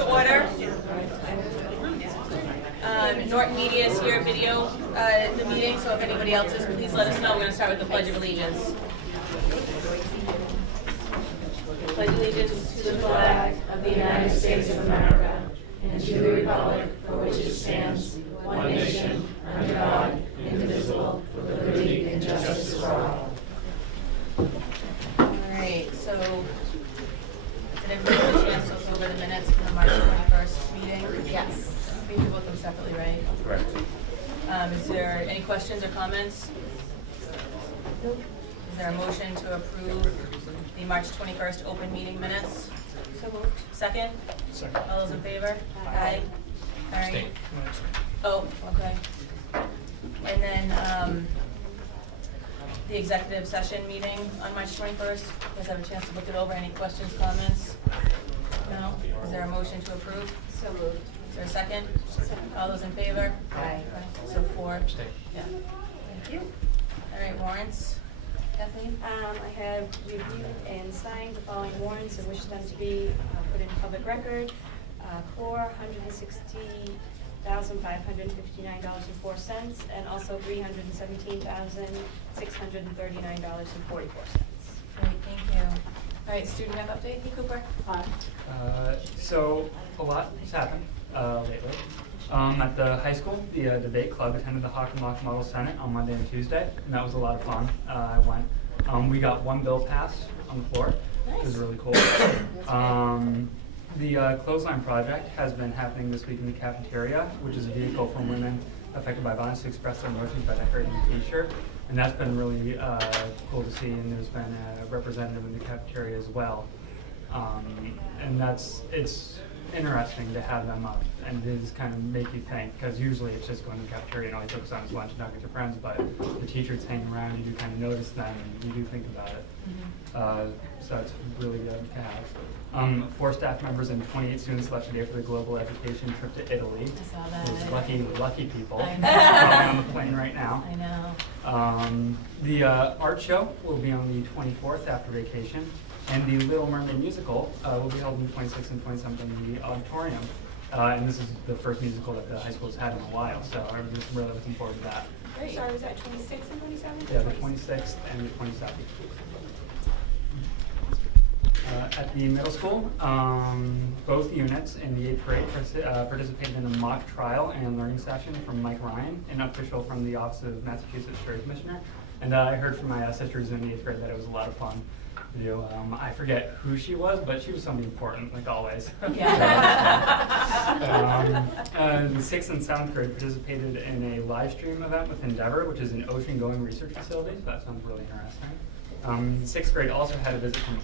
to order. Norton Media is here, video the meeting, so if anybody else is, please let us know. We're going to start with the Pledge of Allegiance. Pledge allegiance to the flag of the United States of America and to the republic for which it stands, one nation, under God, indivisible, with liberty and justice for all. Alright, so did everybody have a chance to look over the minutes from the March 21st meeting? Yes. We can vote them separately, right? Correct. Is there any questions or comments? Nope. Is there a motion to approve the March 21st open meeting minutes? So moved. Second? Second. All those in favor? Aye. All right. Abstain. Oh, okay. And then the executive session meeting on March 21st. You guys have a chance to look it over. Any questions, comments? No? Is there a motion to approve? So moved. Is there a second? Second. All those in favor? Aye. So 4. Abstain. Yeah. Thank you. All right, warrants. Kathleen? I have reviewed and signed the following warrants and wish them to be put in public record. $460,559.04 and also $317,639.44. Great, thank you. All right, student rep update. Hey, Cooper. So a lot has happened lately. At the high school, the debate club attended the Hockenbach Model Senate on Monday and Tuesday, and that was a lot of fun. I went. We got one bill passed on the floor, which was really cool. The Clothesline Project has been happening this week in the cafeteria, which is a vehicle for women affected by violence to express their emotions by decorating a t-shirt. And that's been really cool to see, and there's been a representative in the cafeteria as well. And it's interesting to have them up, and it does kind of make you think, because usually it's just going to the cafeteria and all you focus on is lunch and talking to your friends, but the teachers hanging around, you do kind of notice them, and you do think about it. So it's really good to have. 4 staff members and 28 students left today for the global education trip to Italy. I saw that. Those lucky people. I know. On the plane right now. I know. The art show will be on the 24th after vacation, and the Little Mermaid musical will be held on the 26th and 27th in the auditorium. And this is the first musical that the high school has had in a while, so I'm just really looking forward to that. Great. Sorry, was that 26th and 27th? Yeah, the 26th and the 27th. At the middle school, both units in the 8th grade participated in a mock trial and learning session from Mike Ryan, an official from the Office of Massachusetts Jury Commissioner. And I heard from my sisters in the 8th grade that it was a lot of fun to do. I forget who she was, but she was somebody important, like always. Yeah. The 6th and 7th grade participated in a live stream event with Endeavor, which is an ocean-going research facility, so that sounds really interesting. 6th grade also had a visit from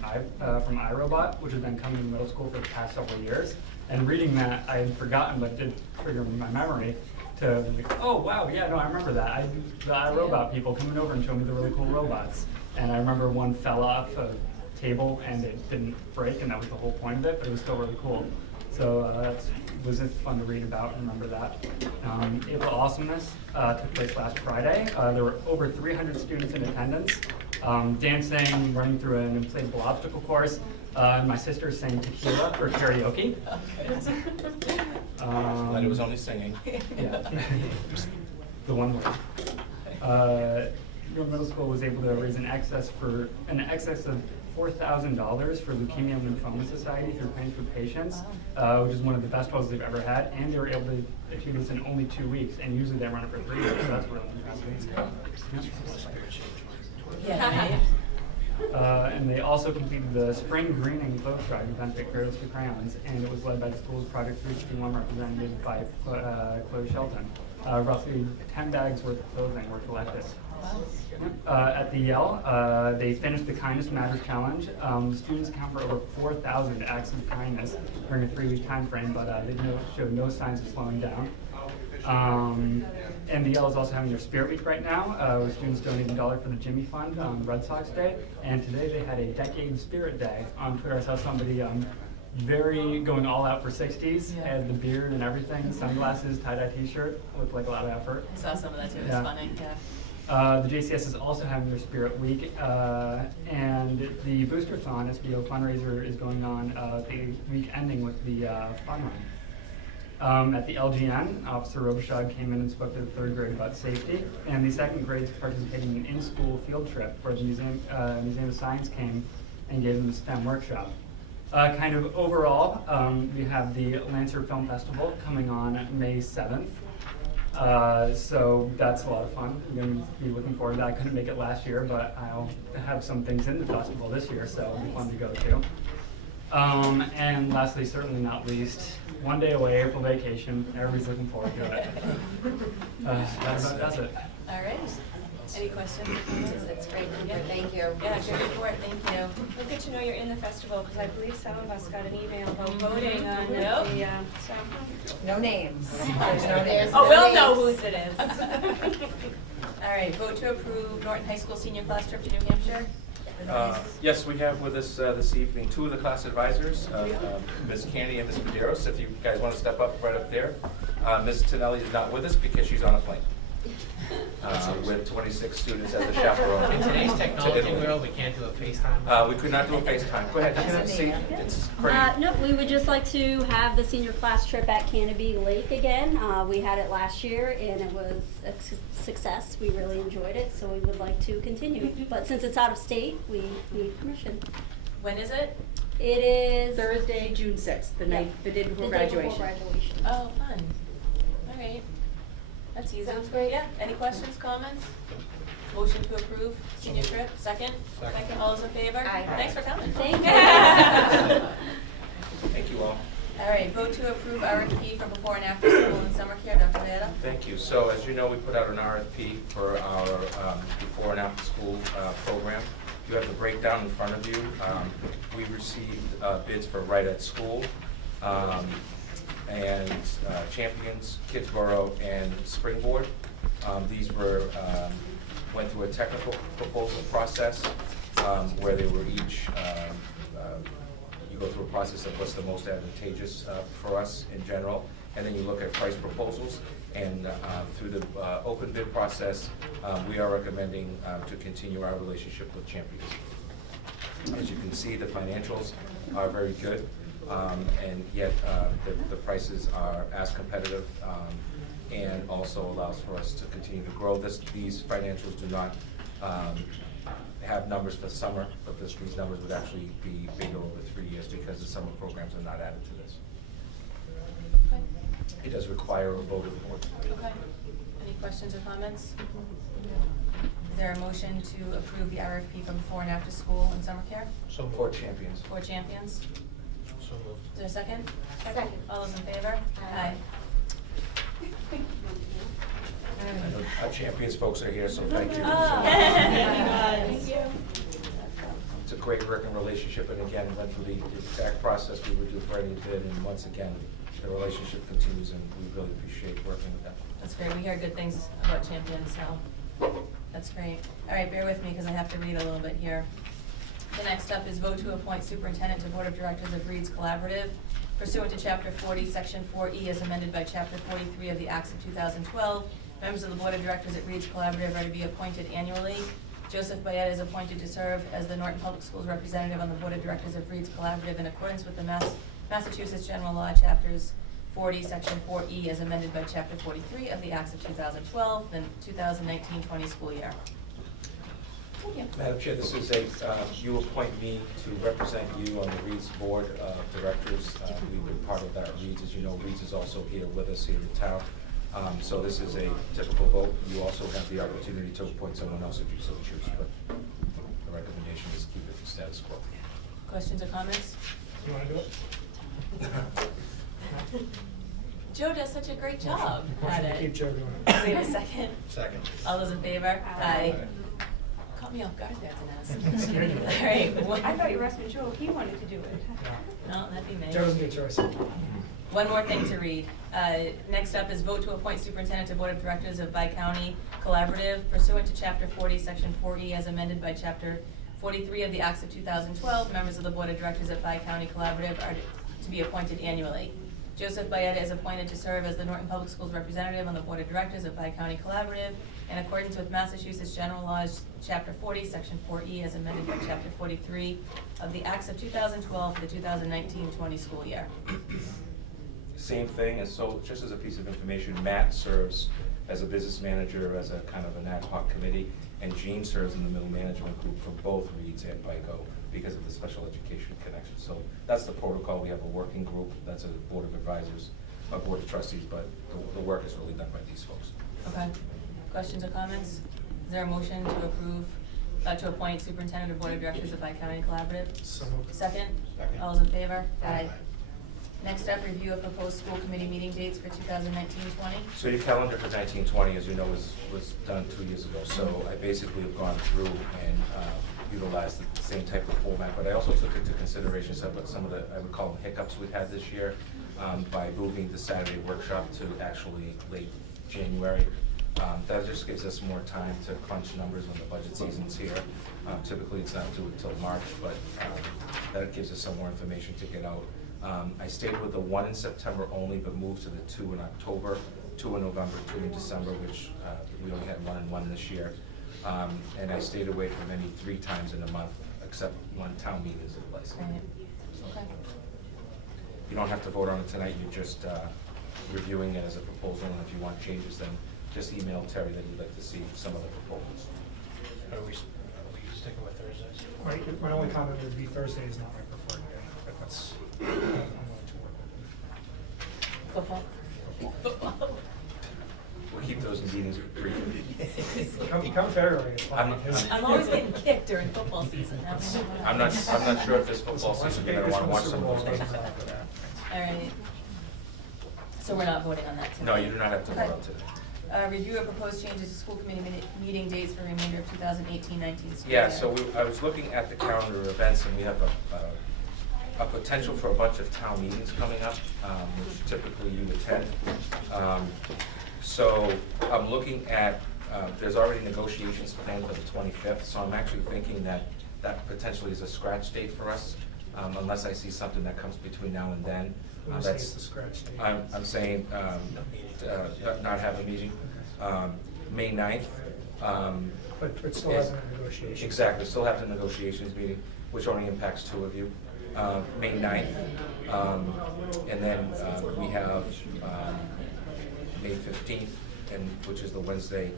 iRobot, which has been coming to middle school for the past several years. And reading that, I had forgotten, but it did trigger my memory to be like, oh wow, yeah, no, I remember that. The iRobot people coming over and showing me the really cool robots. And I remember one fell off a table and it didn't break, and that was the whole point of it, but it was still really cool. So that was fun to read about and remember that. April Awesomeness took place last Friday. There were over 300 students in attendance, dancing, running through an inflatable obstacle course. My sister sang tequila for karaoke. Glad it was only singing. Yeah. The one word. Your middle school was able to raise an excess of $4,000 for Leukemia and Lymphoma Society through Paying for Patients, which is one of the best causes they've ever had, and they were able to achieve this in only 2 weeks, and usually they run it for 3 years, so that's really interesting. Yeah. And they also completed the Spring Greening Clothes Drive to benefit Girls to Crayons, and it was led by the school's Project 351, represented by Chloe Shelton. Roughly 10 bags worth of clothing were collected. At the Yale, they finished the Kindness Matters Challenge. Students account for over 4,000 acts of kindness during a 3-week time frame, but they showed no signs of slowing down. And the Yale is also having their Spirit Week right now, with students donating $1 for the Jimmy Fund on Red Sox Day. And today they had a Decade Spirit Day. On Twitter I saw somebody very going all out for 60s, had the beard and everything, sunglasses, tie-dye t-shirt, looked like a lot of effort. I saw some of that too, it was funny, yeah. The JCS is also having their Spirit Week, and the Boosterthon SBO fundraiser is going on the week ending with the fun run. At the LGN, Officer Robichaud came in and spoke to the 3rd grade about safety, and the 2nd grade is participating in an in-school field trip where the Museum of Science came and gave them a STEM workshop. Kind of overall, we have the Lancer Film Festival coming on May 7th. So that's a lot of fun. I'm going to be looking forward to that. I couldn't make it last year, but I'll have some things in the festival this year, so it'll be fun to go to. And lastly, certainly not least, one day away, April vacation. Everybody's looking forward to it. That about does it. All right. Any questions? That's great. Yeah. Thank you. Yeah, good report, thank you. Well, good to know you're in the festival, because I believe some of us got an email about voting on Yep. so. No names. There's no names. Oh, we'll know whose it is. All right, vote to approve Norton High School senior class trip to New Hampshire. Yes, we have with us this evening 2 of the class advisors, Ms. Candy and Ms. Medeiros. If you guys want to step up right up there. Ms. Tonelli is not with us because she's on a plane. With 26 students as a chaperone. In today's to technology Italy. world, we can't do a FaceTime. We could not do a FaceTime. Go ahead, you can see. It's pretty. No, we would just like to have the senior class trip at Canopy Lake again. We had it last year and it was a success. We really enjoyed it, so we would like to continue. But since it's out of state, we need permission. When is it? It is Thursday, June 6th, the night, the day before graduation. graduation. Oh, fun. All right. That's easy. Sounds great. Yeah, any questions, comments? Motion to approve senior trip, second? Second. All those in favor? Aye. Thanks for coming. Thank you. Thank you all. All right, vote to approve RFP for before and after school and summer care, Dr. Veda. Thank you. So as you know, we put out an RFP for our before and after school program. You have the breakdown in front of you. We received bids for Right at School, and Champions, Kidsborough, and Springboard. These went through a technical proposal process where they were each, you go through a process of what's the most advantageous for us in general, and then you look at price proposals. And through the open bid process, we are recommending to continue our relationship with Champions. As you can see, the financials are very good. And yet the prices are as competitive and also allows for us to continue to grow. These financials do not have numbers for summer, but these numbers would actually be bigger over 3 years because the summer programs are not added to this. Okay. It does require a vote of the board. Okay. Any questions or comments? Is there a motion to approve the RFP for before and after school and summer care So For moved. Champions. for Champions? So moved. Is there a second? Second. All those in favor? Aye. I know our Champions folks are here, so thank you. Thank you. It's a great working relationship, and again, went through the exact process we would do for any bid, and once again, the relationship continues, and we really appreciate working with them. That's great. We hear good things about Champions, so that's great. All right, bear with me because I have to read a little bit here. The next up is vote to appoint superintendent to Board of Directors of Reed's Collaborative pursuant to Chapter 40, Section 4E, as amended by Chapter 43 of the Acts of 2012. Members of the Board of Directors at Reed's Collaborative are to be appointed annually. Joseph Bayette is appointed to serve as the Norton Public Schools representative on the Board of Directors of Reed's Collaborative in accordance with the Massachusetts General Law, Chapters 40, Section 4E, as amended by Chapter 43 of the Acts of 2012, the 2019-20 school year. Thank you. Madam Chair, this is you appoint me to represent you on the Reed's Board of Directors. We've been part of that Reed's. As you know, Reed's is also here with us here in town. So this is a typical vote. You also have the opportunity to appoint someone else if you so choose, but the recommendation is keep it the status quo. Questions or comments? You want to do it? Joe does such a great job at it. Keep Joe doing Do we have a second? Second. All those in favor? Aye. Caught me off guard there, Denise. All right. I thought you were asking Joe if he wanted to do it. No, that'd be me. Joe's a good choice. One more thing to read. Next up is vote to appoint superintendent to Board of Directors of Bi-County Collaborative pursuant to Chapter 40, Section 4E, as amended by Chapter 43 of the Acts of 2012. Members of the Board of Directors of Bi-County Collaborative are to be appointed annually. Joseph Byetta is appointed to serve as the Norton Public Schools representative on the Board of Directors of Bi-County Collaborative in accordance with Massachusetts General Laws, Chapter 40, Section 4E, as amended by Chapter 43 of the Acts of 2012 for the 2019-20 school year. Same thing, and so just as a piece of information, Matt serves as a business manager, as a kind of an ad hoc committee, and Jean serves in the middle management group for both Reeds and BICO because of the special education connection. So that's the protocol. We have a working group, that's a board of advisors, a board of trustees, but the work is really done by these folks. Okay. Questions or comments? Is there a motion to approve, to appoint superintendent of board of directors of Bi-County Collaborative? So moved. Second? Second. All those in favor? Aye. Next up, review of proposed school committee meeting dates for 2019-20. So your calendar for 1920, as you know, was done 2 years ago. So I basically have gone through and utilized the same type of format, but I also took into consideration some of the, I would call them hiccups we've had this year by moving the Saturday workshop to actually late January. That just gives us more time to crunch numbers when the budget season's here. Typically, it's not due until March, but that gives us some more information to get out. I stayed with the 1 in September only, but moved to the 2 in October, 2 in November, 2 in December, which we only had 1 and 1 this year. And I stayed away from any 3 times in a month, except when town meeting is in place. Right. Okay. You don't have to vote on it tonight, you're just reviewing it as a proposal, and if you want changes, then just email Terry that you'd like to see some of the proposals. Are we sticking with Thursdays? My only comment would be Thursday is not my preferred day, but that's, I'm willing to work Football? We'll keep those meetings brief. with it. Come February, it's fine. I'm always getting kicked during football season. I'm not sure if this football season, you're gonna wanna watch some of those games. All right. So we're not voting on that tonight? No, you do not have to vote Okay. on today. Review of proposed changes to school committee meeting dates for the remainder of 2018-19 school Yeah, year. so I was looking at the calendar of events, and we have a potential for a bunch of town meetings coming up, which typically you attend. So I'm looking at, there's already negotiations planned for the 25th, so I'm actually thinking that potentially is a scratch date for us, unless I see something that comes between now and then. When you say it's the scratch date. I'm saying, not have a meeting. May 9th. But still has a negotiation. Exactly, still have the negotiations meeting, which only impacts 2 of you. May 9th. And then we have May 15th, which is the Wednesday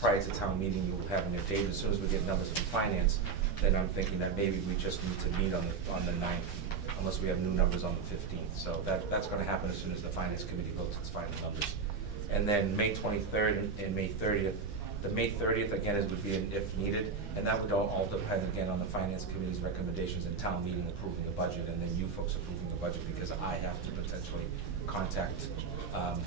prior to town meeting. You'll have a date. As soon as we get numbers from finance, then I'm thinking that maybe we just need to meet on the 9th, unless we have new numbers on the 15th. So that's gonna happen as soon as the finance committee votes its final numbers. And then May 23rd and May 30th. The May 30th, again, would be an if needed, and that would all depend, again, on the finance committee's recommendations and town meeting approving the budget, and then you folks approving the budget, because I have to potentially contact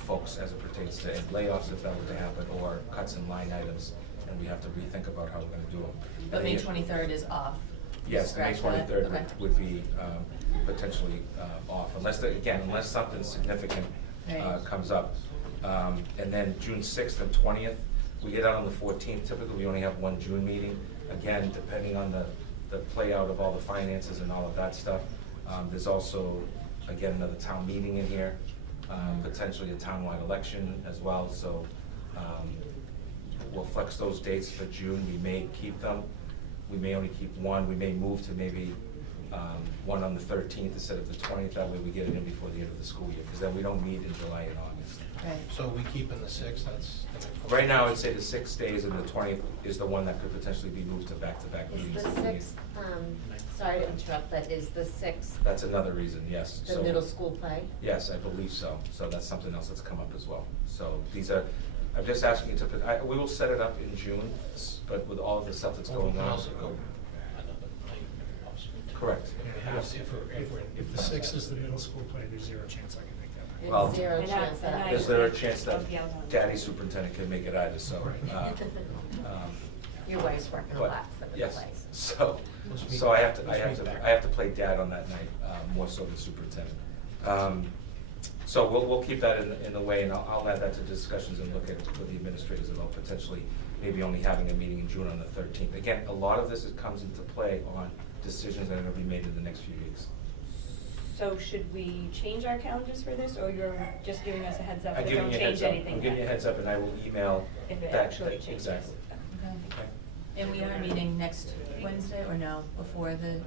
folks as it pertains to layoffs if that were to happen, or cuts in line items, and we have to rethink about how we're gonna do them. But May 23rd is off. Yes, May Scratch that? 23rd Okay. would be potentially off, unless something significant Right. comes up. And then June 6th and 20th, we get out on the 14th. Typically, we only have 1 June meeting. Again, depending on the play out of all the finances and all of that stuff. There's also, again, another town meeting in here, potentially a townwide election as well, so we'll flex those dates for June. We may keep them. We may only keep 1. We may move to maybe 1 on the 13th instead of the 20th. That way we get it in before the end of the school year, because then we don't meet in July and August. Right. So we keep in the 6th, that's. Right now, I'd say the 6 days and the 20th is the one that could potentially be moved to back-to-back Is meetings. the if we need. 6th, sorry to interrupt, but is the 6th That's another reason, yes. the So- middle school play? Yes, I believe so. So that's something else that's come up as well. So these are, I'm just asking you to, we will set it up in June, but with all of the stuff that's going We can on. also go another night also. Correct. Yes, if we're. If the 6th is the middle school play, there's 0 chance I can make that. There's Well, zero And chance that I. Is there a chance that I'll be out on it. Daddy Superintendent can make it either, so. Your wife's working a but- lot for the yes. place. So I have to play dad on that night, more so than superintendent. So we'll keep that in the way, and I'll add that to discussions and look at with the administrators about potentially maybe only having a meeting in June on the 13th. Again, a lot of this comes into play on decisions that are gonna be made in the next few weeks. So should we change our calendars for this, or you're just giving us a heads up, I'm but giving don't you a change heads up, anything I'm giving you a yet? heads up, and I will email If it that, actually changes. exactly. Okay. Okay. And we are meeting next Wednesday, or no, before the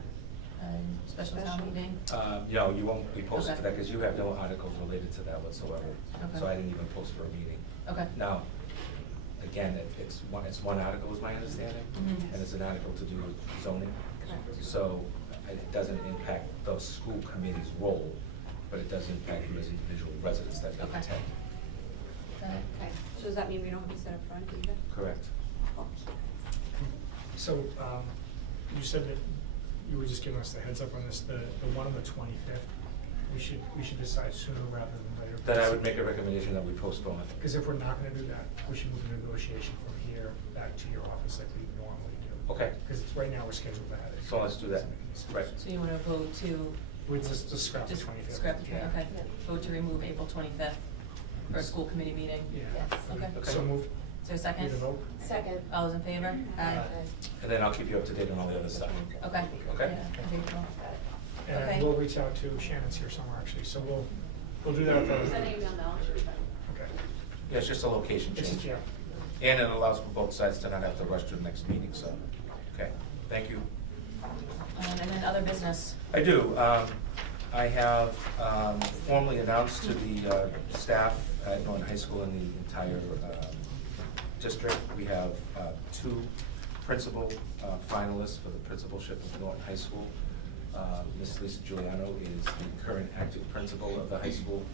special town meeting? No, you won't be posted Okay. for that, because you have no articles related to that whatsoever. Okay. So I didn't even post for a meeting. Okay. Now, again, it's one article is my understanding, Mhm. and it's an article to do with zoning. Correct. So it doesn't impact the school committee's role, but it does impact you as individual residents that may Okay. attend. Got it. Okay, so does that mean we don't have to set up front either? Correct. So, you said that you were just giving us the heads up on this, the one on the 25th, we should decide sooner rather than later. Then I would make a recommendation that we postpone it. Because if we're not gonna do that, we should move the negotiation from here back to your office like we normally do. Okay. Because it's, right now, we're scheduled to have it. So let's do that. Right. So you wanna vote to? We just scrap the Just 25th. scrap the, Yeah. okay. Vote to remove April 25th for a school committee meeting? Yeah. Okay. Okay. So moved. Is there a second? Need a vote? Second. All those in favor? Aye. And then I'll keep you up to date on all the other stuff. Okay. Okay. Yeah, of April. And Okay. we'll reach out to Shannon's here somewhere, actually, so we'll do that at the. Okay. Yeah, it's just a location It's change. just, yeah. And it allows for both sides to not have to rush to the next meeting, so, okay, thank you. And then other business. I do. I have formally announced to the staff at Norton High School and the entire district, we have two principal finalists for the principalship of Norton High School. Ms. Lisa Giuliano is the current active principal of the high school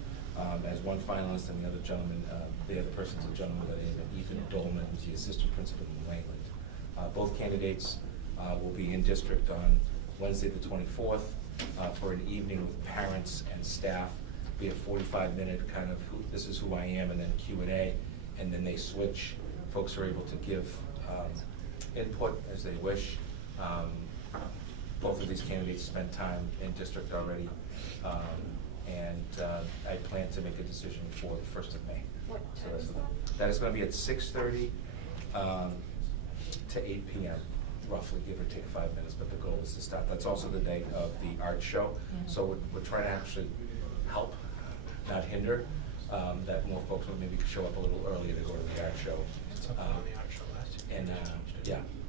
as one finalist, and the other gentleman, the other person's a gentleman by the name of Ethan Dolman, who's the assistant principal in Wayland. Both candidates will be in district on Wednesday the 24th for an evening with parents and staff. Be a 45-minute kind of this is who I am, and then Q&A, and then they switch. Folks are able to give input as they wish. Both of these candidates spent time in district already, and I plan to make a decision before the 1st of May. What So time that's is the- that? That is going to be at 6:30 to 8 p.m., roughly, give or take 5 minutes, but the goal is to start. That's also the day of the art show, so we're trying to actually help, not hinder, that more folks would maybe show up a little earlier to go to the art show. It's up on the art show last year. And,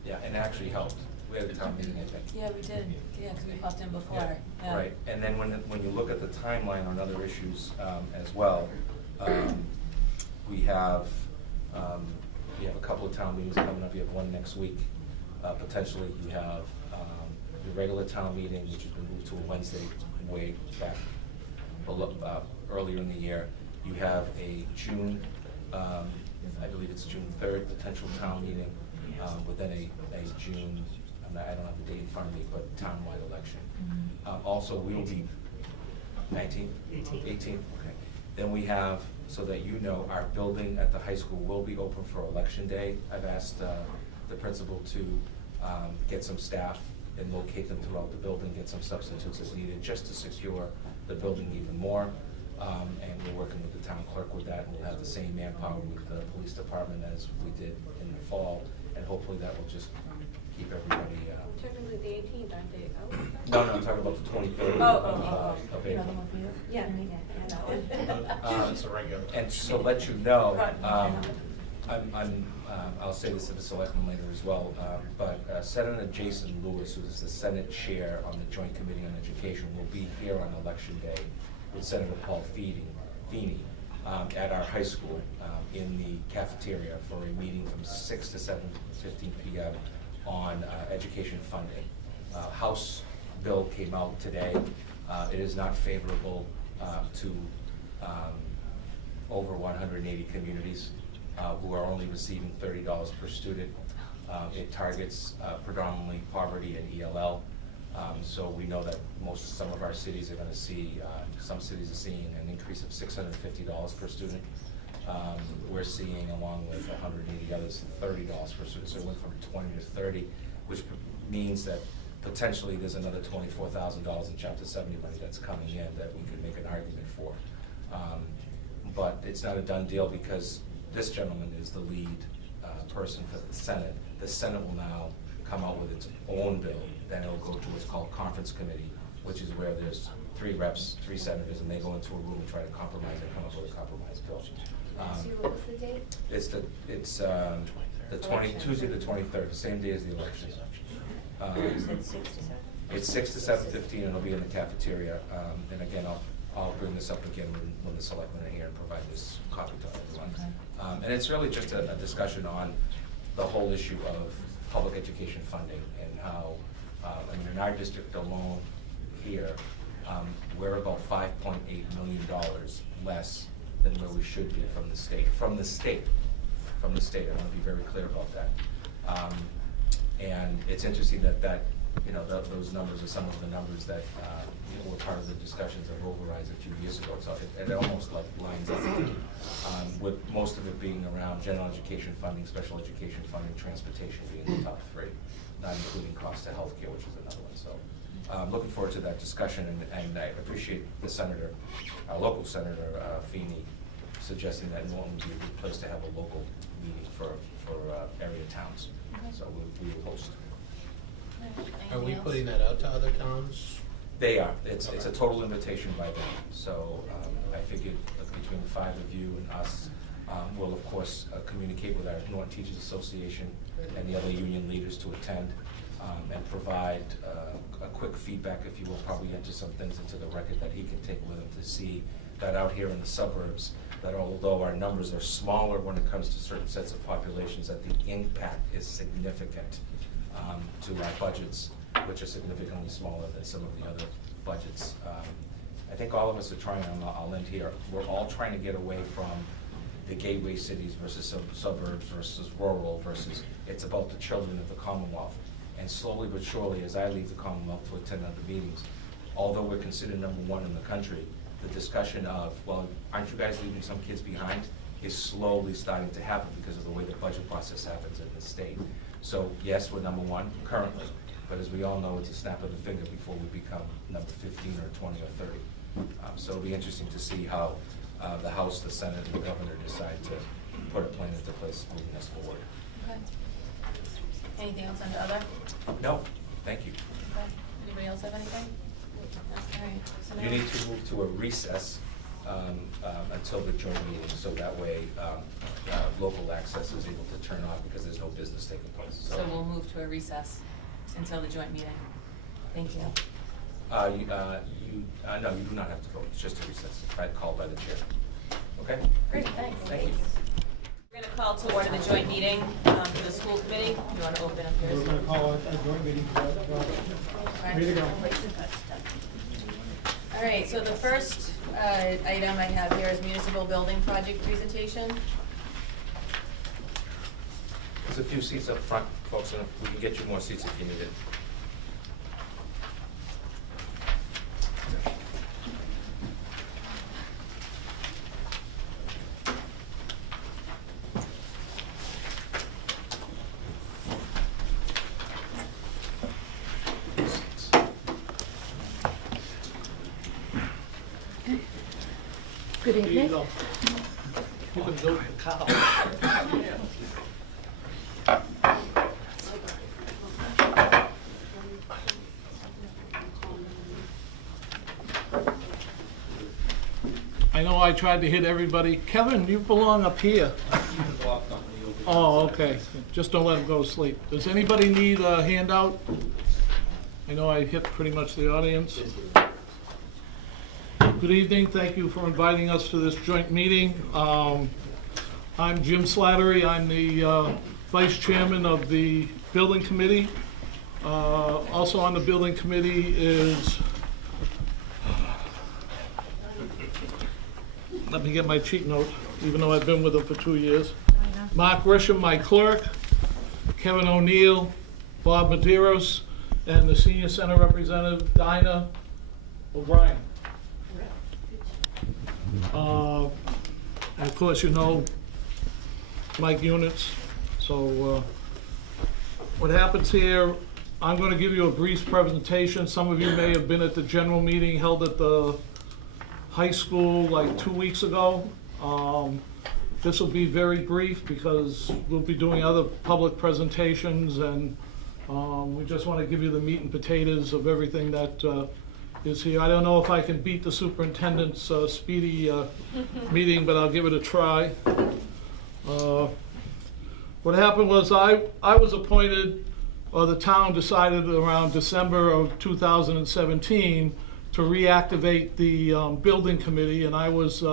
yeah, and it actually helped. We had a town meeting, I think. Yeah, we did. Yeah, because we popped in before. Yeah. Right, and then when you look at the timeline on other issues as well, we have a couple of town meetings coming up. You have one next week. Potentially, you have the regular town meeting, which has been moved to a Wednesday way back earlier in the year. You have a June, I believe it's June 3rd, potential town meeting, with then a June, I don't have the date in front of me, but townwide election. Also, we'll be 19th? 18th, okay. Then we have, so that you know, our building at the high school will be open for election day. I've asked the principal to get some staff and locate them throughout the building, get some substitutes as needed, just to secure the building even more. And we're working with the town clerk with that, and we'll have the same manpower with the police department as we did in the fall, and hopefully that will just keep everybody. Technically the 18th, aren't they? No, I'm talking about the 23rd of Another April. one for you? Yeah, It's a regular. And so let you know, I'll say this to the selectmen later as well, but Senator Jason Lewis, who is the Senate Chair on the Joint Committee on Education, will be here on Election Day with Senator Paul Feeney at our high school in the cafeteria for a meeting from 6 to 7:15 p.m. on education funding. House bill came out today. It is not favorable to over 180 communities who are only receiving $30 per student. It targets predominantly poverty and ELL. So we know that some of our cities are going to see, some cities are seeing an increase of $650 per student. We're seeing, along with 180 others, $30 per student. So it went from 20 to 30, which means that potentially there's another $24,000 in Chapter 70 money that's coming in that we could make an argument for. But it's not a done deal because this gentleman is the lead person for the Senate. The Senate will now come out with its own bill. Then it'll go to what's called conference committee, which is where there's three reps, three senators, and they go into a room and try to compromise and come up with a compromise bill. What was the date? It's Tuesday the 23rd, the same day as the election. You said 6 to 7. It's 6 to 7:15, and it'll be in the cafeteria. And again, I'll bring this up again when the selectmen are here and provide this copy to everyone. Okay. And it's really just a discussion on the whole issue of public education funding and how, I mean, in our district alone here, we're about $5.8 million less than where we should be from the state. I want to be very clear about that. And it's interesting that those numbers are some of the numbers that were part of the discussions of overrides a few years ago. So it almost like lines up with most of it being around general education funding, special education funding, transportation being the top three, not including cost of healthcare, which is another one. So looking forward to that discussion, and I appreciate the senator, our local senator, Feeney, suggesting that Norton would be a good place to have a local meeting for area towns. So we will host. Are we Anything else? putting that out to other towns? They are. It's a total invitation by them. So I figured between the five of you and us, we'll of course communicate with our Norton Teachers Association and the other union leaders to attend and provide a quick feedback, if you will, probably enter some things into the record that he can take with him to see that out here in the suburbs, that although our numbers are smaller when it comes to certain sets of populations, that the impact is significant to our budgets, which are significantly smaller than some of the other budgets. I think all of us are trying, and I'll end here, we're all trying to get away from the gateway cities versus suburbs versus rural versus, it's about the children of the Commonwealth. And slowly but surely, as I leave the Commonwealth to attend other meetings, although we're considered #1 in the country, the discussion of, well, aren't you guys leaving some kids behind, is slowly starting to happen because of the way the budget process happens in the state. So yes, we're #1 currently, but as we all know, it's a snap of the finger before we become number 15 or 20 or 30. So it'll be interesting to see how the House, the Senate, and the governor decide to put a plan into place moving us forward. Okay. Anything else under other? No, thank you. Okay. Anybody else have anything? All right. So You now- need to move to a recess until the joint meeting, so that way local access is able to turn on because there's no business taking place. So we'll move to a recess until the joint meeting. Thank you. No, you do not have to vote. It's just a recess. Called by the chair. Okay? Great, thanks. Thank you. We're going to call to order the joint meeting for the school committee. You want to open up yours? We're gonna call a joint meeting. Ready to go. All right, so the first item I have here is municipal building project presentation. There's a few seats up front, folks, and we can get you more seats if you need it. Good Here you evening. go. You can build the cow. I know I tried to hit everybody. Kevin, you belong up here. Oh, okay. Just don't let him go to sleep. Does anybody need a handout? I know I hit pretty much the audience. Good evening. Thank you for inviting us to this joint meeting. I'm Jim Slattery. I'm the Vice Chairman of the Building Committee. Also on the Building Committee is, let me get my cheat note, even though I've been with them for 2 years. Mark Grisham, my clerk, Kevin O'Neill, Bob Medeiros, and the Senior Center Representative, Dinah O'Brien. And of course, you know Mike Units. So what happens here, I'm going to give you a brief presentation. Some of you may have been at the general meeting held at the high school like 2 weeks ago. This will be very brief because we'll be doing other public presentations, and we just want to give you the meat and potatoes of everything that is here. I don't know if I can beat the superintendent's speedy meeting, but I'll give it a try. What happened was I was appointed, or the town decided around December of 2017 to reactivate the building committee, and I was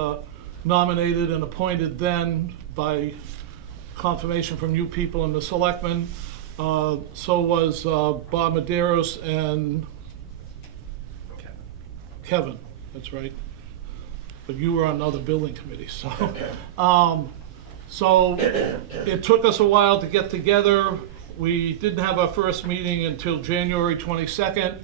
nominated and appointed then by confirmation from you people and the selectmen. So was Bob Medeiros and Kevin, that's right. But you were on another building committee, so. So it took us a while to get together. We didn't have our first meeting until January 22nd.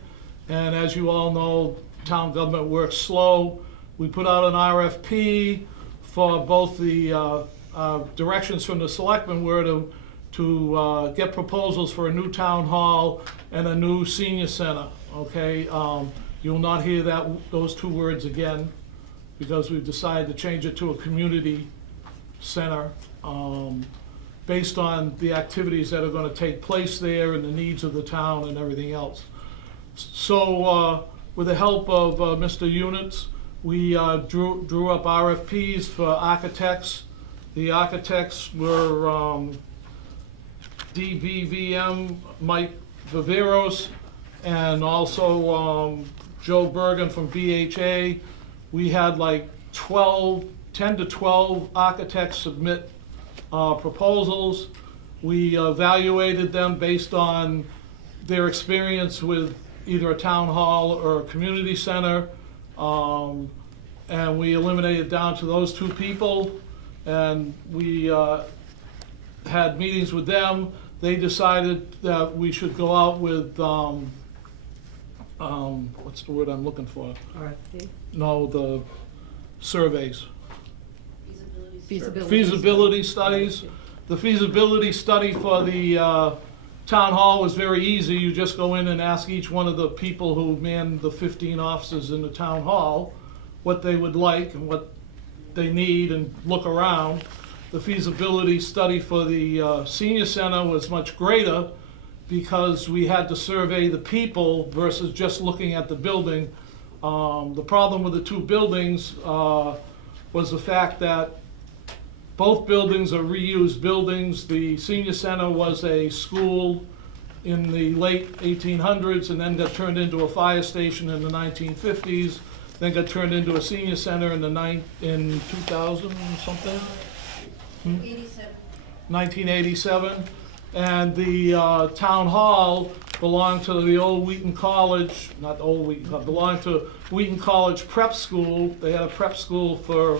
And as you all know, town government works slow. We put out an RFP for both the directions from the selectmen were to get proposals for a new town hall and a new senior center, okay? You'll not hear those two words again because we've decided to change it to a community center based on the activities that are going to take place there and the needs of the town and everything else. So with the help of Mr. Units, we drew up RFPs for architects. The architects were DBVM, Mike Viveros, and also Joe Bergen from BHA. We had like 10 to 12 architects submit proposals. We evaluated them based on their experience with either a town hall or a community center, and we eliminated down to those two people, and we had meetings with them. They decided that we should go out with, what's the word I'm looking for? RFP? No, the surveys. Feasibility. Feasibility studies. The feasibility study for the town hall was very easy. You just go in and ask each one of the people who man the 15 offices in the town hall what they would like and what they need and look around. The feasibility study for the senior center was much greater because we had to survey the people versus just looking at the building. The problem with the two buildings was the fact that both buildings are reused buildings. The senior center was a school in the late 1800s and then got turned into a fire station in the 1950s, then got turned into a senior center in 2000 or something? 1987. And the town hall belonged to the old Wheaton College, not old Wheaton, but belonged to Wheaton College Prep School. They had a prep school for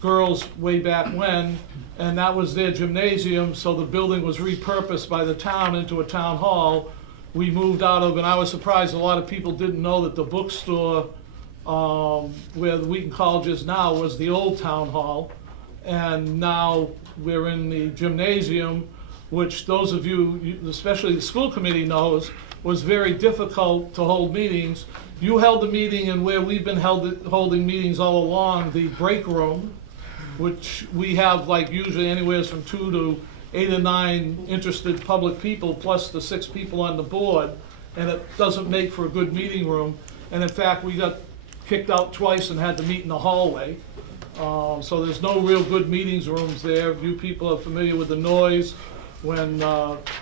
girls way back when, and that was their gymnasium, so the building was repurposed by the town into a town hall. We moved out of, and I was surprised a lot of people didn't know that the bookstore where the Wheaton College is now was the old town hall, and now we're in the gymnasium, which those of you, especially the school committee knows, was very difficult to hold meetings. You held the meeting in where we've been holding meetings all along, the break room, which we have like usually anywhere from 2 to 8 or 9 interested public people, plus the 6 people on the board, and it doesn't make for a good meeting room. And in fact, we got kicked out twice and had to meet in the hallway. So there's no real good meetings rooms there. You people are familiar with the noise. When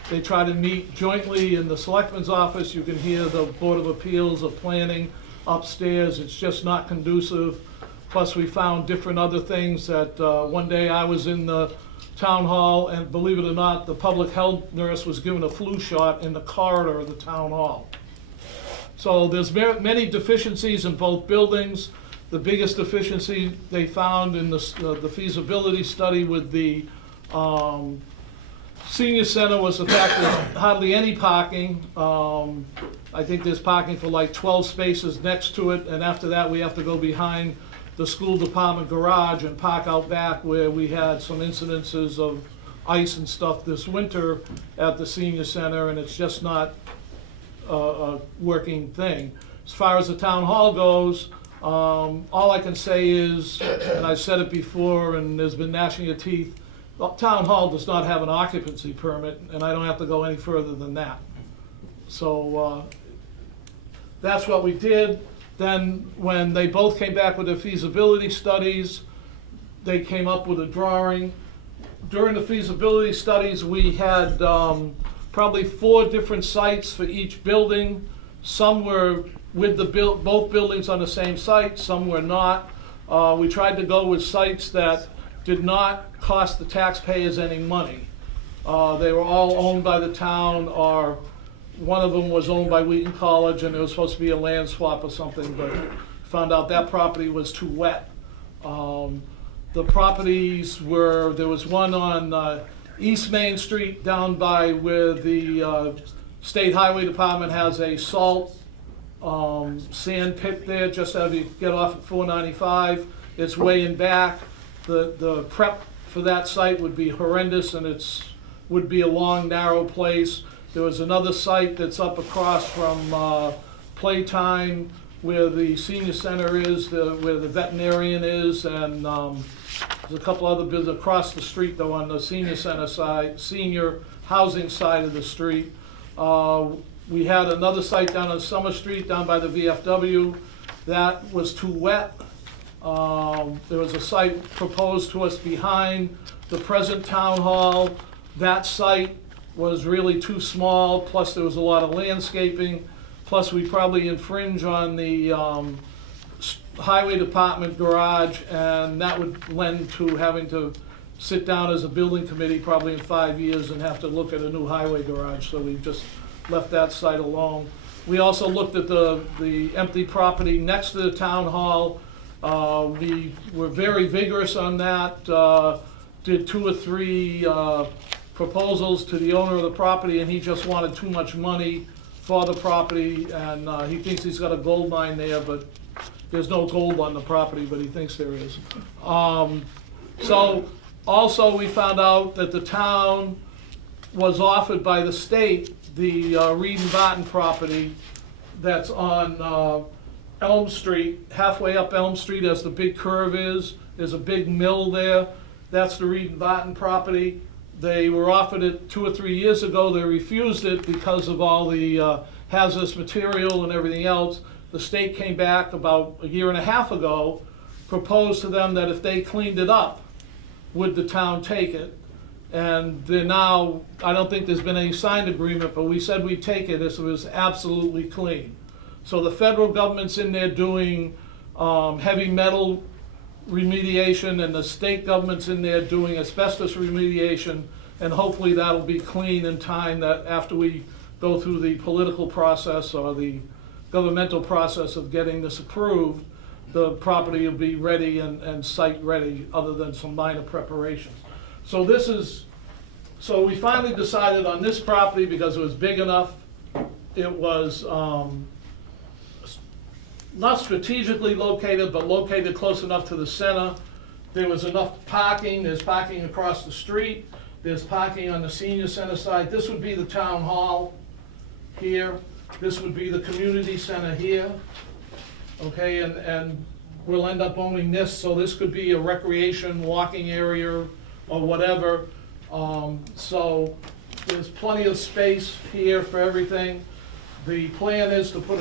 they try to meet jointly in the selectman's office, you can hear the Board of Appeals or planning upstairs. It's just not conducive. Plus, we found different other things that one day I was in the town hall, and believe it or not, the public health nurse was given a flu shot in the corridor of the town hall. So there's many deficiencies in both buildings. The biggest deficiency they found in the feasibility study with the senior center was the fact there's hardly any parking. I think there's parking for like 12 spaces next to it, and after that we have to go behind the school department garage and park out back where we had some incidences of ice and stuff this winter at the senior center, and it's just not a working thing. As far as the town hall goes, all I can say is, and I've said it before and there's been gnashing of teeth, the town hall does not have an occupancy permit, and I don't have to go any further than that. So that's what we did. Then, when they both came back with their feasibility studies, they came up with a drawing. During the feasibility studies, we had probably 4 different sites for each building. Some were with both buildings on the same site, some were not. We tried to go with sites that did not cost the taxpayers any money. They were all owned by the town, or one of them was owned by Wheaton College, and it was supposed to be a land swap or something, but found out that property was too wet. The properties were, there was one on East Main Street down by where the State Highway Department has a salt sand pit there, just as you get off at 495. It's way in back. The prep for that site would be horrendous, and would be a long, narrow place. There was another site that's up across from Playtime, where the senior center is, where the veterinarian is, and there's a couple other businesses across the street, though, on the senior center side, senior housing side of the street. We had another site down on Summer Street, down by the VFW. That was too wet. There was a site proposed to us behind the present town hall. That site was really too small, plus there was a lot of landscaping, plus we probably infringe on the highway department garage, and that would lend to having to sit down as a building committee probably in 5 years and have to look at a new highway garage, so we just left that site alone. We also looked at the empty property next to the town hall. We were very vigorous on that, did 2 or 3 proposals to the owner of the property, and he just wanted too much money for the property, and he thinks he's got a gold mine there, but there's no gold on the property, but he thinks there is. So also we found out that the town was offered by the state the Reed and Barton property that's on Elm Street, halfway up Elm Street as the big curve is. There's a big mill there. That's the Reed and Barton property. They were offered it 2 or 3 years ago. They refused it because of all the hazardous material and everything else. The state came back about a year and a half ago, proposed to them that if they cleaned it up, would the town take it? And they're now, I don't think there's been any signed agreement, but we said we'd take it if it was absolutely clean. So the federal government's in there doing heavy metal remediation, and the state government's in there doing asbestos remediation, and hopefully that'll be clean in time, that after we go through the political process or the governmental process of getting this approved, the property will be ready and site ready, other than some minor preparations. So so we finally decided on this property because it was big enough. It was not strategically located, but located close enough to the center. There was enough parking. There's parking across the street. There's parking on the senior center side. This would be the town hall here. This would be the community center here. Okay, and we'll end up owning this, so this could be a recreation walking area or whatever. So there's plenty of space here for everything. The plan is to put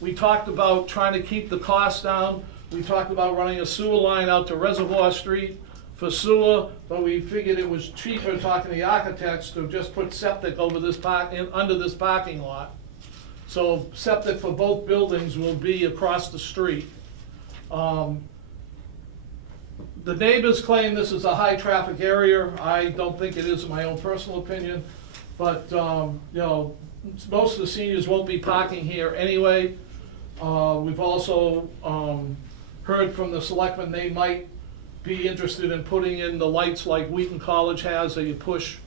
we talked about trying to keep the costs down. We talked about running a sewer line out to Reservoir Street for sewer, but we figured it was cheaper, talking to the architects, to just put septic over this under this parking lot. So septic for both buildings will be across the street. The neighbors claim this is a high traffic area. I don't think it is, in my own personal opinion, but you know, most of the seniors won't be parking here anyway. We've also heard from the selectmen they might be interested in putting in the lights like Wheaton College has, that you push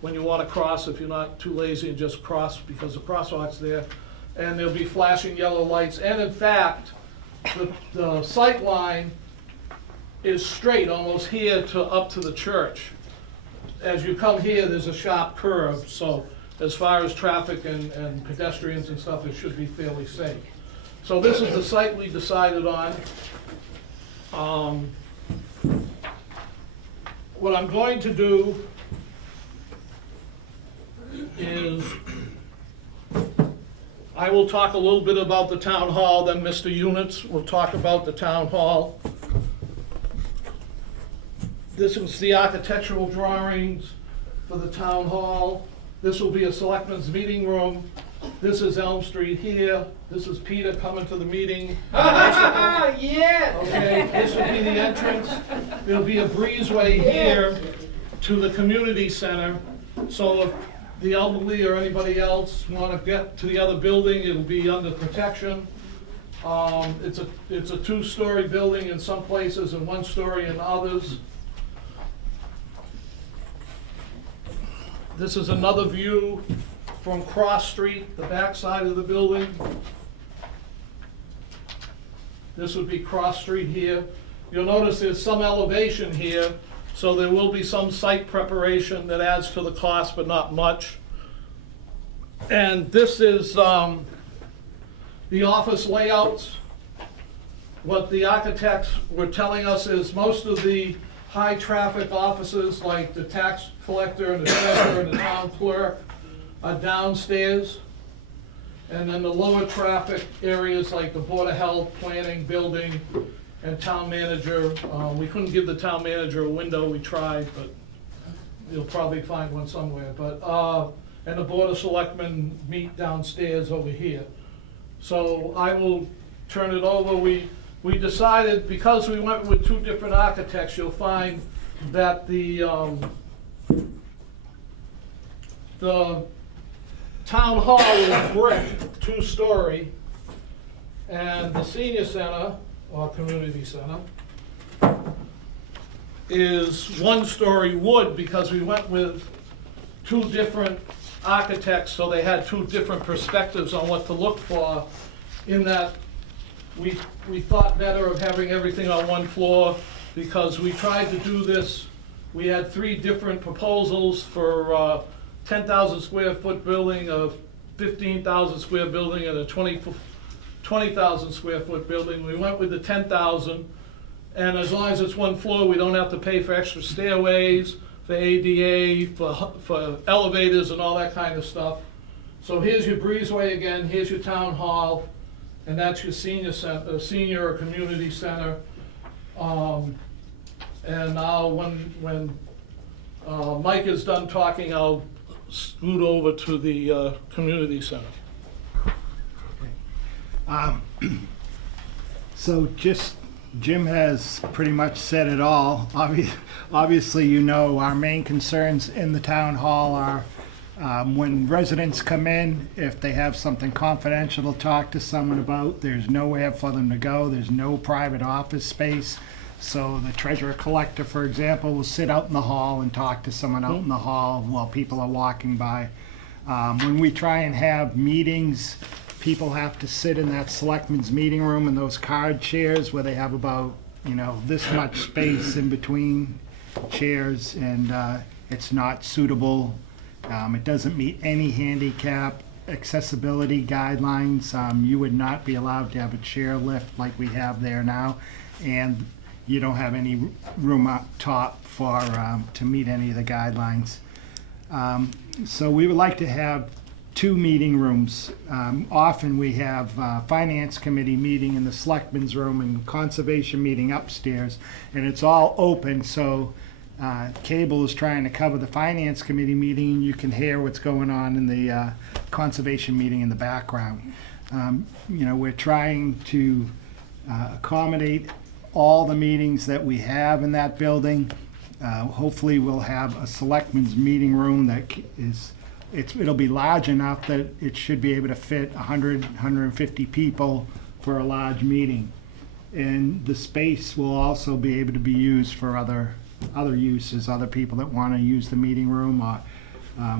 when you want to cross, if you're not too lazy and just cross because the crosswalk's there. And there'll be flashing yellow lights. And in fact, the sight line is straight almost here to up to the church. As you come here, there's a sharp curve, so as far as traffic and pedestrians and stuff, it should be fairly safe. So this is the site we decided on. What I'm going to do I I will talk a little bit about the town hall, then Mr. Units will talk about the town hall. This was the architectural drawings for the town hall. This will be a selectmen's meeting room. This is Elm Street here. This is Peter coming to the meeting. Yeah! Okay, this will be the entrance. There'll be a breezeway here to the community center. So if the elderly or anybody else want to get to the other building, it'll be under protection. It's a two-story building in some places and one story in others. This is another view from Cross Street, the back side of the building. This would be Cross Street here. You'll notice there's some elevation here, so there will be some site preparation that adds to the cost, but not much. And this is the office layouts. What the architects were telling us is most of the high-traffic offices, like the tax collector and the treasurer and the town clerk, are downstairs. And then the lower traffic areas like the Board of Health, Planning, Building, and Town Manager. We couldn't give the Town Manager a window, we tried, but you'll probably find one somewhere. But and the Board of Selectmen meet downstairs over here. So I will turn it over. We decided, because we went with two different architects, you'll find that the town hall is brick, two-story, and the senior center, or community center, is one-story wood, because we went with two different architects, so they had two different perspectives on what to look for, in that we thought better of having everything on one floor, because we tried to do this. We had three different proposals for 10,000 square foot building, a 15,000 square building, and a 20,000 square foot building. We went with the 10,000, and as long as it's one floor, we don't have to pay for extra stairways, for ADA, for elevators and all that kind of stuff. So here's your breezeway again, here's your town hall, and that's your senior center, senior or community center. And now when Mike is done talking, I'll scoot over to the community center. So just, Jim has pretty much said it all. Obviously, you know, our main concerns in the town hall are when residents come in, if they have something confidential to talk to someone about, there's nowhere for them to go. There's no private office space. So the treasurer collector, for example, will sit out in the hall and talk to someone out in the hall while people are walking by. When we try and have meetings, people have to sit in that selectmen's meeting room in those card chairs where they have about, you know, this much space in between chairs, and it's not suitable. It doesn't meet any handicap accessibility guidelines. You would not be allowed to have a chair lift like we have there now, and you don't have any room up top for to meet any of the guidelines. So we would like to have two meeting rooms. Often we have finance committee meeting in the selectmen's room and conservation meeting upstairs, and it's all open, so cable is trying to cover the finance committee meeting, and you can hear what's going on in the conservation meeting in the background. You know, we're trying to accommodate all the meetings that we have in that building. Hopefully we'll have a selectmen's meeting room that it'll be large enough that it should be able to fit 100, 150 people for a large meeting. And the space will also be able to be used for other uses, other people that want to use the meeting room.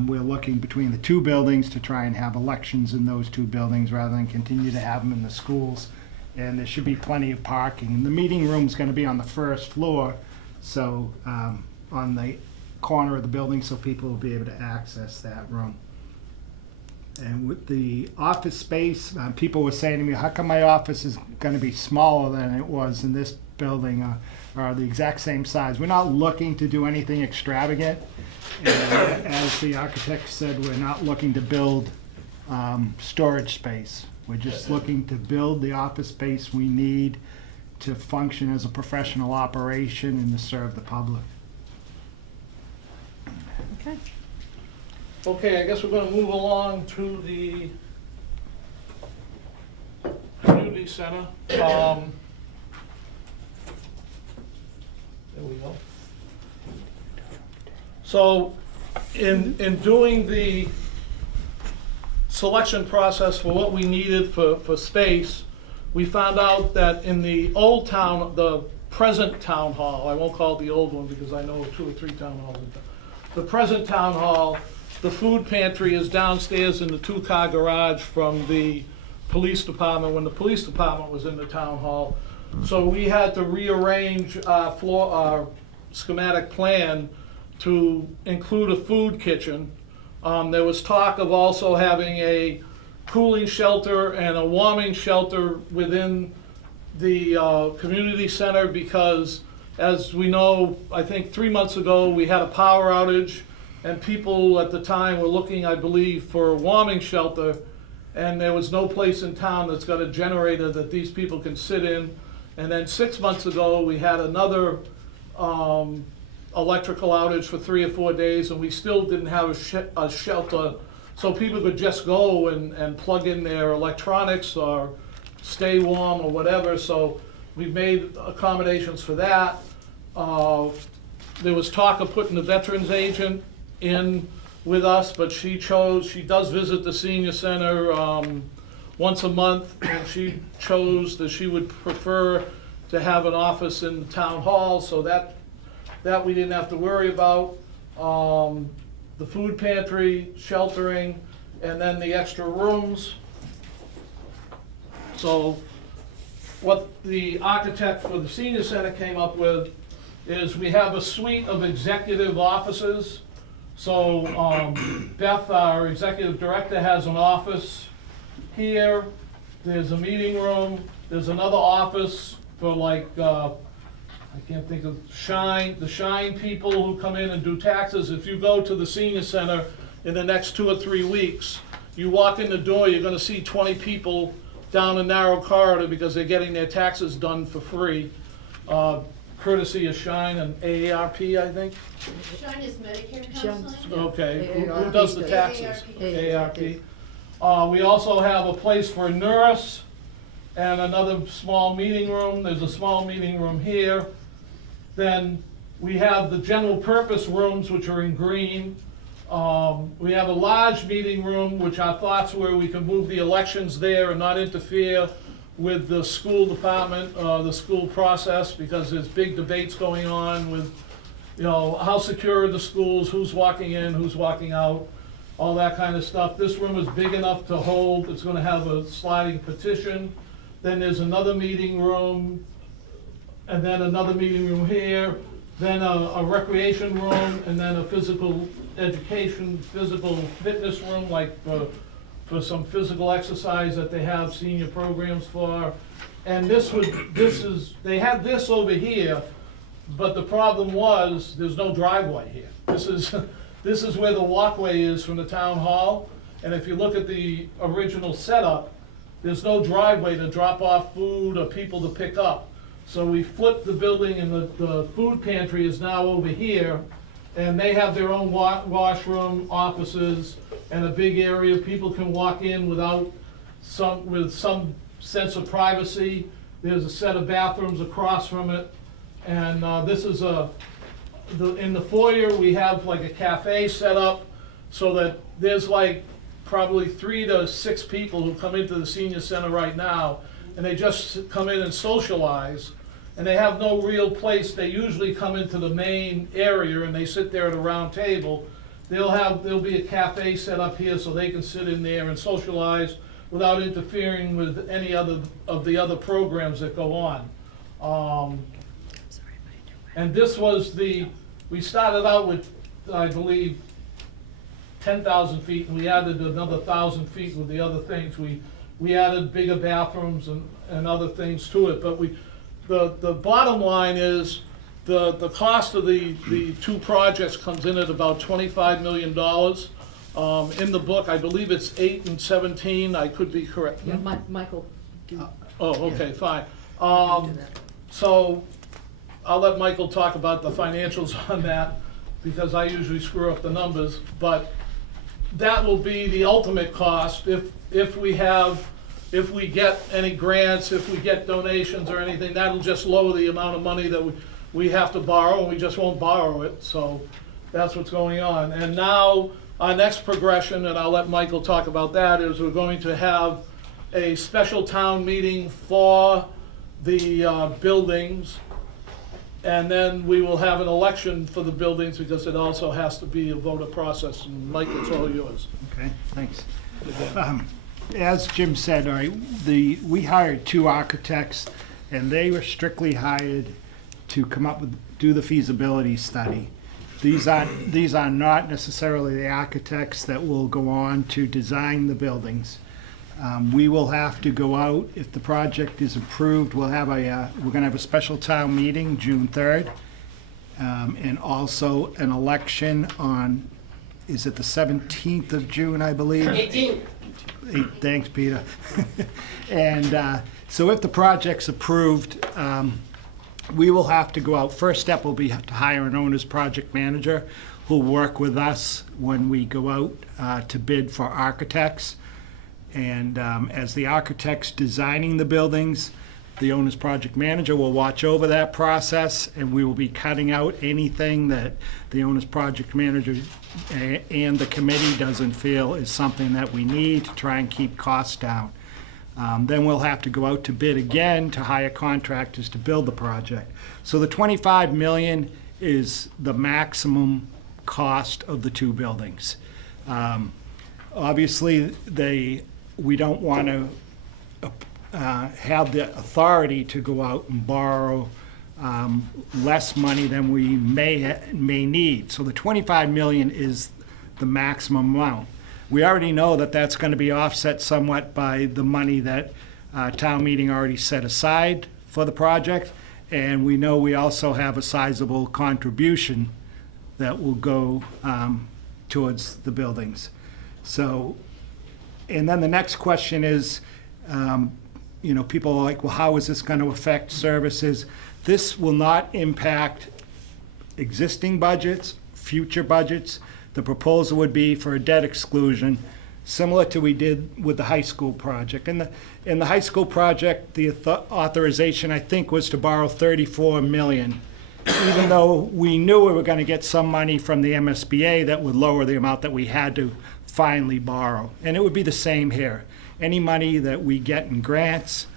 We're looking between the two buildings to try and have elections in those two buildings rather than continue to have them in the schools. And there should be plenty of parking. And the meeting room's going to be on the first floor, so on the corner of the building, so people will be able to access that room. And with the office space, people were saying to me, how come my office is going to be smaller than it was in this building, or the exact same size? We're not looking to do anything extravagant. And as the architect said, we're not looking to build storage space. We're just looking to build the office space we need to function as a professional operation and to serve the public. Okay. Okay, I guess we're gonna move along to the community center. There we go. So, in doing the selection process for what we needed for space, we found out that in the old town, the present town hall, I won't call it the old one because I know 2 or 3 town halls. The present town hall, the food pantry is downstairs in the 2-car garage from the police department when the police department was in the town hall. So we had to rearrange our schematic plan to include a food kitchen. There was talk of also having a cooling shelter and a warming shelter within the community center because, as we know, I think 3 months ago, we had a power outage and people at the time were looking, I believe, for a warming shelter, and there was no place in town that's got a generator that these people can sit in. And then 6 months ago, we had another electrical outage for 3 or 4 days, and we still didn't have a shelter, so people could just go and plug in their electronics or stay warm or whatever. So we've made accommodations for that. There was talk of putting the veterans agent in with us, but she does visit the senior center once a month, and she chose that she would prefer to have an office in the town hall, so that we didn't have to worry about. The food pantry, sheltering, and then the extra rooms. So what the architect for the senior center came up with is we have a suite of executive offices. So Beth, our executive director, has an office here. There's a meeting room. There's another office for I can't think of the Shine people who come in and do taxes. If you go to the senior center in the next 2 or 3 weeks, you walk in the door, you're gonna see 20 people down a narrow corridor because they're getting their taxes done for free, courtesy of Shine and AARP, I think. Shine is Medicare Shine. counseling? Okay, who does the taxes? AARP. AARP. We also have a place for a nurse and another small meeting room. There's a small meeting room here. Then we have the general purpose rooms, which are in green. We have a large meeting room, which our thoughts were we could move the elections there and not interfere with the school department, the school process, because there's big debates going on with, how secure are the schools, who's walking in, who's walking out, all that kind of stuff. This room is big enough to hold, it's gonna have a sliding partition. Then there's another meeting room, and then another meeting room here, then a recreation room, and then a physical education, physical fitness room, like for some physical exercise that they have senior programs for. And they had this over here, but the problem was, there's no driveway here. This is where the walkway is from the town hall, and if you look at the original setup, there's no driveway to drop off food or people to pick up. So we flipped the building, and the food pantry is now over here, and they have their own washroom, offices, and a big area. People can walk in with some sense of privacy. There's a set of bathrooms across from it, and this is in the foyer we have like a cafe set up, so that there's probably 3 to 6 people who come into the senior center right now, and they just come in and socialize, and they have no real place. They usually come into the main area and they sit there at a round table. There'll be a cafe set up here so they can sit in there and socialize without interfering with any of the other programs that go on. And this was we started out with, I believe, 10,000 feet, and we added another 1,000 feet with the other things. We added bigger bathrooms and other things to it, but the bottom line is the cost of the 2 projects comes in at about $25 million. In the book, I believe it's 8 and 17, I could be correct. Yeah, Michael. Oh, okay, fine. do that. So I'll let Michael talk about the financials on that, because I usually screw up the numbers, but that will be the ultimate cost if we get any grants, if we get donations or anything, that'll just lower the amount of money that we have to borrow, and we just won't borrow it, so that's what's going on. And now, our next progression, and I'll let Michael talk about that, is we're going to have a special town meeting for the buildings, and then we will have an election for the buildings, because it also has to be a voter process, and Mike, it's all yours. Okay, thanks. As Jim said, all right, we hired 2 architects, and they were strictly hired to come up with, do the feasibility study. These are not necessarily the architects that will go on to design the buildings. We will have to go out, if the project is approved, we're gonna have a special town meeting June 3rd, and also an election on, is it the 17th of June, I believe? 18. Thanks, Peter. And so if the project's approved, we will have to go out. First step will be to hire an owner's project manager who'll work with us when we go out to bid for architects. And as the architect's designing the buildings, the owner's project manager will watch over that process, and we will be cutting out anything that the owner's project manager and the committee doesn't feel is something that we need to try and keep costs down. Then we'll have to go out to bid again to hire contractors to build the project. So the $25 million is the maximum cost of the 2 buildings. Obviously, we don't want to have the authority to go out and borrow less money than we may need. So the $25 million is the maximum amount. We already know that that's going to be offset somewhat by the money that town meeting already set aside for the project, and we know we also have a sizable contribution that will go towards the buildings. So, and then the next question is, people are like, well, how is this going to affect services? This will not impact existing budgets, future budgets. The proposal would be for a debt exclusion, similar to we did with the high school project. In the high school project, the authorization, I think, was to borrow $34 million, even though we knew we were going to get some money from the MSBA that would lower the amount that we had to finally borrow. And it would be the same here. Any money that we get in grants,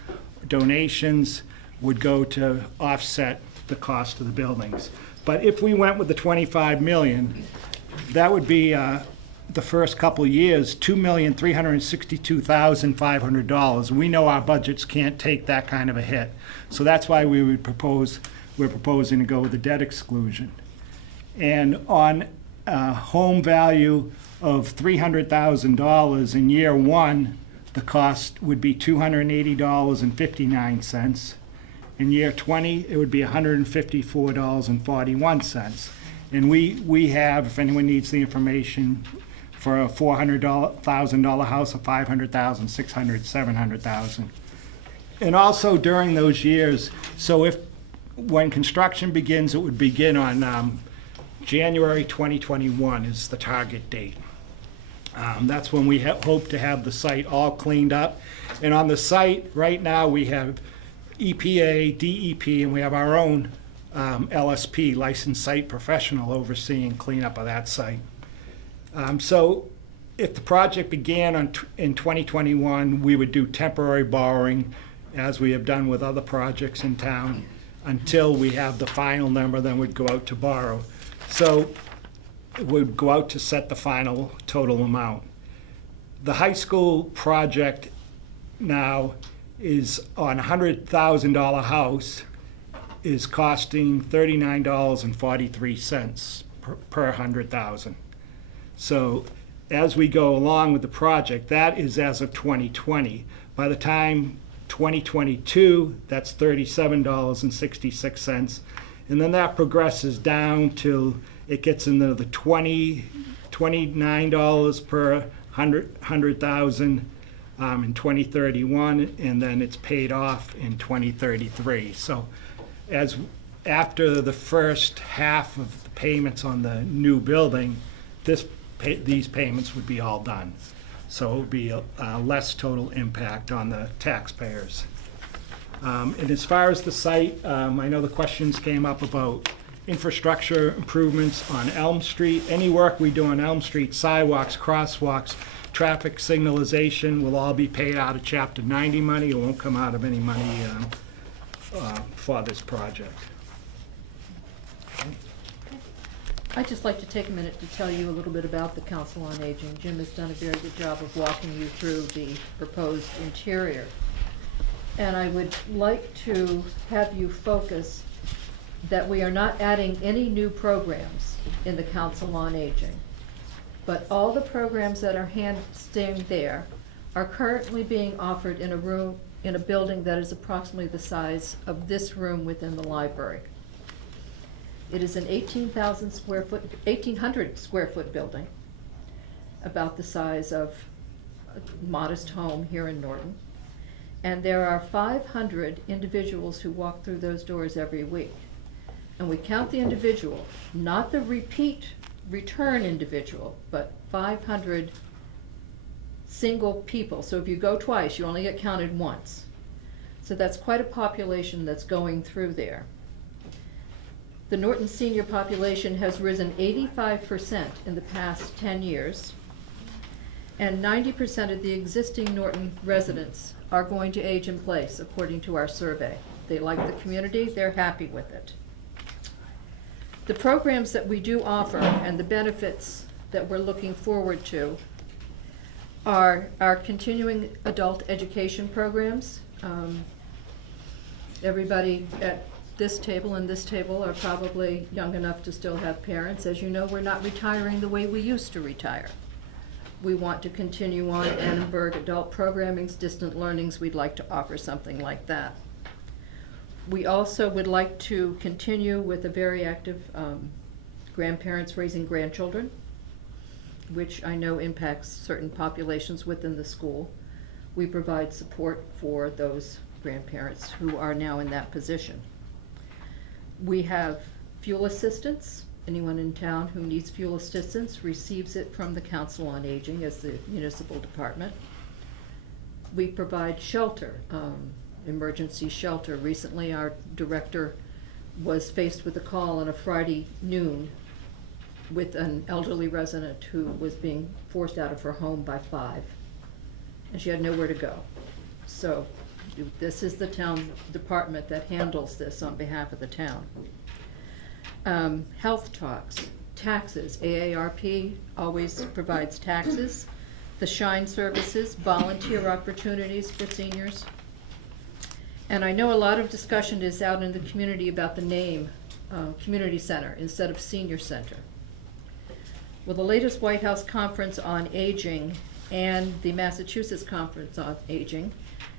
donations, would go to offset the cost of the buildings. But if we went with the $25 million, that would be the first couple of years, $2,362,500. We know our budgets can't take that kind of a hit. So that's why we're proposing to go with the debt exclusion. And on a home value of $300,000 in year 1, the cost would be $280.59. In year 20, it would be $154.41. And we have, if anyone needs the information, for a $400,000 house, a $500,000, $600,000, $700,000. And also during those years, so when construction begins, it would begin on January 2021 is the target date. That's when we hope to have the site all cleaned up. And on the site, right now, we have EPA, DEP, and we have our own LSP, licensed site professional, overseeing cleanup of that site. So if the project began in 2021, we would do temporary borrowing, as we have done with other projects in town, until we have the final number, then we'd go out to borrow. So we'd go out to set the final total amount. The high school project now is on a $100,000 house, is costing $39.43 per 100,000. So as we go along with the project, that is as of 2020. By the time 2022, that's $37.66. And then that progresses down till it gets into the $20,000 $29 per 100,000 in 2031, and then it's paid off in 2033. So after the first half of the payments on the new building, these payments would be all done. So it would be a less total impact on the taxpayers. And as far as the site, I know the questions came up about infrastructure improvements on Elm Street. Any work we do on Elm Street, sidewalks, crosswalks, traffic signalization, will all be paid out of Chapter 90 money. It won't come out of any money for this project. I'd just like to take a minute to tell you a little bit about the Council on Aging. Jim has done a very good job of walking you through the proposed interior. And I would like to have you focus that we are not adding any new programs in the Council on Aging. But all the programs that are staying there are currently being offered in a room, in a building that is approximately the size of this room within the library. It is an 1,800 square foot building, about the size of a modest home here in Norton. And there are 500 individuals who walk through those doors every week. And we count the individual, not the return individual, but 500 single people. So if you go twice, you only get counted once. So that's quite a population that's going through there. The Norton senior population has risen 85% in the past 10 years, and 90% of the existing Norton residents are going to age in place, according to our survey. They like the community, they're happy with it. The programs that we do offer and the benefits that we're looking forward to are our continuing adult education programs. Everybody at this table and this table are probably young enough to still have parents. As you know, we're not retiring the way we used to retire. We want to continue on Annenberg adult programmings, distant learnings. We'd like to offer something like that. We also would like to continue with a very active grandparents raising grandchildren, which I know impacts certain populations within the school. We provide support for those grandparents who are now in that position. We have fuel assistance. Anyone in town who needs fuel assistance receives it from the Council on Aging as the municipal department. We provide shelter, emergency shelter. Recently, our director was faced with a call on a Friday noon with an elderly resident who was being forced out of her home by 5, and she had nowhere to go. So this is the town department that handles this on behalf of the town. Health talks, taxes. AARP always provides taxes. The Shine services, volunteer opportunities for seniors. And I know a lot of discussion is out in the community about the name community center instead of senior center. Well, the latest White House Conference on Aging and the Massachusetts Conference on Aging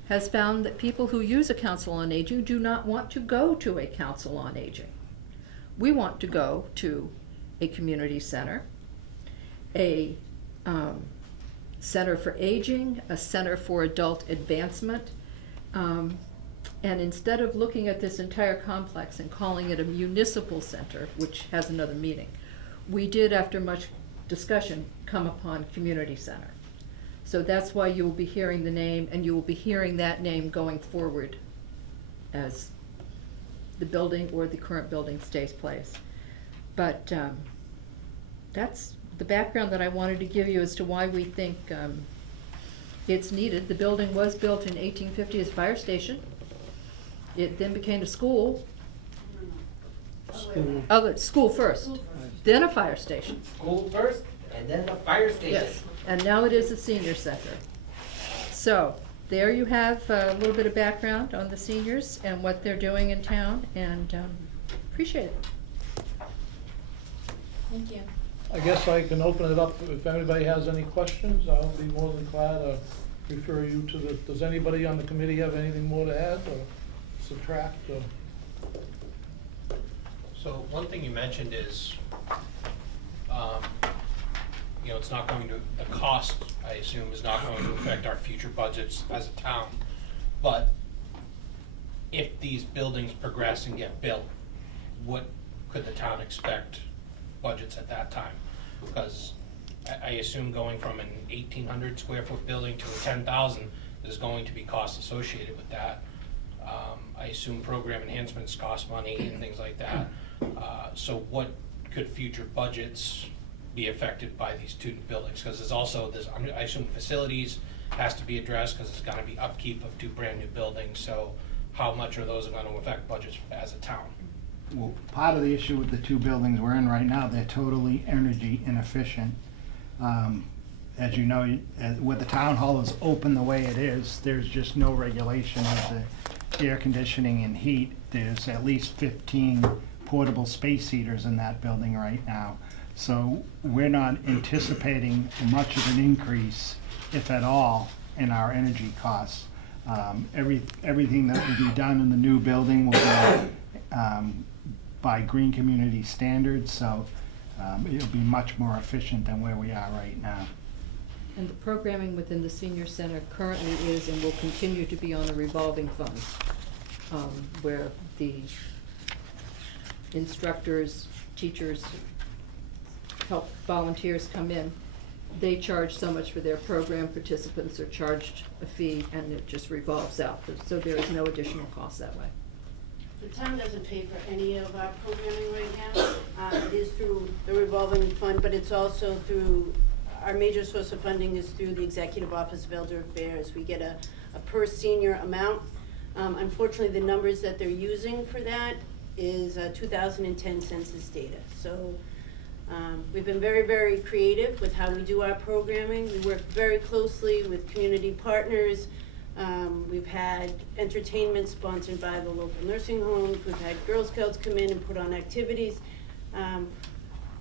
has found that people who use a Council on Aging do not want to go to a Council on Aging. We want to go to a community center, a center for aging, a center for adult advancement, and instead of looking at this entire complex and calling it a municipal center, which has another meaning, we did, after much discussion, come upon community center. So that's why you will be hearing the name, and you will be hearing that name going forward as the building or the current building stays place. But that's the background that I wanted to give you as to why we think it's needed. The building was built in 1850 as a fire station. It then became a school. School. Oh, school first, then a fire station. School first, and then the fire station. Yes, and now it is a senior center. So there you have a little bit of background on the seniors and what they're doing in town, and appreciate it. Thank you. I guess I can open it up. If anybody has any questions, I'll be more than glad to refer you to the, does anybody on the committee have anything more to add or subtract or? So one thing you mentioned is you know, it's not going to, the cost, I assume, is not going to affect our future budgets as a town. But if these buildings progress and get built, what could the town expect budgets at that time? Because I assume going from an 1,800 square foot building to a 10,000, there's going to be costs associated with that. I assume program enhancements cost money and things like that. So what could future budgets be affected by these two buildings? Because there's also, I assume facilities has to be addressed because it's gonna be upkeep of two brand new buildings. So how much are those going to affect budgets as a town? Well, part of the issue with the two buildings we're in right now, they're totally energy inefficient. As you know, with the town hall is open the way it is, there's just no regulation of the air conditioning and heat. There's at least 15 portable space heaters in that building right now. So we're not anticipating much of an increase, if at all, in our energy costs. Everything that will be done in the new building will be by green community standards, so it'll be much more efficient than where we are right now. And the programming within the senior center currently is and will continue to be on a revolving fund, where the instructors, teachers, help volunteers come in. They charge so much for their program, participants are charged a fee, and it just revolves out. So there is no additional cost that way. The town doesn't pay for any of our programming right now. It is through the revolving fund, but it's also through, our major source of funding is through the Executive Office of Elder Affairs. We get a per senior amount. Unfortunately, the numbers that they're using for that is 2010 census data. So we've been very, very creative with how we do our programming. We work very closely with community partners. We've had entertainment sponsored by the local nursing homes. We've had Girl Scouts come in and put on activities.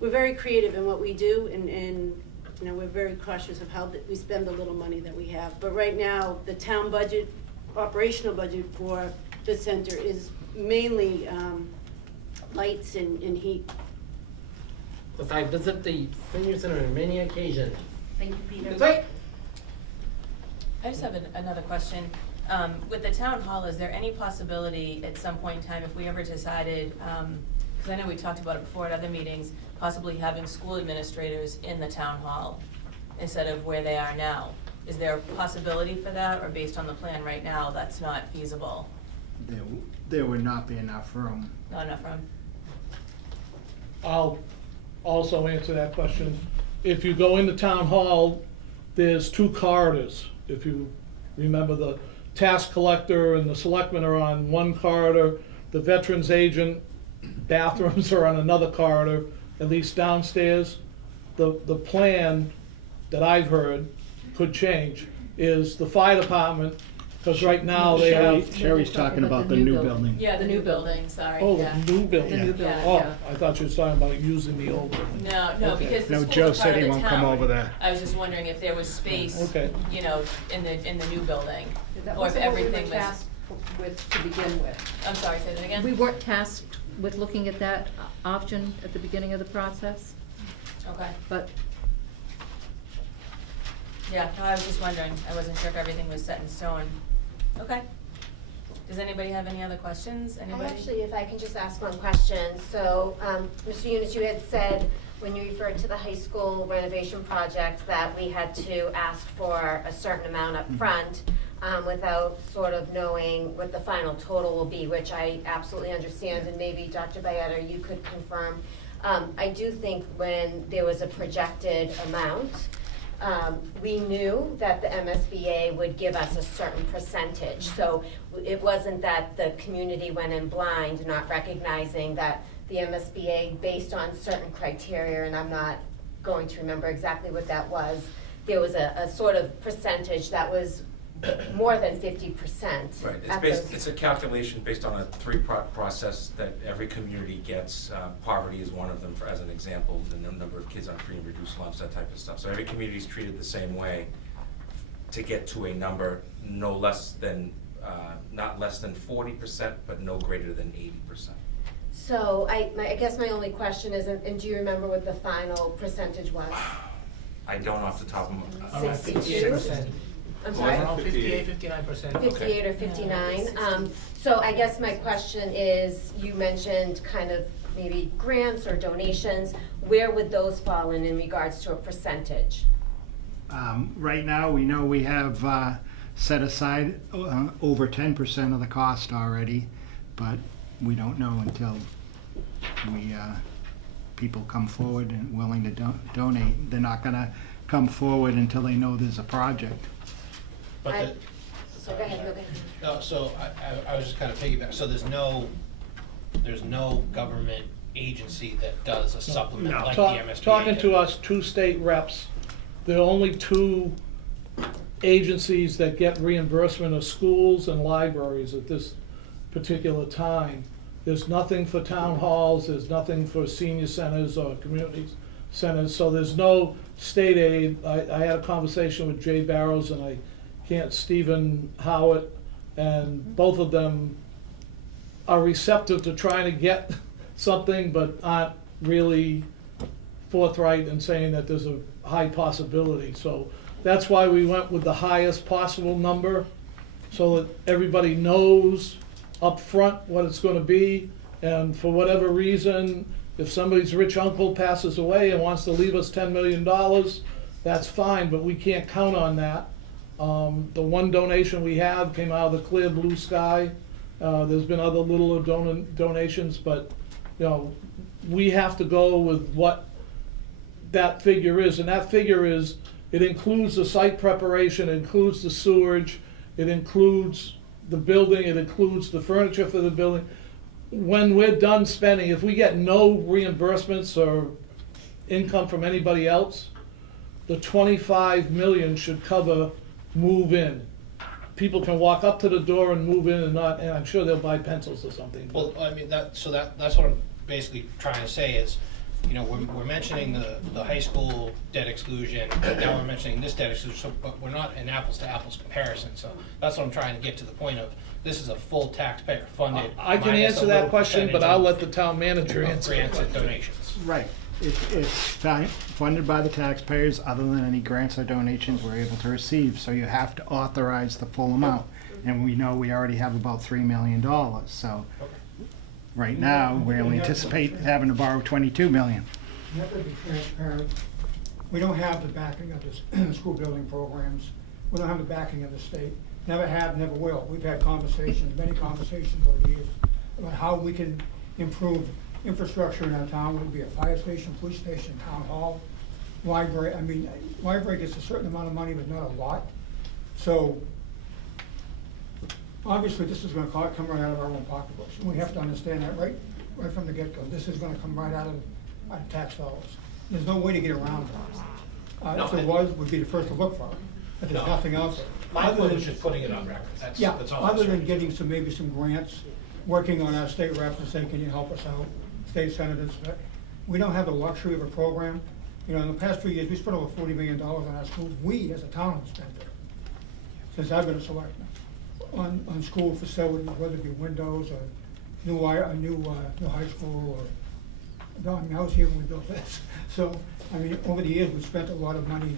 We're very creative in what we do, and you know, we're very cautious of how we spend the little money that we have. But right now, the town budget, operational budget for the center is mainly lights and heat. Because I visit the senior center on many occasions. Thank you, Peter. That's right. I just have another question. With the town hall, is there any possibility at some point in time, if we ever decided, because I know we talked about it before at other meetings, possibly having school administrators in the town hall instead of where they are now? Is there a possibility for that, or based on the plan right now, that's not feasible? There would not be enough room. Not enough room? I'll also answer that question. If you go into town hall, there's two corridors. If you remember, the tax collector and the selectmen are on one corridor, the veterans agent bathrooms are on another corridor, at least downstairs. The plan that I've heard could change is the fire department, because right now they have. Sherry's talking about the new building. Yeah, the new building, sorry, Oh, yeah. the new building. The new building, Yeah. Oh, yeah. I thought you were talking about using the old building. No, Okay. because the No, schools Joe are part said of he the won't come town. over there. I was just wondering if there was space, Okay. you know, in the new building, That or if wasn't what we were everything was. tasked with to begin with. I'm sorry, say that again? We weren't tasked with looking at that option at the beginning of the process, Okay, but yeah, no, I was just wondering, I wasn't sure if everything was set in stone. Okay. Does anybody have any other questions? Anybody? Actually, if I can just ask one question. So, Mr. Yunus, you had said when you referred to the high school renovation project that we had to ask for a certain amount up front without sort of knowing what the final total will be, which I absolutely understand, and maybe Dr. Bayetta, you could confirm. I do think when there was a projected amount, we knew that the MSBA would give us a certain percentage. So it wasn't that the community went in blind, not recognizing that the MSBA, based on certain criteria, and I'm not going to remember exactly what that was, there was a sort of percentage that was more than 50%. Right, at it's a calculation based on a three-part process that every community gets. Poverty is one of them, as an example, the number of kids on free and reduced lunch, that type of stuff. So every community is treated the same way to get to a number no less than, not less than 40%, but no greater than 80%. So I guess my only question is, and do you remember what the final percentage was? I don't off the top of my. Around 58%. I'm sorry? Around 58, 59%. 58 or 59. So I guess my question is, you mentioned kind of maybe grants or donations. Where would those fall in regards to a percentage? Right now, we know we have set aside over 10% of the cost already, but we don't know until we, people come forward and willing to donate. They're not gonna come forward until they know there's a project. But I- the, So go ahead, go ahead. no, so I was just kind of piggybacking, so there's no government agency that does a supplement like the MSBA Talking to did. us, 2 state reps, there are only 2 agencies that get reimbursement of schools and libraries at this particular time. There's nothing for town halls, there's nothing for senior centers or community centers, so there's no state aid. I had a conversation with Jay Barrows and Stephen Howitt, and both of them are receptive to trying to get something, but aren't really forthright in saying that there's a high possibility. So that's why we went with the highest possible number, so that everybody knows up front what it's gonna be. And for whatever reason, if somebody's rich uncle passes away and wants to leave us $10 million, that's fine, but we can't count on that. The one donation we have came out of the clear blue sky. There's been other little donations, but, you know, we have to go with what that figure is, and that figure is, it includes the site preparation, it includes the sewerage, it includes the building, it includes the furniture for the building. When we're done spending, if we get no reimbursements or income from anybody else, the 25 million should cover move in. People can walk up to the door and move in, and I'm sure they'll buy pencils or something. Well, I mean, that's what I'm basically trying to say is, you know, we're mentioning the high school debt exclusion, and now we're mentioning this debt exclusion, so, but we're not in apples to apples comparison, so that's what I'm trying to get to the point of, this is a full taxpayer funded. I can minus a answer that little question, but percentage I'll of- let the town manager of answer. grants and donations. Right. It's funded by the taxpayers, other than any grants or donations we're able to receive, so you have to authorize the full amount. And we know we already have about $3 million, so right now, we only anticipate having to borrow 22 million. You have to be transparent. We don't have the backing of the school building programs. We don't have the backing of the state. Never have, never will. We've had conversations, many conversations over the years, about how we can improve infrastructure in our town, whether it be a fire station, police station, town hall, library. I mean, library gets a certain amount of money, but not a lot. So, obviously, this is gonna come right out of our own pocketbooks, and we have to understand that right from the get-go. This is gonna come right out of tax dollars. There's no way to get around it. No, If there was, we'd be the first to look for it, but there's No. nothing else. My Other point than- was just putting it on record, that's Yeah, all I'm other than saying. getting maybe some grants, working on our state reps and saying, can you help us out, state senators. We don't have the luxury of a program. You know, in the past 2 years, we spent over $40 million on our schools. We, as a town, have spent it, since I've been a selectman, on school facilities, whether it be windows or new high school or, no, I mean, I was here when we built this. So, I mean, over the years, we've spent a lot of money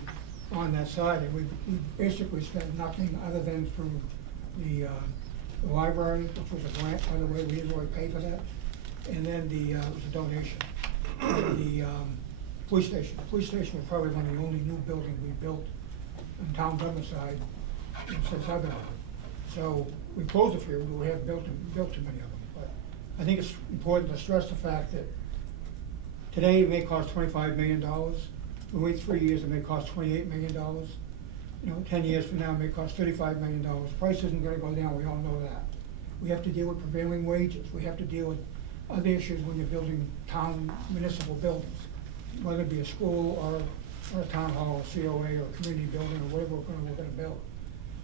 on that side, and we basically spent nothing other than through the library, which was a grant, by the way, we didn't really pay for that, and then it was a donation. The police station was probably one of the only new buildings we built on town government side since I've been on. So, we closed a few, but we haven't built too many of them. But I think it's important to stress the fact that today it may cost $25 million. We wait 3 years, it may cost $28 million. You know, 10 years from now, it may cost $35 million. The price isn't gonna go down, we all know that. We have to deal with prevailing wages. We have to deal with other issues when you're building town municipal buildings, whether it be a school or a town hall, or COA, or a community building, or whatever we're gonna build.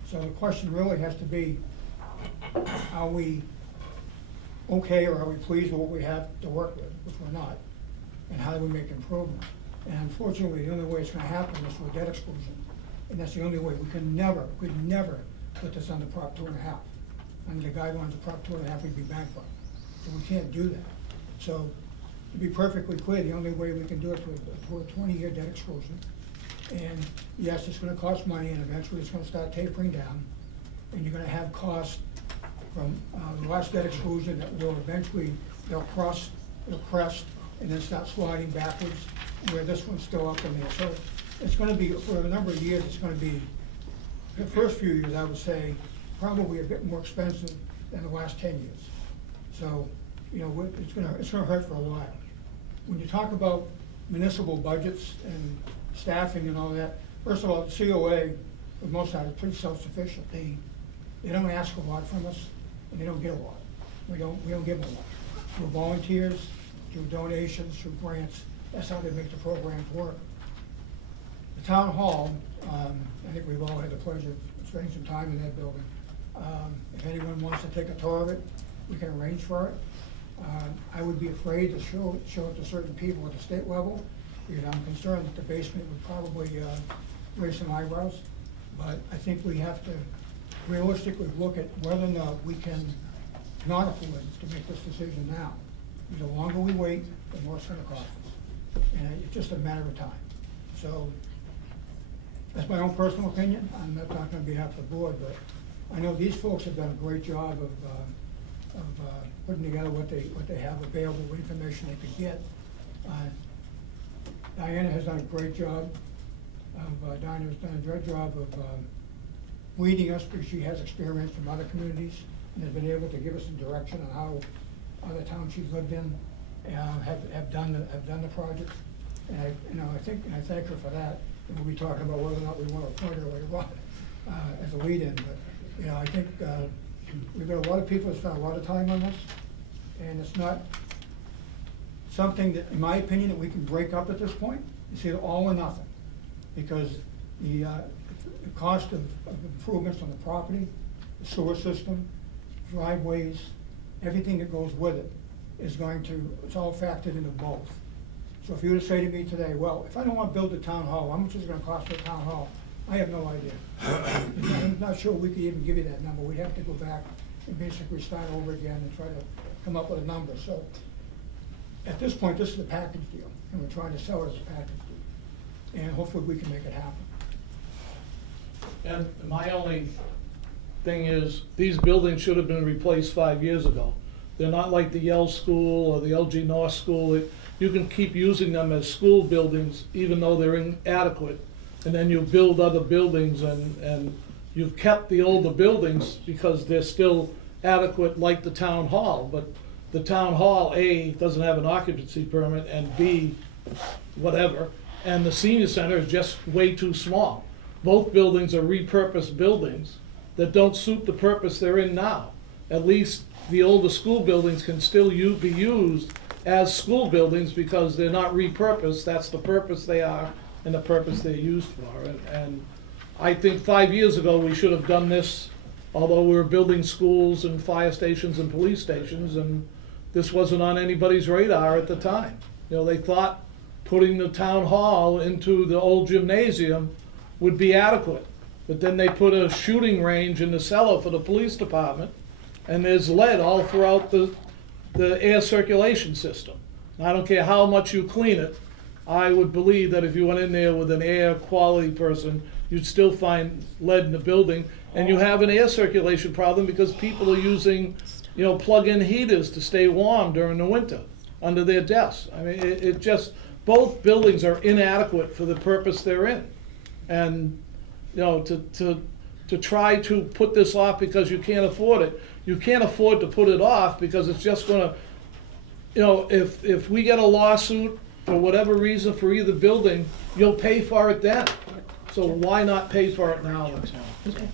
So the question really has to be, are we okay, or are we pleased with what we have to work with, which we're not? And how do we make improvements? And unfortunately, the only way it's gonna happen is with debt exclusion. And that's the only way. We could never put this under Prop 2.5. Under the guidelines of Prop 2.5, we'd be bankrupt. So we can't do that. So, to be perfectly clear, the only way we can do it is for a 20-year debt exclusion. And yes, it's gonna cost money, and eventually it's gonna start tapering down. And you're gonna have costs from the last debt exclusion that will eventually, they'll crest, and then start sliding backwards, where this one's still up in there. So it's gonna be, for a number of years, it's gonna be, the first few years, I would say, probably a bit more expensive than the last 10 years. So, you know, it's gonna hurt for a while. When you talk about municipal budgets and staffing and all that, first of all, the COA, for the most part, is pretty self-sufficient. They don't ask a lot from us, and they don't get a lot. We don't give them a lot. Through volunteers, through donations, through grants, that's how they make the programs work. The town hall, I think we've all had the pleasure of spending some time in that building. If anyone wants to take a tour of it, we can arrange for it. I would be afraid to show it to certain people at the state level, because I'm concerned that the basement would probably raise some eyebrows. But I think we have to realistically look at whether or not we can not afford to make this decision now. The longer we wait, the more it's gonna cost us. And it's just a matter of time. So that's my own personal opinion. I'm not talking on behalf of the board, but I know these folks have done a great job of putting together what they have available, what information they could get. Diana has done a great job of leading us, because she has experience from other communities and has been able to give us some direction on how other towns she's lived in have done the project. And I thank her for that. And we'll be talking about whether or not we want to appoint her later on as a lead-in. But I think we've got a lot of people that spent a lot of time on this, and it's not something that, in my opinion, that we can break up at this point. It's either all or nothing, because the cost of improvements on the property, the sewer system, driveways, everything that goes with it is it's all factored into both. So if you were to say to me today, well, if I don't want to build a town hall, how much is it going to cost for a town hall? I have no idea. I'm not sure we could even give you that number. We'd have to go back and basically start over again and try to come up with a number. So at this point, this is a package deal, and we're trying to sell it as a package deal. And hopefully we can make it happen. And my only thing is, these buildings should have been replaced 5 years ago. They're not like the Yale School or the LG North School. You can keep using them as school buildings even though they're inadequate. And then you build other buildings, and you've kept the older buildings because they're still adequate, like the town hall. But the town hall, A, doesn't have an occupancy permit, and B, whatever. And the senior center is just way too small. Both buildings are repurposed buildings that don't suit the purpose they're in now. At least the older school buildings can still be used as school buildings because they're not repurposed. That's the purpose they are and the purpose they're used for. And I think 5 years ago we should have done this, although we were building schools and fire stations and police stations, and this wasn't on anybody's radar at the time. They thought putting the town hall into the old gymnasium would be adequate. But then they put a shooting range in the cellar for the police department, and there's lead all throughout the air circulation system. And I don't care how much you clean it, I would believe that if you went in there with an air quality person, you'd still find lead in the building, and you have an air circulation problem because people are using, plug-in heaters to stay warm during the winter under their desks. I mean, it just, both buildings are inadequate for the purpose they're in. And, to try to put this off because you can't afford it, you can't afford to put it off because it's just gonna, if we get a lawsuit for whatever reason for either building, you'll pay for it then. So why not pay for it now? Okay.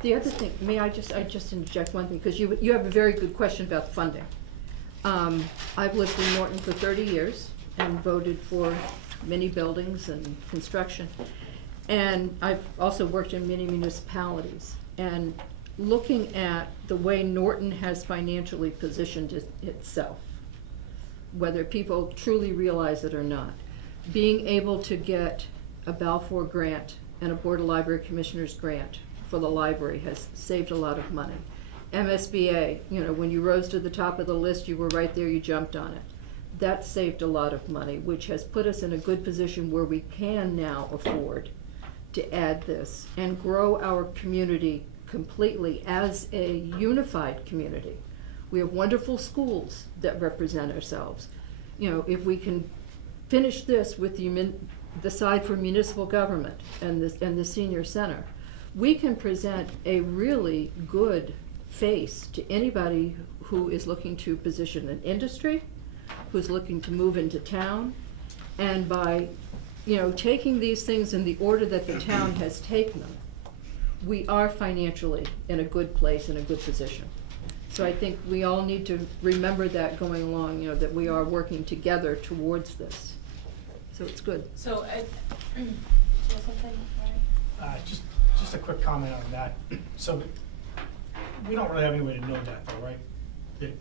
The other thing, I just interject one thing, because you have a very good question about funding. I've lived in Norton for 30 years and voted for many buildings and construction. And I've also worked in many municipalities. And looking at the way Norton has financially positioned itself, whether people truly realize it or not, being able to get a Balfour grant and a Board of Library Commissioners grant for the library has saved a lot of money. MSBA, when you rose to the top of the list, you were right there, you jumped on it. that saved a lot of money, which has put us in a good position where we can now afford to add this and grow our community completely as a unified community. We have wonderful schools that represent ourselves. You know, if we can finish this with the side for municipal government and the senior center, we can present a really good face to anybody who is looking to position an industry, who's looking to move into town. And by, you know, taking these things in the order that the town has taken them, we are financially in a good place, in a good position. So I think we all need to remember that going along, you know, that we are working together towards this. So it's good. So, do you have something, Ryan? Just a quick comment on that. So we don't really have any way to know that though, right?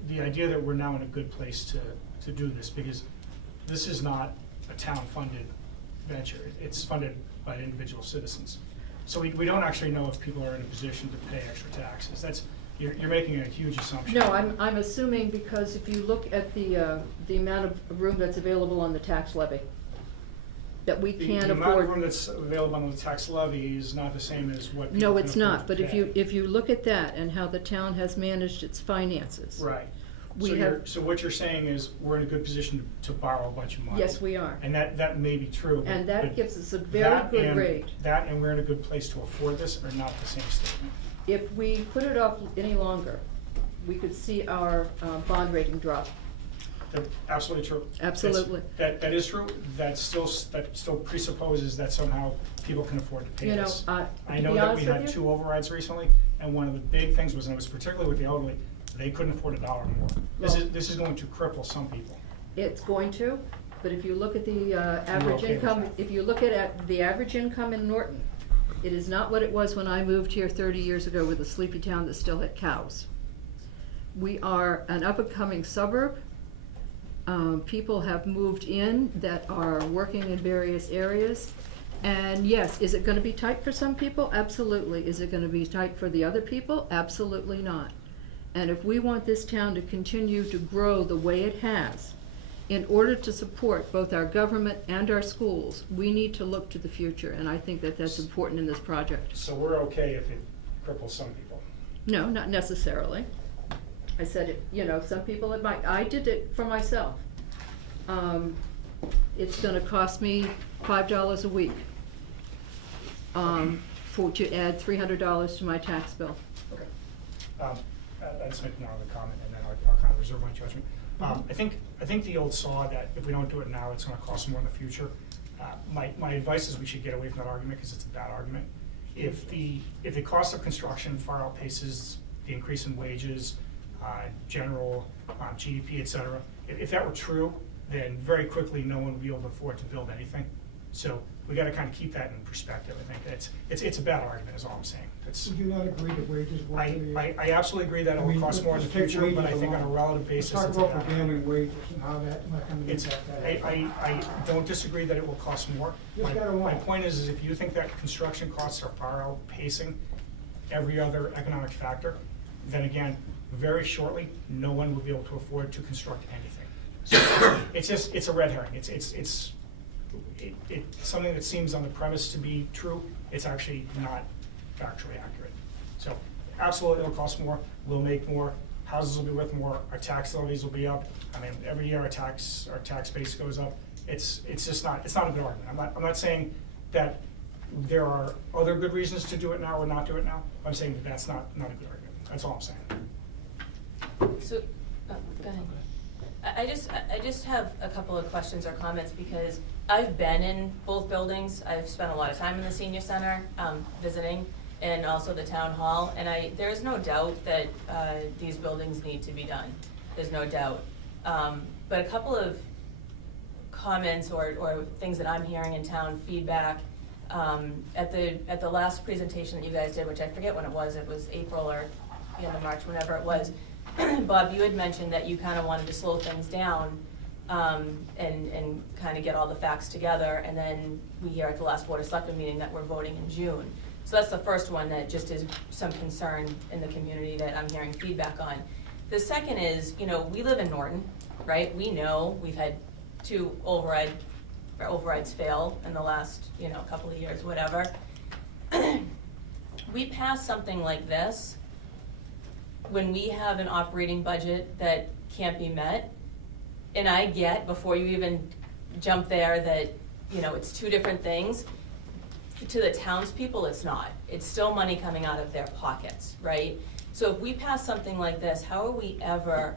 The idea that we're now in a good place to do this, because this is not a town-funded venture. It's funded by individual citizens. So we don't actually know if people are in a position to pay extra taxes. You're making a huge assumption. No, I'm assuming, because if you look at the amount of room that's available on the tax levy, that we can't The amount of afford. room that's available on the tax levy is not the same as what people No, can it's afford not, to but pay. if you look at that and how the town has managed its finances. Right. We have, So what you're saying is we're in a good position to borrow a bunch of money. yes, we are. And that may be true. And but that gives us a very that good and- rate. That and we're in a good place to afford this are not the same statement. If we put it off any longer, we could see our bond rating drop. That's absolutely true. Absolutely. That is true. That still presupposes that somehow people can afford to pay You know, this. to I be know that we honest with had you- 2 overrides recently, and one of the big things was, and it was particularly with the elderly, they couldn't afford $1 more. Well- This is going to cripple some people. It's going to, but if you look at the average okay with income, that. if you look at the average income in Norton, it is not what it was when I moved here 30 years ago with a sleepy town that still had cows. We are an up-and-coming suburb. People have moved in that are working in various areas. And yes, is it gonna be tight for some people? Absolutely. Is it gonna be tight for the other people? Absolutely not. And if we want this town to continue to grow the way it has, in order to support both our government and our schools, we need to look to the future, and I think that that's important in this project. So we're okay if it cripples some people. No, not necessarily. I said it, you know, some people it might, I did it for myself. It's gonna cost me $5 a week, to add $300 to my tax bill. Okay. I'll just make another comment, and then I'll kind of reserve my judgment. I think the old saw that if we don't do it now, it's gonna cost more in the future. My advice is we should get away from that argument, because it's a bad argument. If the cost of construction far outpaces the increase in wages, general GDP, et cetera, if that were true, then very quickly no one would be able to afford to build anything. So we gotta kind of keep that in perspective. I think it's a bad argument is all I'm saying. Would you not agree that wages will? I absolutely agree that it will cost more in the future, but I think on a relative basis, Let's it's talk a about bad prevailing wages and how that might come into It's, that. I don't disagree that it will cost more. Just got it My wrong. point is if you think that construction costs are far outpacing every other economic factor, then again, very shortly, no one will be able to afford to construct anything. So it's a red herring. It's something that seems on the premise to be true. It's actually not factually accurate. So absolutely, it'll cost more. We'll make more. Houses will be worth more. Our tax levies will be up. I mean, every year our tax base goes up. It's just not. It's not a good argument. I'm not saying that there are other good reasons to do it now or not do it now. I'm saying that that's not a good argument. That's all I'm saying. So, go ahead. I just have a couple of questions or comments, because I've been in both buildings. I've spent a lot of time in the senior center, visiting, and also the town hall, and there's no doubt that these buildings need to be done. There's no doubt. But a couple of comments or things that I'm hearing in town, feedback, at the last presentation that you guys did, which I forget when it was April or the end of March, whenever it was, Bob, you had mentioned that you kind of wanted to slow things down, and kind of get all the facts together, and then we hear at the last Board of Selectmen meeting that we're voting in June. So that's the first one that just is some concern in the community that I'm hearing feedback on. The second is, you know, we live in Norton, right? We know we've had 2 overrides fail in the last, couple of years, whatever. We pass something like this, when we have an operating budget that can't be met, and I get, before you even jump there, that, it's 2 different things, to the townspeople, it's not. It's still money coming out of their pockets, right? So if we pass something like this, how are we ever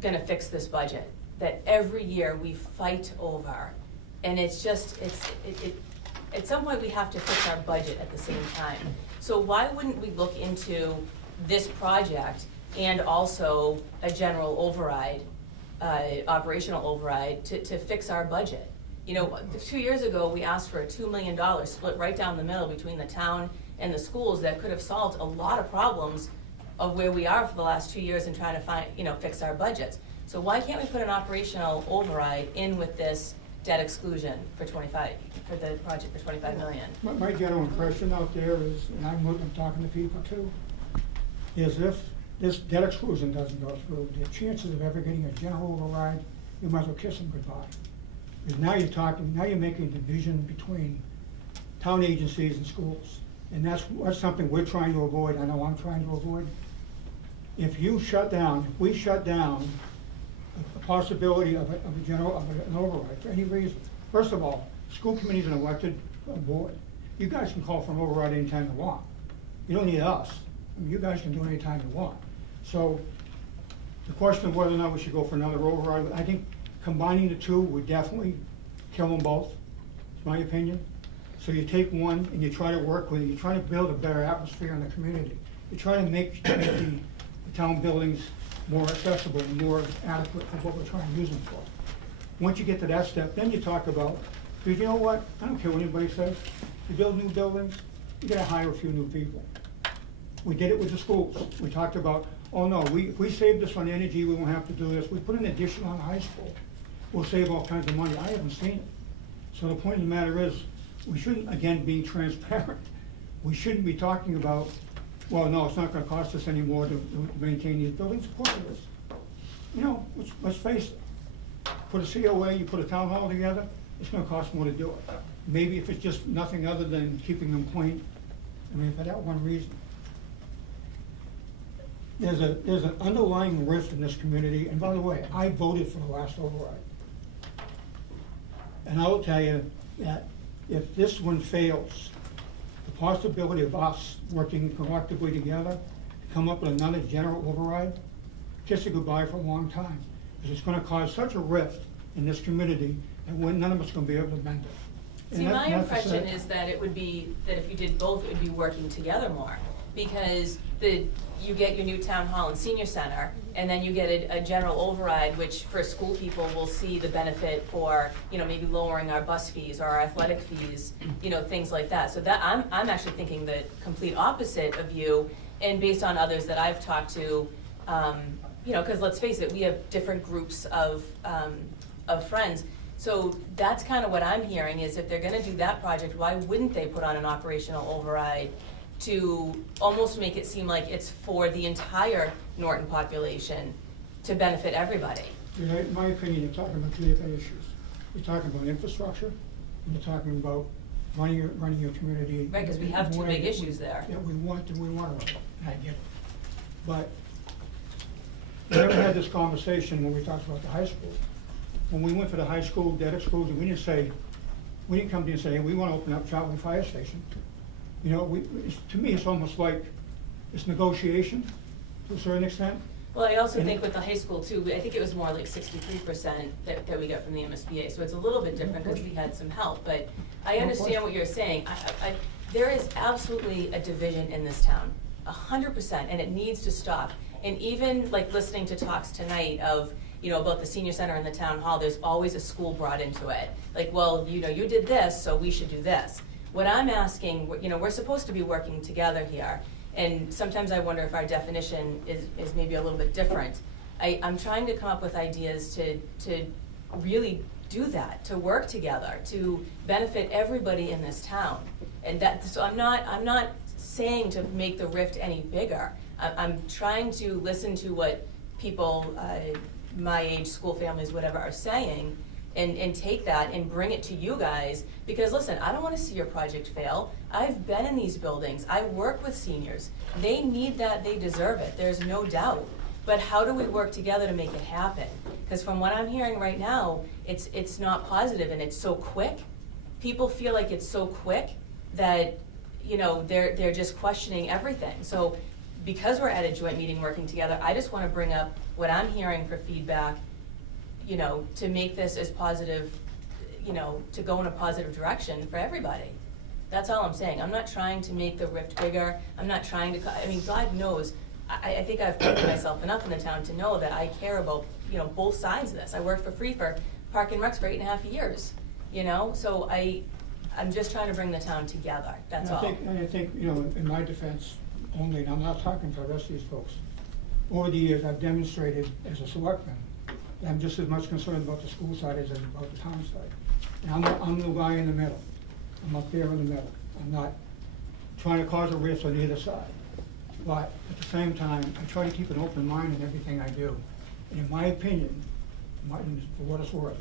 gonna fix this budget that every year we fight over? And it's just, at some point, we have to fix our budget at the same time. So why wouldn't we look into this project and also a general override, operational override, to fix our budget? 2 years ago, we asked for a $2 million split right down the middle between the town and the schools that could have solved a lot of problems of where we are for the last 2 years and trying to find, fix our budgets. So why can't we put an operational override in with this debt exclusion for the project for $25 million? My general impression out there is, and I'm talking to people too, is if this debt exclusion doesn't go through, the chances of ever getting a general override, you might as well kiss them goodbye. Because now you're making a division between town agencies and schools. And that's something we're trying to avoid, I know I'm trying to avoid. If we shut down the possibility of an override for any reason. First of all, school committee's an elected board. You guys can call for an override anytime you want. You don't need us. You guys can do it anytime you want. So the question of whether or not we should go for another override, I think combining the 2 would definitely kill them both, is my opinion. So you take one and you try to work with it, you try to build a better atmosphere in the community. You try to make the town buildings more accessible and more adequate for what we're trying to use them for. Once you get to that step, then you talk about, because you know what, I don't care what anybody says, you build new buildings, you gotta hire a few new people. We did it with the schools. We talked about, oh no, if we save this on energy, we won't have to do this. We put an addition on the high school, we'll save all kinds of money. I haven't seen it. So the point of the matter is, we shouldn't, again, be transparent. We shouldn't be talking about, well, no, it's not gonna cost us any more to maintain these buildings. Of course it is. Let's face it. Put a COA, you put a town hall together, it's gonna cost more to do it. Maybe if it's just nothing other than keeping them clean, for that one reason. There's an underlying rift in this community, and by the way, I voted for the last override. And I will tell you that if this one fails, the possibility of us working collectively together to come up with another general override, kiss it goodbye for a long time. Because it's gonna cause such a rift in this community, and none of us are gonna be able to mend it. See, my impression is that it would be, that if you did both, it would be working together more. Because you get your new town hall and senior center, and then you get a general override, which for school people will see the benefit for, maybe lowering our bus fees or our athletic fees, things like that. So that, I'm actually thinking the complete opposite of you, and based on others that I've talked to, because let's face it, we have different groups of friends. So that's kind of what I'm hearing, is if they're gonna do that project, why wouldn't they put on an operational override to almost make it seem like it's for the entire Norton population to benefit everybody? In my opinion, you're talking about 2 different issues. You're talking about infrastructure, and you're talking about running your community. Right, because we have 2 big issues there. Yeah, we want to run it, and I get it. But we never had this conversation when we talked about the high school. When we went for the high school debt exclusion, we didn't come to you and say, hey, we want to open up Charlie Fire Station. To me, it's almost like it's negotiation to a certain extent. Well, I also think with the high school too, I think it was more like 63% that we got from the MSBA, so it's a little bit different because we had some help, but I understand what you're saying. There is absolutely a division in this town, 100%, and it needs to stop. And even like listening to talks tonight of, about the senior center and the town hall, there's always a school brought into it. Like, well, you did this, so we should do this. What I'm asking, we're supposed to be working together here, and sometimes I wonder if our definition is maybe a little bit different. I'm trying to come up with ideas to really do that, to work together, to benefit everybody in this town. And so I'm not saying to make the rift any bigger. I'm trying to listen to what people my age school families, whatever, are saying, and take that and bring it to you guys, because listen, I don't wanna see your project fail. I've been in these buildings, I work with seniors, they need that, they deserve it, there's no doubt. But how do we work together to make it happen? Because from what I'm hearing right now, it's not positive and it's so quick. People feel like it's so quick that, you know, they're just questioning everything. So because we're at a joint meeting working together, I just wanna bring up what I'm hearing for feedback, you know, to make this as positive, you know, to go in a positive direction for everybody. That's all I'm saying. I'm not trying to make the rift bigger. I'm not trying to, I mean, God knows, I think I've proven myself enough in the town to know that I care about, you know, both sides of this. I worked for free for Park and Recs for 8.5 years, you know? So I'm just trying to bring the town together, that's all. I think, you know, in my defense only, and I'm not talking for the rest of these folks, over the years, I've demonstrated as a selectman, that I'm just as much concerned about the school side as about the town side. And I'm the guy in the middle. I'm up there in the middle. I'm not trying to cause a rift on either side. But at the same time, I try to keep an open mind in everything I do. And in my opinion, for what it's worth,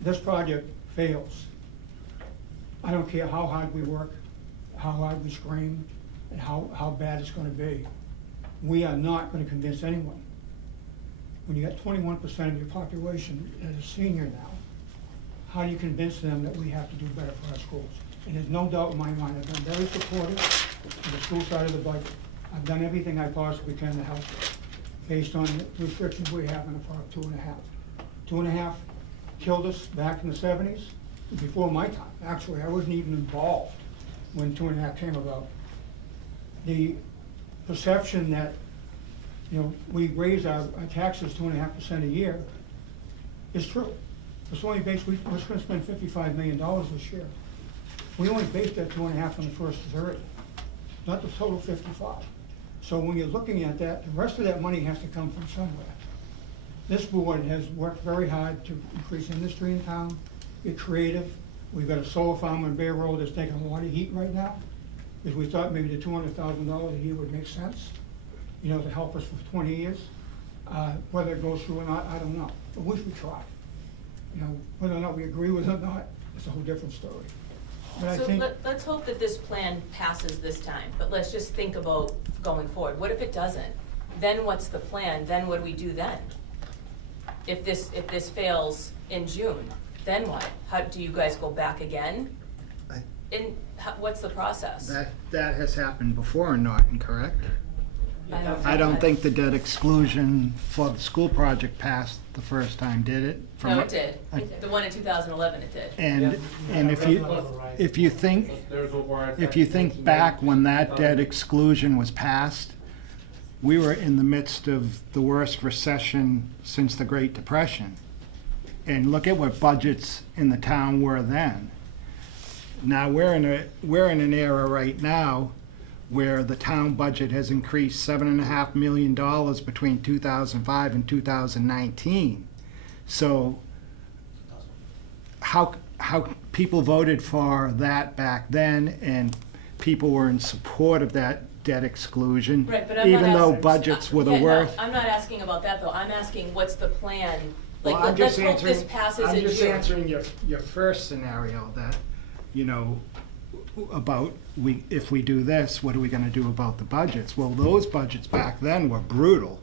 this project fails. I don't care how hard we work, how hard we scream, and how bad it's gonna be. We are not gonna convince anyone. When you got 21% of your population that is senior now, how do you convince them that we have to do better for our schools? And there's no doubt in my mind, I've been very supportive of the school side of the budget. I've done everything I possibly can to help based on the restrictions we have in the part of 2.5. 2.5 killed us back in the 70s, before my time. Actually, I wasn't even involved when 2.5 came about. The perception that, you know, we raise our taxes 2.5% a year is true. It's only based, we're gonna spend $55 million this year. We only based that 2.5 on the first 30, not the total 55. So when you're looking at that, the rest of that money has to come from somewhere. This board has worked very hard to increase industry in town, get creative. We've got a solar farm on Bear Road that's taking a lot of heat right now, because we thought maybe the $200,000 a year would make sense, you know, to help us for 20 years. Whether it goes through or not, I don't know, but we should try. You know, whether or not we agree with it or not, it's a whole different story. But I So think, let's hope that this plan passes this time, but let's just think about going forward. What if it doesn't? Then what's the plan? Then what do we do then? If this fails in June, then what? How, do you guys go back again? What's the process? That has happened before in Norton, correct? I don't think the debt exclusion for the school project passed the first time, did it? No, it did. The one in 2011, it did. And if you think back when that debt exclusion was passed, we were in the midst of the worst recession since the Great Depression. And look at what budgets in the town were then. Now we're in an era right now where the town budget has increased $7.5 million between 2005 and 2019. So how people voted for that back then, and people were in support of that debt exclusion, Right, but I'm not even though asking- budgets were the Yeah, no, worst. I'm not asking about that though. I'm asking what's the plan? Like, Well, I'm let's just hope this answering- passes in June. I'm just answering your first scenario that, you know, about if we do this, what are we gonna do about the budgets? Well, those budgets back then were brutal.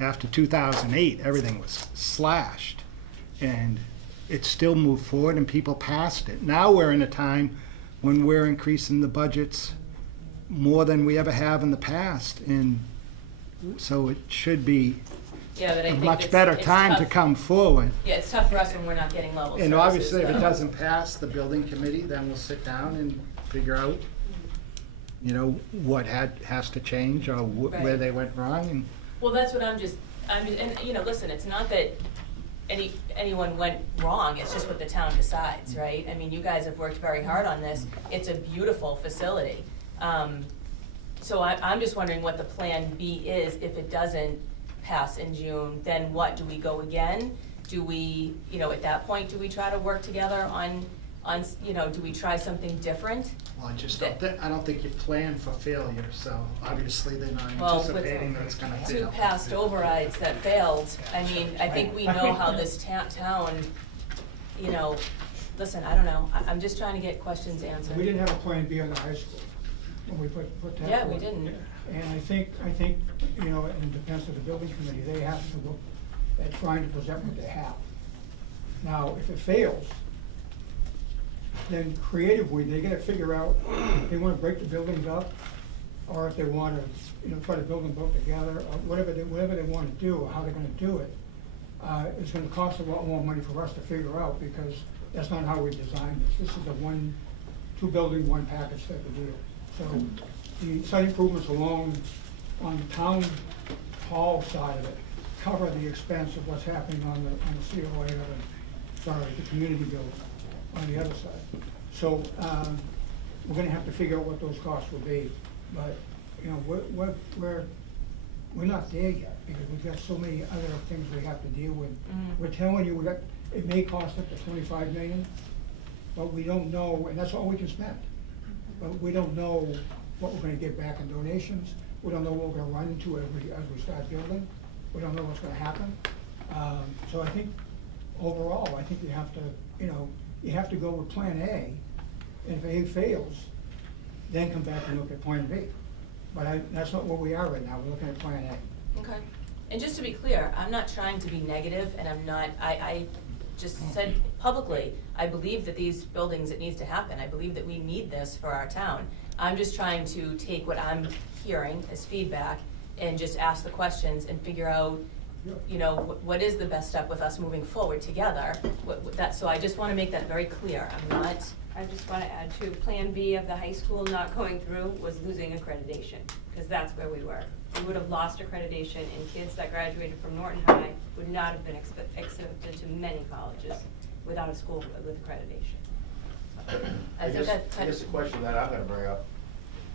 After 2008, everything was slashed, and it still moved forward and people passed it. Now we're in a time when we're increasing the budgets more than we ever have in the past, and so it should be Yeah, but I a think much better it's time to tough. come forward. Yeah, it's tough for us when we're not getting level services. And obviously, if it though. doesn't pass the building committee, then we'll sit down and figure out, you know, what has to change or where Right. they went wrong. And Well, that's what and you know, listen, it's not that anyone went wrong, it's just what the town decides, right? I mean, you guys have worked very hard on this. It's a beautiful facility. So I'm just wondering what the plan B is if it doesn't pass in June, then what? Do we go again? Do we, you know, at that point, do we try to work together on on, do we try something different? Well, I don't think you plan for failure, so obviously they're not Well, anticipating that it's gonna two fail. past overrides that failed, I mean, I think we know how this town, listen, I don't know, I'm just trying to get questions answered. We didn't have a plan B on the high school when we put that. Yeah, we forward. didn't. And I think, in defense of the building committee, they have to look at trying to present what they have. Now, if it fails, then creatively, they gotta figure out if they wanna break the buildings up, or if they wanna, try to build them both together, or whatever they wanna do, or how they're gonna do it. It's gonna cost a lot more money for us to figure out, because that's not how we designed this. This is a two building, one package type of deal. So the site improvements alone on the town hall side of it cover the expense of what's happening on the COA, the community building on the other side. So, we're gonna have to figure out what those costs will be, but, we're not there yet, because we've got so many other things we have to deal with. We're telling you, it may cost up to 25 million, but we don't know, and that's all we can spend. But we don't know what we're gonna get back in donations, we don't know what we're gonna run into as we start building, we don't know what's gonna happen. So I think, overall, I think you have to go with Plan A, and if A fails, then come back and look at Plan B. But that's not where we are right now, we're looking at Plan A. Okay, and just to be clear, I'm not trying to be negative, and I'm not, I just said publicly, I believe that these buildings, it needs to happen, I believe that we need this for our town. I'm just trying to take what I'm hearing as feedback and just ask the questions and figure out, what is the best step with us moving forward together? So I just wanna make that very clear, I'm not. I just want to add to Plan B of the high school not going through was losing accreditation, because that's where we were. We would have lost accreditation, and kids that graduated from Norton High would not have been accepted to many colleges without a school with accreditation. I think that I guess the question that I'm gonna bring up,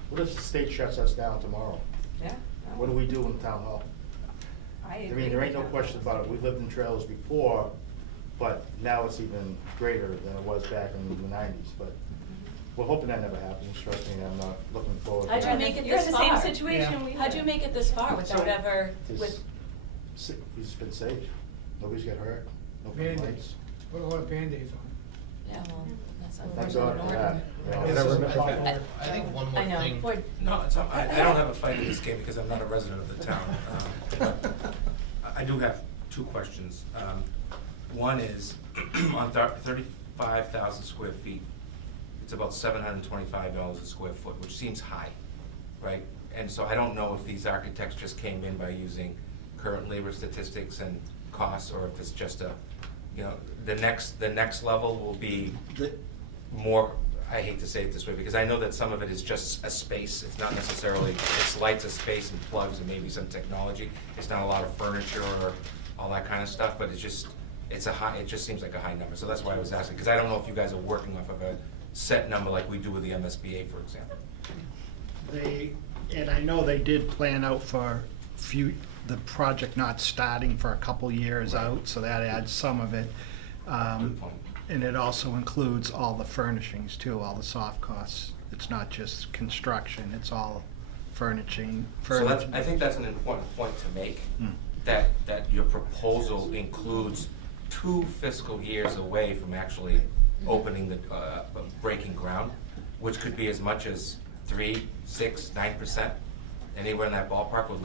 what if the state shuts us down tomorrow? Yeah. What do we do in the town hall? I mean, there ain't no question about it, we lived in trailers before, but now it's even greater than it was back in the 90s, but we're hoping that never happens, trust me, I'm not looking forward to that. How'd you make it You're this in far? the same situation we How'd you make it this far without ever, with, He's been safe, nobody's got hurt, no Band-Aids, complaints. put a lot of Band-Aids on. yeah, well, that's Thank unfortunate. God for that. You know, This is- whatever- I think one more I know, thing. No, it's, I don't have a fight in this game because I'm not a resident of the town. But I do have two questions. One is, on 35,000 square feet, it's about $725 a square foot, which seems high, right? And so I don't know if these architects just came in by using current labor statistics and costs, or if it's just the next level will be more, I hate to say it this way, because I know that some of it is just a space, it's not necessarily, it's lights, a space and plugs and maybe some technology. It's not a lot of furniture or all that kind of stuff, but it just seems like a high number, so that's why I was asking, because I don't know if you guys are working off of a set number like we do with the MSBA, for example. And I know they did plan out for the project not starting for a couple years out, so that adds some of it. Good point. And it also includes all the furnishings too, all the soft costs. It's not just construction, it's all furnishing. So I think that's an important point to make, that your proposal includes 2 fiscal years away from actually opening breaking ground, which could be as much as 3, 6, 9%, anywhere in that ballpark with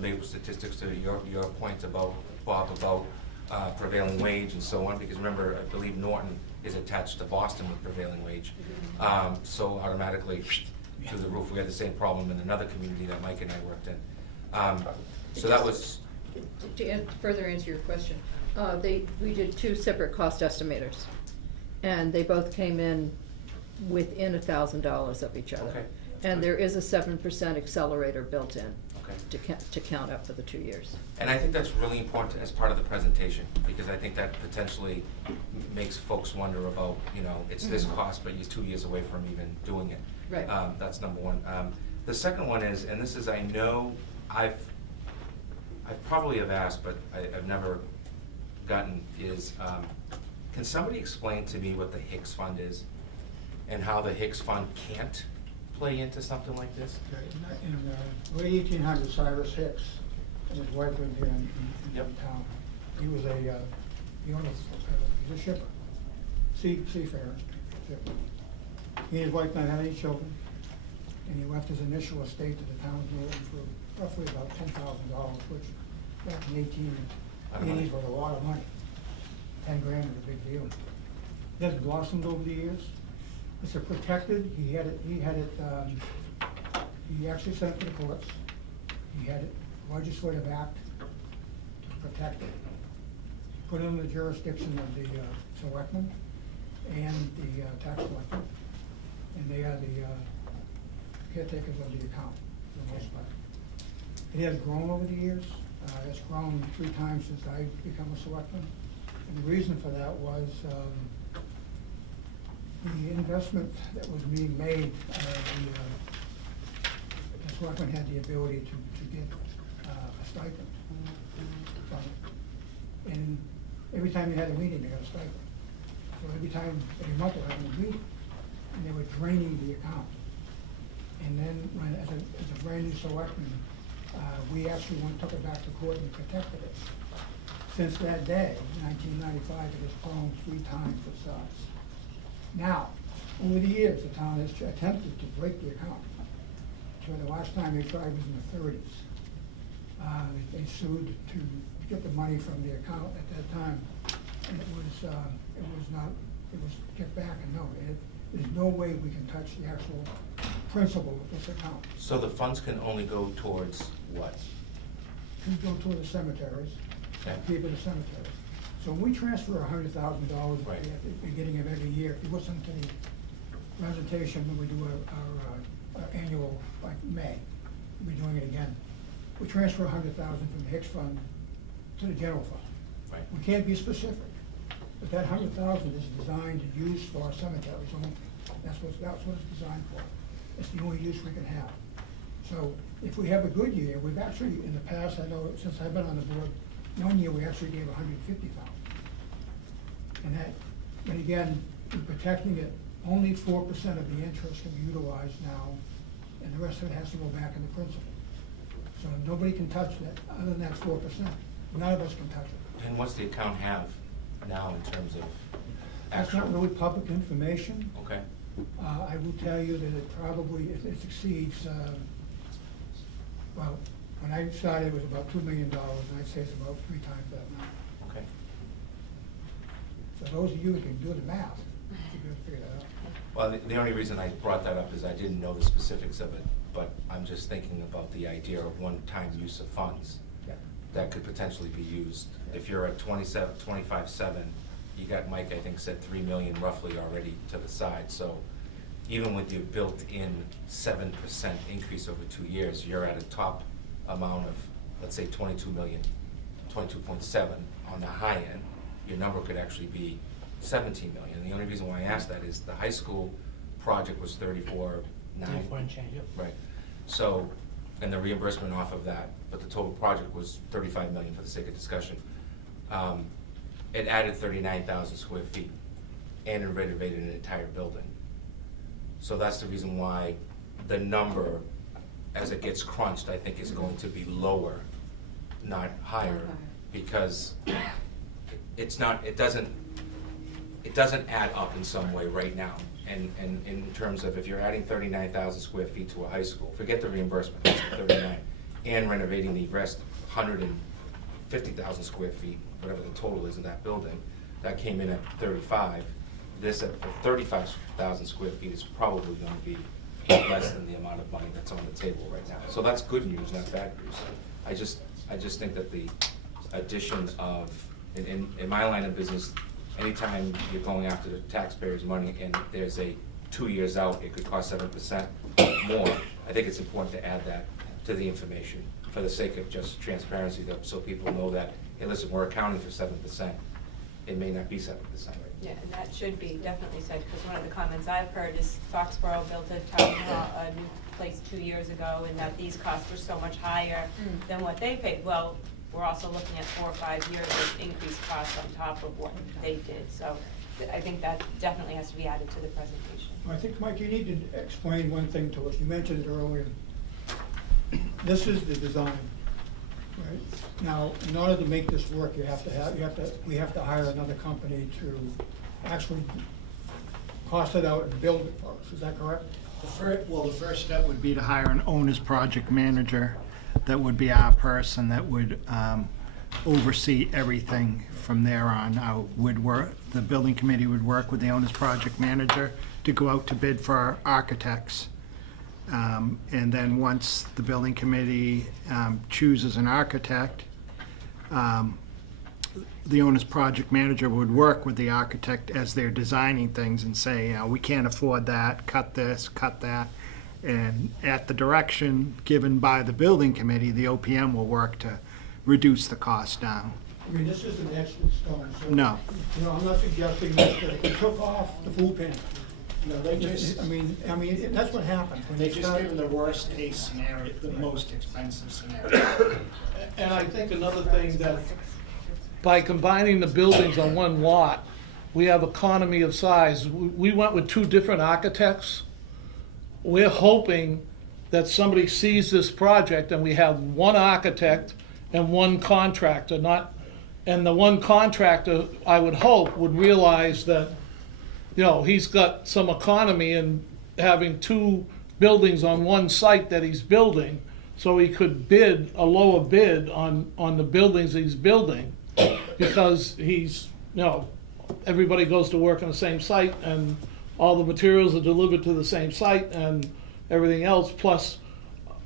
labor statistics to your point about, Bob, about prevailing wage and so on, because remember, I believe Norton is attached to Boston with prevailing wage. So automatically, through the roof, we had the same problem in another community that Mike and I worked in. So that was. To further answer your question, we did 2 separate cost estimators, and they both came in within $1,000 of each other. Okay. And there is a 7% accelerator built in Okay. to count up for the 2 years. And I think that's really important as part of the presentation, because I think that potentially makes folks wonder about, it's this cost, but you're 2 years away from even doing it. Right. That's number one. The second one is, and this is, I know, I probably have asked, but I've never gotten, is, Can somebody explain to me what the Hicks Fund is? And how the Hicks Fund can't play into something like this? In late 1800s, Cyrus Hicks and his wife lived here in Yep. town. He was he owned he's a shipper, seafarer. Shipper. He and his wife didn't have any children, and he left his initial estate to the town of Norton for roughly about $10,000, which back in the 1880s was a lot of money. 10 grand is a big deal. It has blossomed over the years. It's a protected, he actually sent it to the courts. He had it legislative act to protect it. Put it in the jurisdiction of the selectmen and the tax collector. And they are the caretakers of the account for the most part. It has grown over the years. It's grown 3 times since I've become a selectman. And the reason for that was the investment that was being made, the selectmen had the ability to get a stipend from it. And every time they had a meeting, they got a stipend. So every month they were having a meeting, and they were draining the account. And then when, as a brand new selectman, we actually took it back to court and protected it. Since that day, 1995, it has grown 3 times its size. Now, over the years, the town has attempted to break the account. So the last time they tried was in the 30s. They sued to get the money from the account at that time, and it was get back, and there's no way we can touch the actual principal of this account. So the funds can only go towards what? We go to the cemeteries, Okay. people to cemeteries. So when we transfer $100,000 Right. at the beginning of every year, if you listen to the presentation when we do our annual, like May, we're doing it again. We transfer $100,000 from the Hicks Fund to the general fund. Right. We can't be specific, but that $100,000 is designed to use for cemeteries only. That's what it's designed for. It's the only use we can have. So if we have a good year, we've actually, in the past, I know since I've been on the board, one year we actually gave $150,000. And that, but again, we're protecting it, only 4% of the interest can be utilized now, and the rest of it has to go back in the principal. So nobody can touch that, other than that 4%. None of us can touch it. And what's the account have now in terms of That's actual? not really public information. Okay. I will tell you that it probably, it exceeds, well, when I started, it was about $2 million, and I'd say it's about 3 times that now. Okay. So those of you who can do the math, you can figure that out. Well, the only reason I brought that up is I didn't know the specifics of it, but I'm just thinking about the idea of one-time use of funds Yeah. that could potentially be used. If you're at 25.7, you got, Mike, I think, said 3 million roughly already to the side. So even with your built-in 7% increase over 2 years, you're at a top amount of, let's say, 22 million, 22.7 on the high end. Your number could actually be 17 million. And the only reason why I asked that is the high school project was 34.9. 34 and change, yep. Right. So, and the reimbursement off of that, but the total project was 35 million for the sake of discussion. It added 39,000 square feet and it renovated an entire building. So that's the reason why the number, as it gets crunched, I think is going to be lower, not higher, because it's not, it doesn't add up in some way right now. And in terms of if you're adding 39,000 square feet to a high school, forget the reimbursement, that's the 39, and renovating the rest 150,000 square feet, whatever the total is in that building, that came in at 35. This at 35,000 square feet is probably going to be less than the amount of money that's on the table right now. So that's good news, not bad news. I just think that the addition of, in my line of business, anytime you're going after the taxpayers' money and there's a 2 years out, it could cost 7% more. I think it's important to add that to the information for the sake of just transparency, so people know that, hey, listen, we're accounting for 7%. It may not be 7%. Yeah, and that should be definitely said, because one of the comments I've heard is Foxborough built a new place 2 years ago, and that these costs were so much higher than what they paid. Well, we're also looking at 4 or 5 years of increased costs on top of what they did. So I think that definitely has to be added to the presentation. I think, Mike, you need to explain one thing to us. You mentioned it earlier. This is the design, right? Now, in order to make this work, we have to hire another company to actually cost it out and build it for us. Is that correct? The first step would be to hire an owner's project manager. That would be our person that would oversee everything from there on out. The building committee would work with the owner's project manager to go out to bid for our architects. And then once the building committee chooses an architect, the owner's project manager would work with the architect as they're designing things and say, we can't afford that, cut this, cut that. And at the direction given by the building committee, the OPM will work to reduce the cost down. I mean, this isn't etched in stone. So, No. I'm not suggesting that if they took off the food pantry. No, they just, I mean, that's what happens. When they you just start- give them the worst case scenario, the most expensive scenario. And I think another thing that, by combining the buildings on one lot, we have economy of size. We went with 2 different architects. We're hoping that somebody sees this project and we have one architect and one contractor, and the one contractor, I would hope, would realize that, he's got some economy in having 2 buildings on one site that he's building, so he could bid a lower bid on the buildings he's building, because everybody goes to work on the same site, and all the materials are delivered to the same site and everything else. Plus,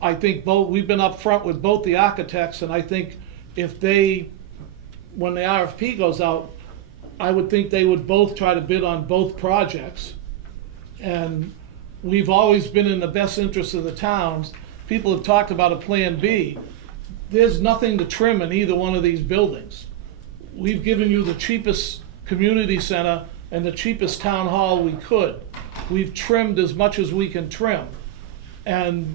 I think we've been up front with both the architects, and I think when the RFP goes out, I would think they would both try to bid on both projects. And we've always been in the best interest of the towns. People have talked about a Plan B. There's nothing to trim in either one of these buildings. We've given you the cheapest community center and the cheapest town hall we could. We've trimmed as much as we can trim. And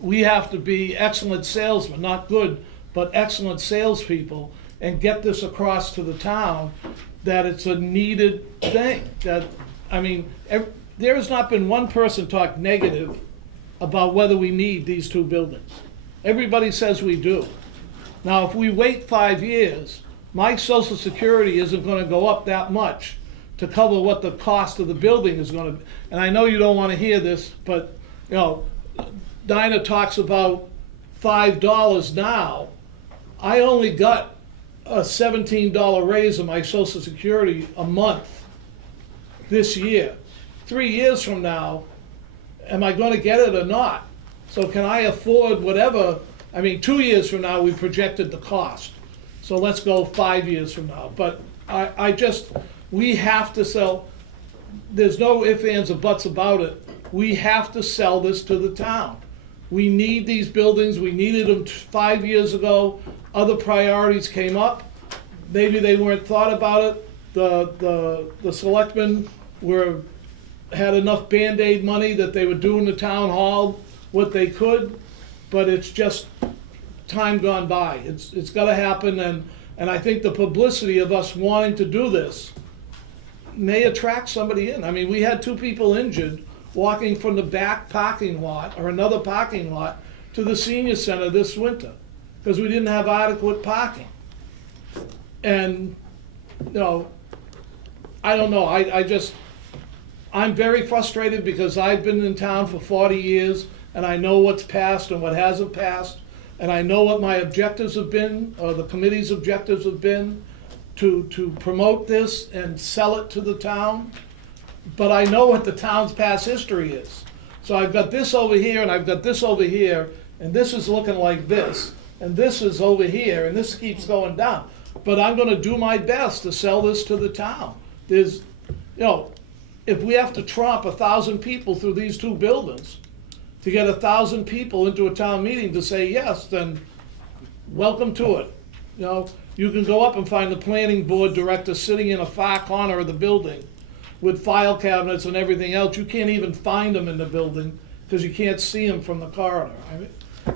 we have to be excellent salesmen, not good, but excellent salespeople, and get this across to the town that it's a needed thing. There has not been one person talk negative about whether we need these 2 buildings. Everybody says we do. Now, if we wait 5 years, my Social Security isn't going to go up that much to cover what the cost of the building is going to be. And I know you don't want to hear this, but, Dinah talks about $5 now. I only got a $17 raise in my Social Security a month this year. 3 years from now, am I going to get it or not? So can I afford whatever? 2 years from now, we projected the cost. So let's go 5 years from now. But we have to sell. There's no ifs, ands, or buts about it. We have to sell this to the town. We need these buildings. We needed them 5 years ago. Other priorities came up. Maybe they weren't thought about it. The selectmen had enough Band-Aid money that they would do in the town hall what they could, but it's just time gone by. It's got to happen, and I think the publicity of us wanting to do this may attract somebody in. We had 2 people injured walking from the back parking lot or another parking lot to the senior center this winter because we didn't have adequate parking. And, I don't know, I'm very frustrated because I've been in town for 40 years and I know what's passed and what hasn't passed, and I know what my objectives have been, or the committee's objectives have been, to promote this and sell it to the town. But I know what the town's past history is. So I've got this over here and I've got this over here, and this is looking like this, and this is over here, and this keeps going down. But I'm gonna do my best to sell this to the town. There's, if we have to tromp 1,000 people through these 2 buildings to get 1,000 people into a town meeting to say yes, then welcome to it. You can go up and find the planning board director sitting in a far corner of the building with file cabinets and everything else. You can't even find them in the building because you can't see them from the corridor.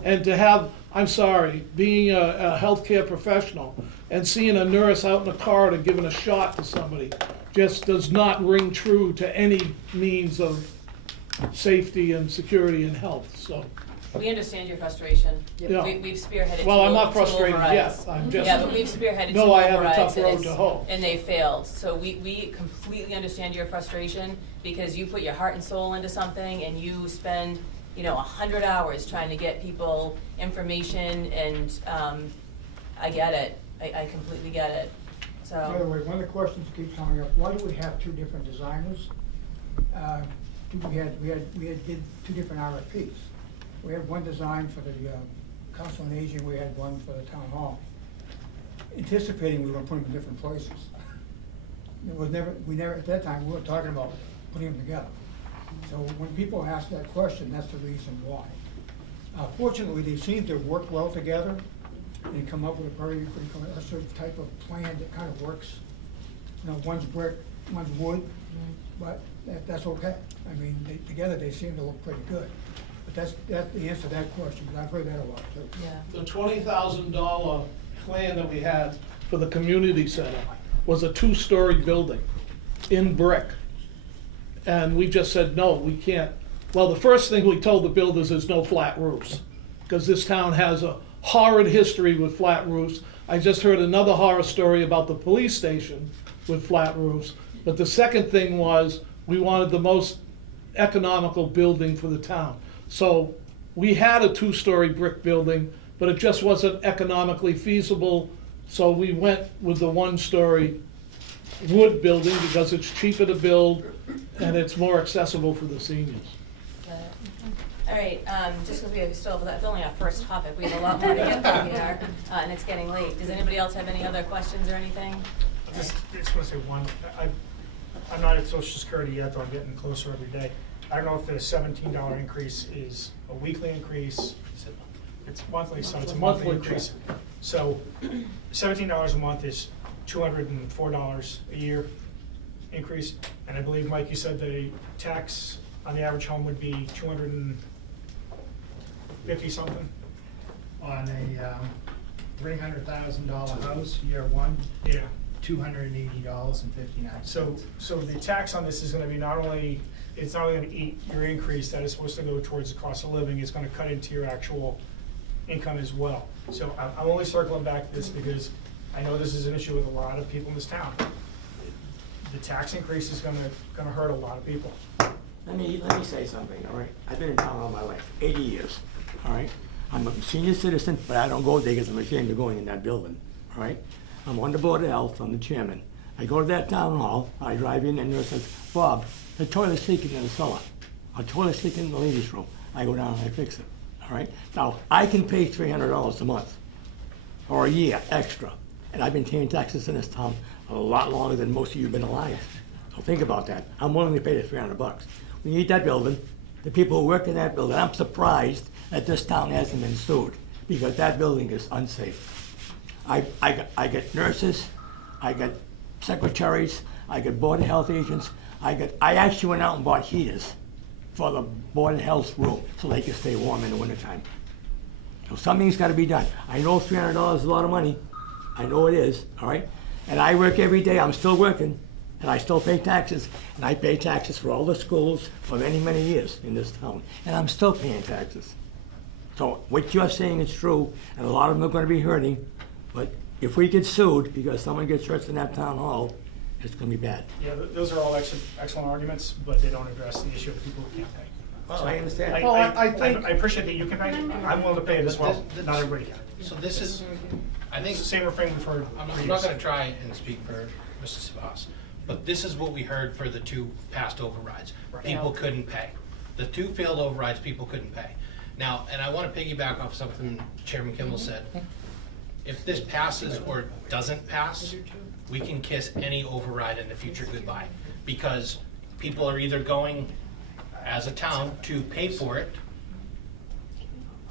And to have, I'm sorry, being a healthcare professional and seeing a nurse out in the corridor giving a shot to somebody just does not ring true to any means of safety and security and health, so. We understand your frustration. Yeah. We've spearheaded Well, I'm not two frustrated yet. overrides. I'm just. Yeah, but we've spearheaded two No, I have a overrides tough and road it's- to hoe. and they failed. So we completely understand your frustration because you put your heart and soul into something and you spend, 100 hours trying to get people information and, I get it. I completely get it. By the So, way, one of the questions that keeps coming up, why do we have two different designers? We did two different RFPs. We had one design for the Council on Aging, we had one for the Town Hall. Anticipating we were gonna put them in different places. It was never, at that time, we weren't talking about putting them together. So when people ask that question, that's the reason why. Fortunately, they seem to have worked well together and come up with a sort of type of plan that kind of works. One's brick, one's wood, but that's okay. I mean, together they seem to look pretty good. But that's the answer to that question, because I've heard that a lot too. yeah. The $20,000 plan that we had for the community center was a 2-story building in brick. And we just said, no, we can't. Well, the first thing we told the builders is no flat roofs, because this town has a horrid history with flat roofs. I just heard another horror story about the police station with flat roofs. But the second thing was, we wanted the most economical building for the town. So we had a 2-story brick building, but it just wasn't economically feasible. So we went with the 1-story wood building because it's cheaper to build and it's more accessible for the seniors. All right, just because we still have, that's only our first topic, we have a lot more to get through here, and it's getting late. Does anybody else have any other questions or anything? I just want to say one, I'm not at Social Security yet, though I'm getting closer every day. I don't know if the $17 increase is a weekly increase. It's monthly, so it's a monthly increase. So $17 a month is $204 a year increase. And I believe, Mike, you said the tax on the average home would be 250 something? On a $300,000 house, year one, Yeah. $280.59. So the tax on this is gonna be it's not only gonna eat your increase that is supposed to go towards the cost of living, it's gonna cut into your actual income as well. So I'm only circling back to this because I know this is an issue with a lot of people in this town. The tax increase is gonna hurt a lot of people. Let me say something, all right? I've been in town all my life, 80 years, all right? I'm a senior citizen, but I don't go there because I'm ashamed of going in that building, all right? I'm on the Board of Health, I'm the chairman. I go to that town hall, I drive in and the nurse says, Bob, the toilet's leaking in the cellar. A toilet's leaking in the ladies' room. I go down and I fix it, all right? Now, I can pay $300 a month or a year extra, and I've been paying taxes in this town a lot longer than most of you have been alive. So think about that. I'm willing to pay the $300. We need that building, the people who work in that building. I'm surprised that this town hasn't been sued, because that building is unsafe. I get nurses, I get secretaries, I get Board of Health agents, I actually went out and bought heaters for the Board of Health room so they can stay warm in the wintertime. So something's gotta be done. I know $300 is a lot of money, I know it is, all right? And I work every day, I'm still working, and I still pay taxes, and I pay taxes for all the schools for many, many years in this town, and I'm still paying taxes. So what you're saying is true, and a lot of them are gonna be hurting, but if we get sued because someone gets hurt in that town hall, it's gonna be bad. Yeah, those are all excellent arguments, but they don't address the issue of people who can't pay. Well, I understand. Well, I think- I appreciate that you can pay, I'm willing to pay it as well, not everybody can. So this is, I think, It's the same refrain we've heard I'm for not years. gonna try and speak for Mr. Sabas, but this is what we heard for the 2 past overrides. People couldn't pay. The 2 failed overrides, people couldn't pay. Now, and I wanna piggyback off something Chairman Kimball said. If this passes or doesn't pass, we can kiss any override in the future goodbye. Because people are either going, as a town, to pay for it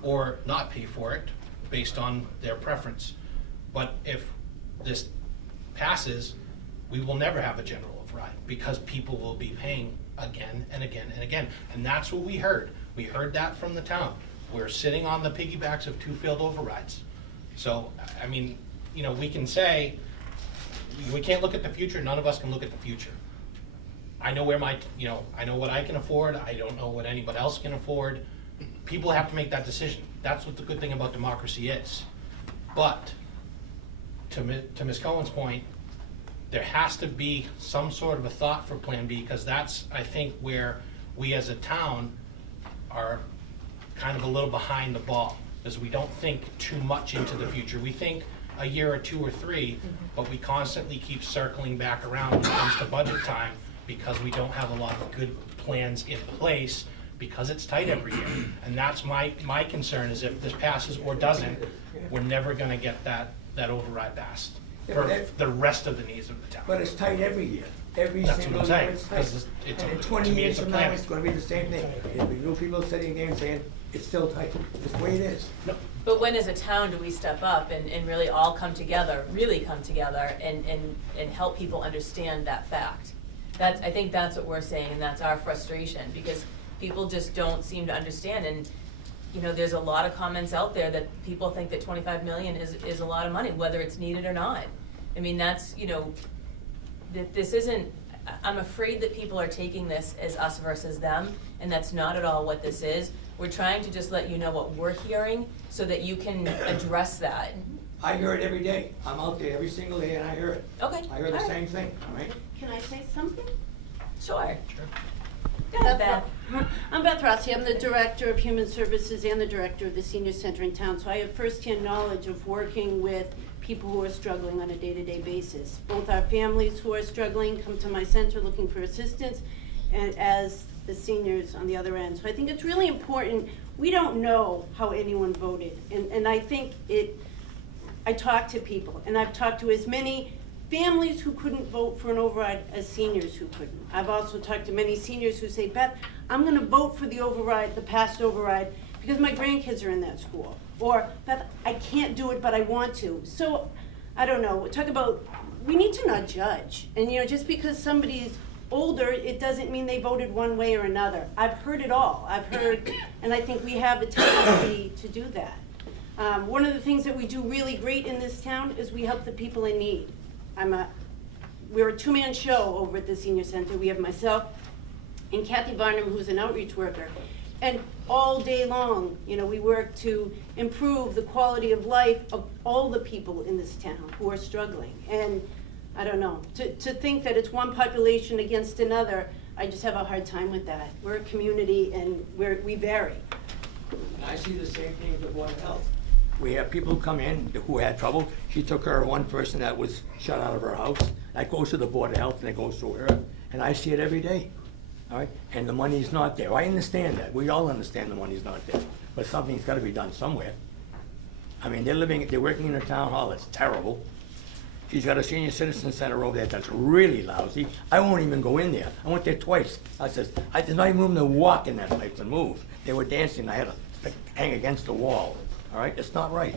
or not pay for it based on their preference. But if this passes, we will never have a general override because people will be paying again and again and again. And that's what we heard. We heard that from the town. We're sitting on the piggybacks of 2 failed overrides. So, I mean, you know, we can say, we can't look at the future, none of us can look at the future. I know where I know what I can afford, I don't know what anybody else can afford. People have to make that decision. That's what the good thing about democracy is. But, to Ms. Cohen's point, there has to be some sort of a thought for Plan B, because that's, I think, where we as a town are kind of a little behind the ball, because we don't think too much into the future. We think a year or 2 or 3, but we constantly keep circling back around when it comes to budget time, because we don't have a lot of good plans in place, because it's tight every year. And that's my concern, is if this passes or doesn't, we're never gonna get that override passed for the rest of the needs of the town. But it's tight every year. Every That's single what I'm year saying, it's tight. 'cause it's And in to 20 me, years it's a from now, plan. it's gonna be the same thing. There'll be new people sitting there and saying, it's still tight. It's the way it is. But when as a town do we step up and really all come together, and help people understand that fact? I think that's what we're saying, and that's our frustration, because people just don't seem to understand. And, you know, there's a lot of comments out there that people think that 25 million is a lot of money, whether it's needed or not. I mean, that's, you know, that this isn't, I'm afraid that people are taking this as us versus them, and that's not at all what this is. We're trying to just let you know what we're hearing so that you can address that. I hear it every day. I'm out there every single day and I hear it. Okay. I hear the all right. same thing, all right? Can I say something? Sure. Go ahead, Beth. I'm Beth Rossi. I'm the Director of Human Services and the Director of the Senior Center in town. So I have firsthand knowledge of working with people who are struggling on a day-to-day basis. Both our families who are struggling come to my center looking for assistance, and as the seniors on the other end. So I think it's really important. We don't know how anyone voted. And I think I talk to people, and I've talked to as many families who couldn't vote for an override as seniors who couldn't. I've also talked to many seniors who say, Beth, I'm gonna vote for the override, the past override, because my grandkids are in that school. Or, Beth, I can't do it, but I want to. So, I don't know, talk about, we need to not judge. And you know, just because somebody's older, it doesn't mean they voted one way or another. I've heard it all. I've heard, and I think we have a tendency to do that. One of the things that we do really great in this town is we help the people in need. We're a 2-man show over at the Senior Center. We have myself and Kathy Varnum, who's an outreach worker. And all day long, you know, we work to improve the quality of life of all the people in this town who are struggling. And I don't know, to think that it's one population against another, I just have a hard time with that. We're a community and we vary. And I see the same thing with the Board of Health. We have people who come in who had trouble. She took care of one person that was shut out of her house. That goes to the Board of Health and it goes to her. And I see it every day, all right? And the money's not there. I understand that. We all understand the money's not there. But something's gotta be done somewhere. I mean, they're working in a town hall. It's terrible. She's got a senior citizen center over there that's really lousy. I won't even go in there. I went there twice. There's not even room to walk in that place and move. They were dancing. I had to hang against the wall. All right, it's not right.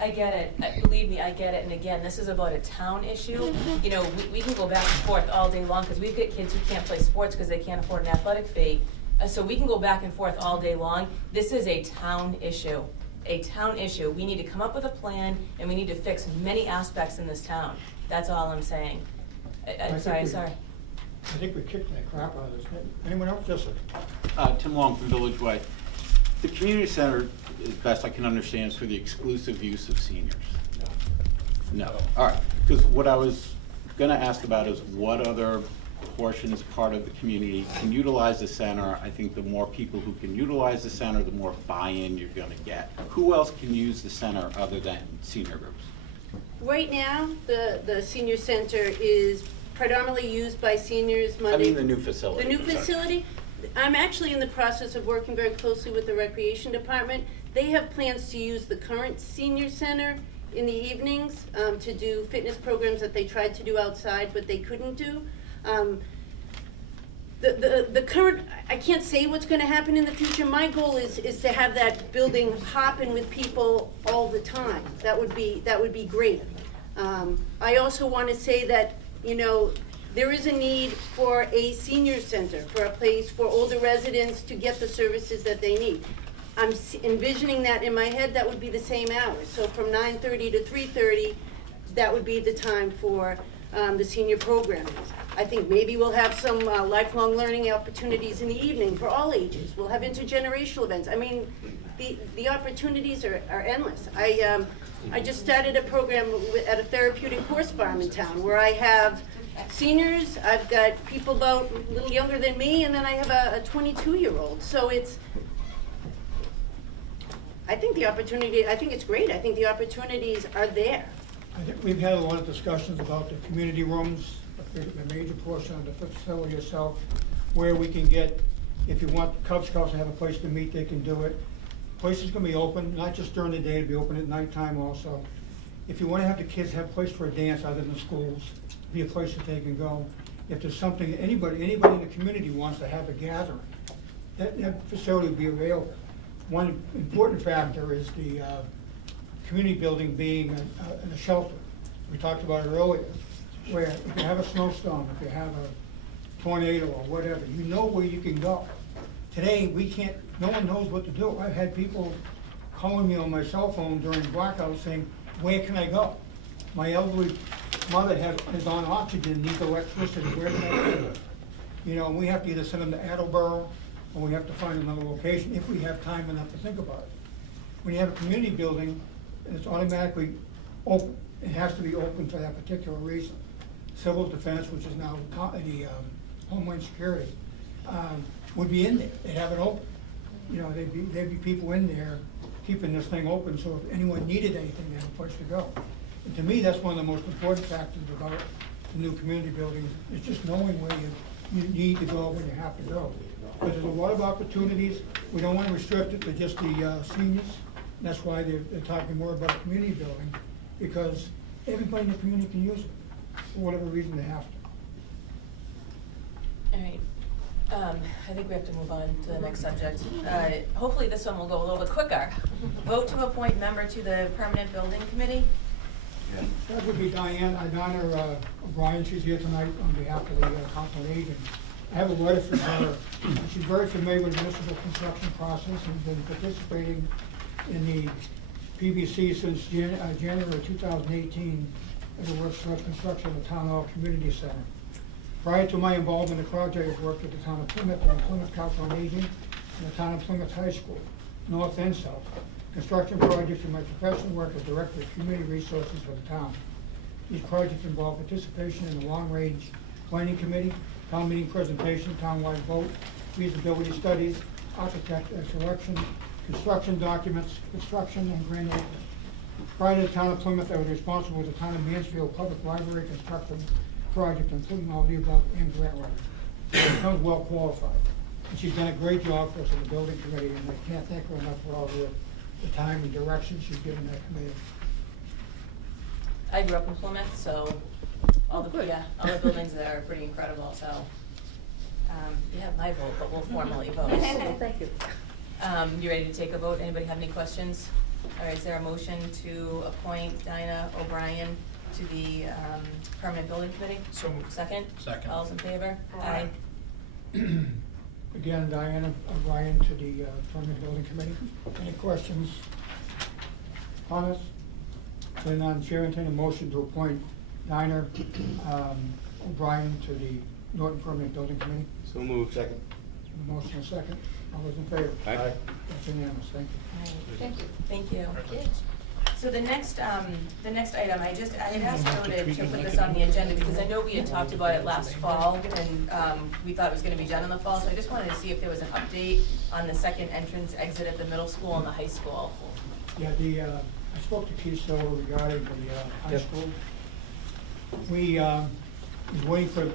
I get it. Believe me, I get it. And again, this is about a town issue. You know, we can go back and forth all day long because we've got kids who can't play sports because they can't afford an athletic fee. So we can go back and forth all day long. This is a town issue. A town issue. We need to come up with a plan, and we need to fix many aspects in this town. That's all I'm saying. Sorry. I think we kicked that crap out of this. Anyone else? Yes, sir. Tim Long from Village Way. The community center, as best I can understand, is for the exclusive use of seniors. No. All right. Because what I was going to ask about is what other portions, part of the community can utilize the center. I think the more people who can utilize the center, the more buy-in you're going to get. Who else can use the center other than senior groups? Right now, the senior center is predominantly used by seniors Monday. I mean the new facility. The new facility? I'm actually in the process of working very closely with the recreation department. They have plans to use the current senior center in the evenings to do fitness programs that they tried to do outside but they couldn't do. The current, I can't say what's gonna happen in the future. My goal is to have that building hopping with people all the time. That would be great. I also wanna say that, you know, there is a need for a senior center, for a place for older residents to get the services that they need. I'm envisioning that in my head, that would be the same hours. So from 9:30 to 3:30, that would be the time for the senior programming. I think maybe we'll have some lifelong learning opportunities in the evening for all ages. We'll have intergenerational events. I mean, the opportunities are endless. I just started a program at a therapeutic horse farm in town where I have seniors, I've got people about a little younger than me, and then I have a 22-year-old. So I think it's great. I think the opportunities are there. I think we've had a lot of discussions about the community rooms, the major portion of the facility itself, where we can get, if you want Cub Scouts to have a place to meet, they can do it. Place is gonna be open, not just during the day, it'll be open at nighttime also. If you wanna have the kids have a place for a dance other than schools, be a place that they can go. If there's something, anybody in the community wants to have a gathering, that facility will be available. One important factor is the community building being a shelter. We talked about it earlier, where if you have a snowstorm, if you have a tornado or whatever, you know where you can go. Today, no one knows what to do. I've had people calling me on my cell phone during blackout saying, where can I go? My elderly mother is on oxygen, needs electricity, where can I go? You know, we have to either send them to Attleboro, or we have to find another location if we have time enough to think about it. When you have a community building, it's automatically open. It has to be open for that particular reason. Civil defense, which is now the Homeland Security, would be in there. They'd have it open. You know, there'd be people in there keeping this thing open, so if anyone needed anything, they had a place to go. And to me, that's one of the most important factors about the new community buildings. It's just knowing where you need to go when you have to go. But there's a lot of opportunities. We don't want to restrict it to just the seniors. And that's why they're talking more about community building, because everybody in the community can use it for whatever reason they have to. All right. I think we have to move on to the next subject. Hopefully this one will go a little bit quicker. Vote to appoint member to the Permanent Building Committee. That would be Diana O'Brien. She's here tonight on behalf of the Council on Aging. I have a letter from her. She's very familiar with the municipal construction process and been participating in the PBC since January 2018 as it works for construction of the Town Hall Community Center. Prior to my involvement in the project, I worked at the Town of Plymouth and the Plymouth Council on Aging and the Town of Plymouth High School, North and South. Construction projects in my professional work as Director of Community Resources for the town. These projects involve participation in the long-range planning committee, town meeting presentation, townwide vote, feasibility studies, architect selection, construction documents, construction and grand opening. Prior to the Town of Plymouth, I was responsible for the Town of Mansfield Public Library construction project, including all the above and grant writing. She becomes well qualified. And she's done a great job for us in the building committee, and I can't thank her enough for all the time and direction she's given that committee. I grew up in Plymouth, so all the buildings there are pretty incredible, so you have my vote, but we'll formally vote. Thank you. You ready to take a vote? Anybody have any questions? All right, is there a motion to appoint Dinah O'Brien to the Permanent Building Committee? So moved. Second? Second. All's in favor? Aye. Again, Diana O'Brien to the Permanent Building Committee. Any questions? Comments? Then on Chair, entertain a motion to appoint Dinah O'Brien to the Norton Permanent Building Committee. So moved. Second. Motion and second. All those in favor? Aye. That's unanimous. Thank you. Thank you. Thank you. So the next item, I had asked Joe to put this on the agenda because I know we had talked about it last fall and we thought it was gonna be done in the fall, so I just wanted to see if there was an update on the second entrance exit at the middle school and the high school. Yeah, I spoke to Keith Silver regarding the high school. We was waiting for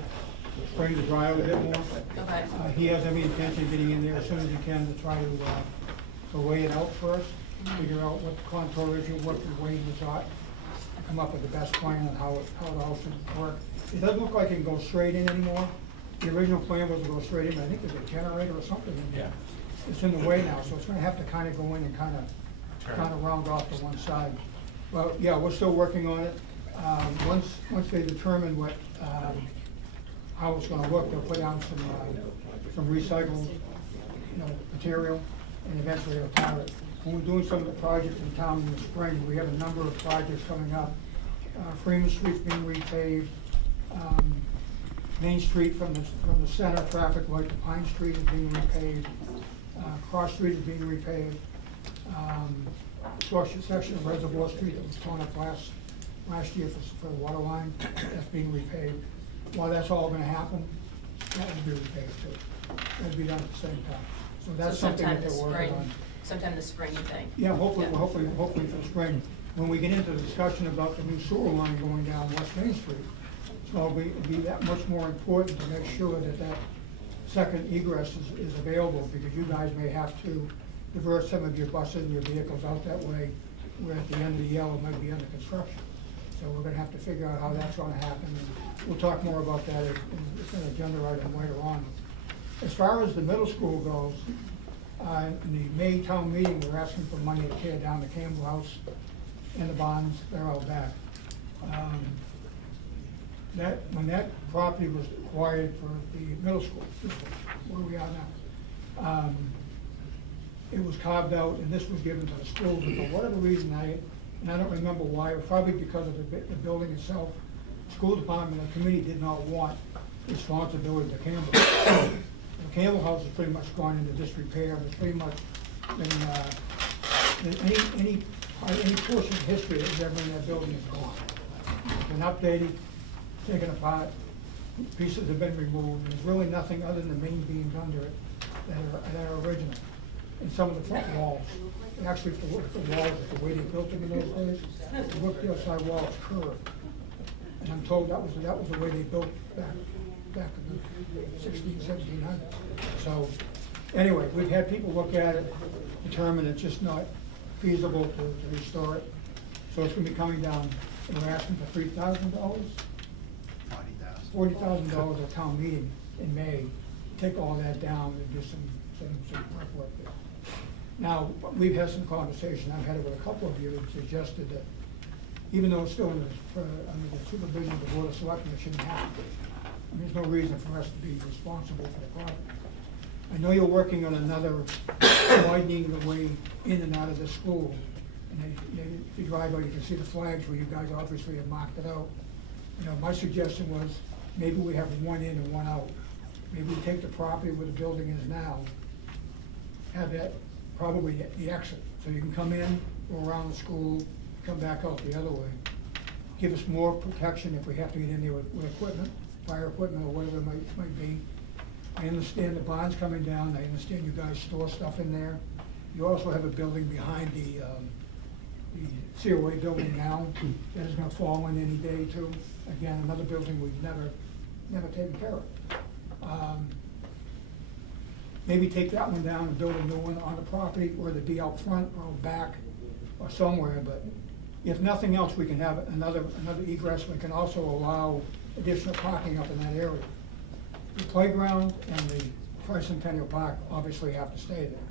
spring to dry out a bit more. Okay. He has every intention of getting in there as soon as he can to try to weigh it out first, figure out what the contour is, what the weight is at, and come up with the best plan on how it all should work. It doesn't look like it can go straight in anymore. The original plan was to go straight in, I think there's a generator or something in there. It's in the way now, so it's gonna have to kinda go in and kinda round off to one side. Well, yeah, we're still working on it. Once they determine what, how it's gonna look, they'll put down some recycled, material, and eventually it'll tar it. When we're doing some of the projects in town in the spring, we have a number of projects coming up. Freeman Street's being repaved. Main Street from the center traffic light to Pine Street is being repaved. Cross Street is being repaved. Section of Reservoir Street that was torn up last year for the water line, that's being repaved. While that's all gonna happen, that will be repaved too. That'll be done at the same time. So that's something that they're working on. Sometime in the spring, you think? Yeah, hopefully for the spring. When we get into the discussion about the new sewer line going down West Main Street, so it'll be that much more important to make sure that that second egress is available, because you guys may have to divert some of your buses and your vehicles out that way, where at the end of the yellow might be under construction. So we're gonna have to figure out how that's gonna happen, and we'll talk more about that as an agenda item later on. As far as the middle school goes, in the May town meeting, we're asking for money to tear down the Campbell House and the bonds, they're all back. When that property was acquired for the middle school, where we are now, it was carved out and this was given to the schools, and for whatever reason, and I don't remember why, it was probably because of the building itself. School department and the committee did not want responsibility to Campbell. The Campbell House is pretty much gone into disrepair, it's pretty much been, any portion of history that was ever in that building is gone. It's been updated, taken apart, pieces have been removed, and there's really nothing other than the main beams under it that are original. And some of the front walls, and actually if you look at the walls, the way they built them in those days, if you look at the outside walls curved. And I'm told that was the way they built back in the 1600s, 1700s. So, anyway, we've had people look at it, determine it's just not feasible to restore it. So it's gonna be coming down, and we're asking for $3,000? $40,000 at town meeting in May, take all that down and do some work there. Now, we've had some conversation, I've had it with a couple of you that suggested that even though it's still under the supervision of the Board of Selectmen, it shouldn't happen. I mean, there's no reason for us to be responsible for the property. I know you're working on another widening the way in and out of the school. And if you drive by, you can see the flags where you guys obviously have marked it out. You know, my suggestion was maybe we have one in and one out. Maybe we take the property where the building is now, have that probably the exit. So you can come in, go around the school, come back out the other way. Give us more protection if we have to get in there with equipment, fire equipment or whatever it might be. I understand the bond's coming down, I understand you guys store stuff in there. You also have a building behind the COA building now that is gonna fall in any day too. Again, another building we've never taken care of. Maybe take that one down and build a new one on the property, or it'd be out front or back or somewhere, but if nothing else, we can have another egress. We can also allow additional parking up in that area. The playground and the Tricentennial Park obviously have to stay there,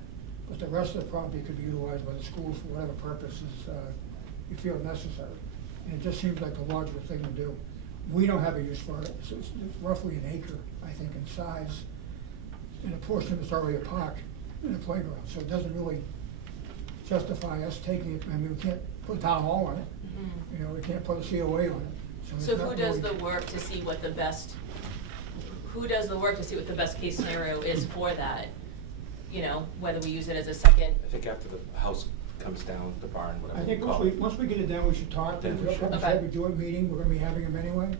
but the rest of the property could be utilized by the schools for whatever purposes you feel necessary. And it just seems like the logical thing to do. We don't have a use for it. It's roughly an acre, I think, in size, and a portion of it's already a park and a playground, so it doesn't really justify us taking it. I mean, we can't put a town hall on it. Mm-hmm. You know, we can't put a COA on it. So who does the work to see what the best case scenario is for that? You know, whether we use it as a second. I think after the house comes down, the barn, whatever I you think call it. once we get it done, we should talk. Then we should. Okay. We do a meeting, we're gonna be having them anyway.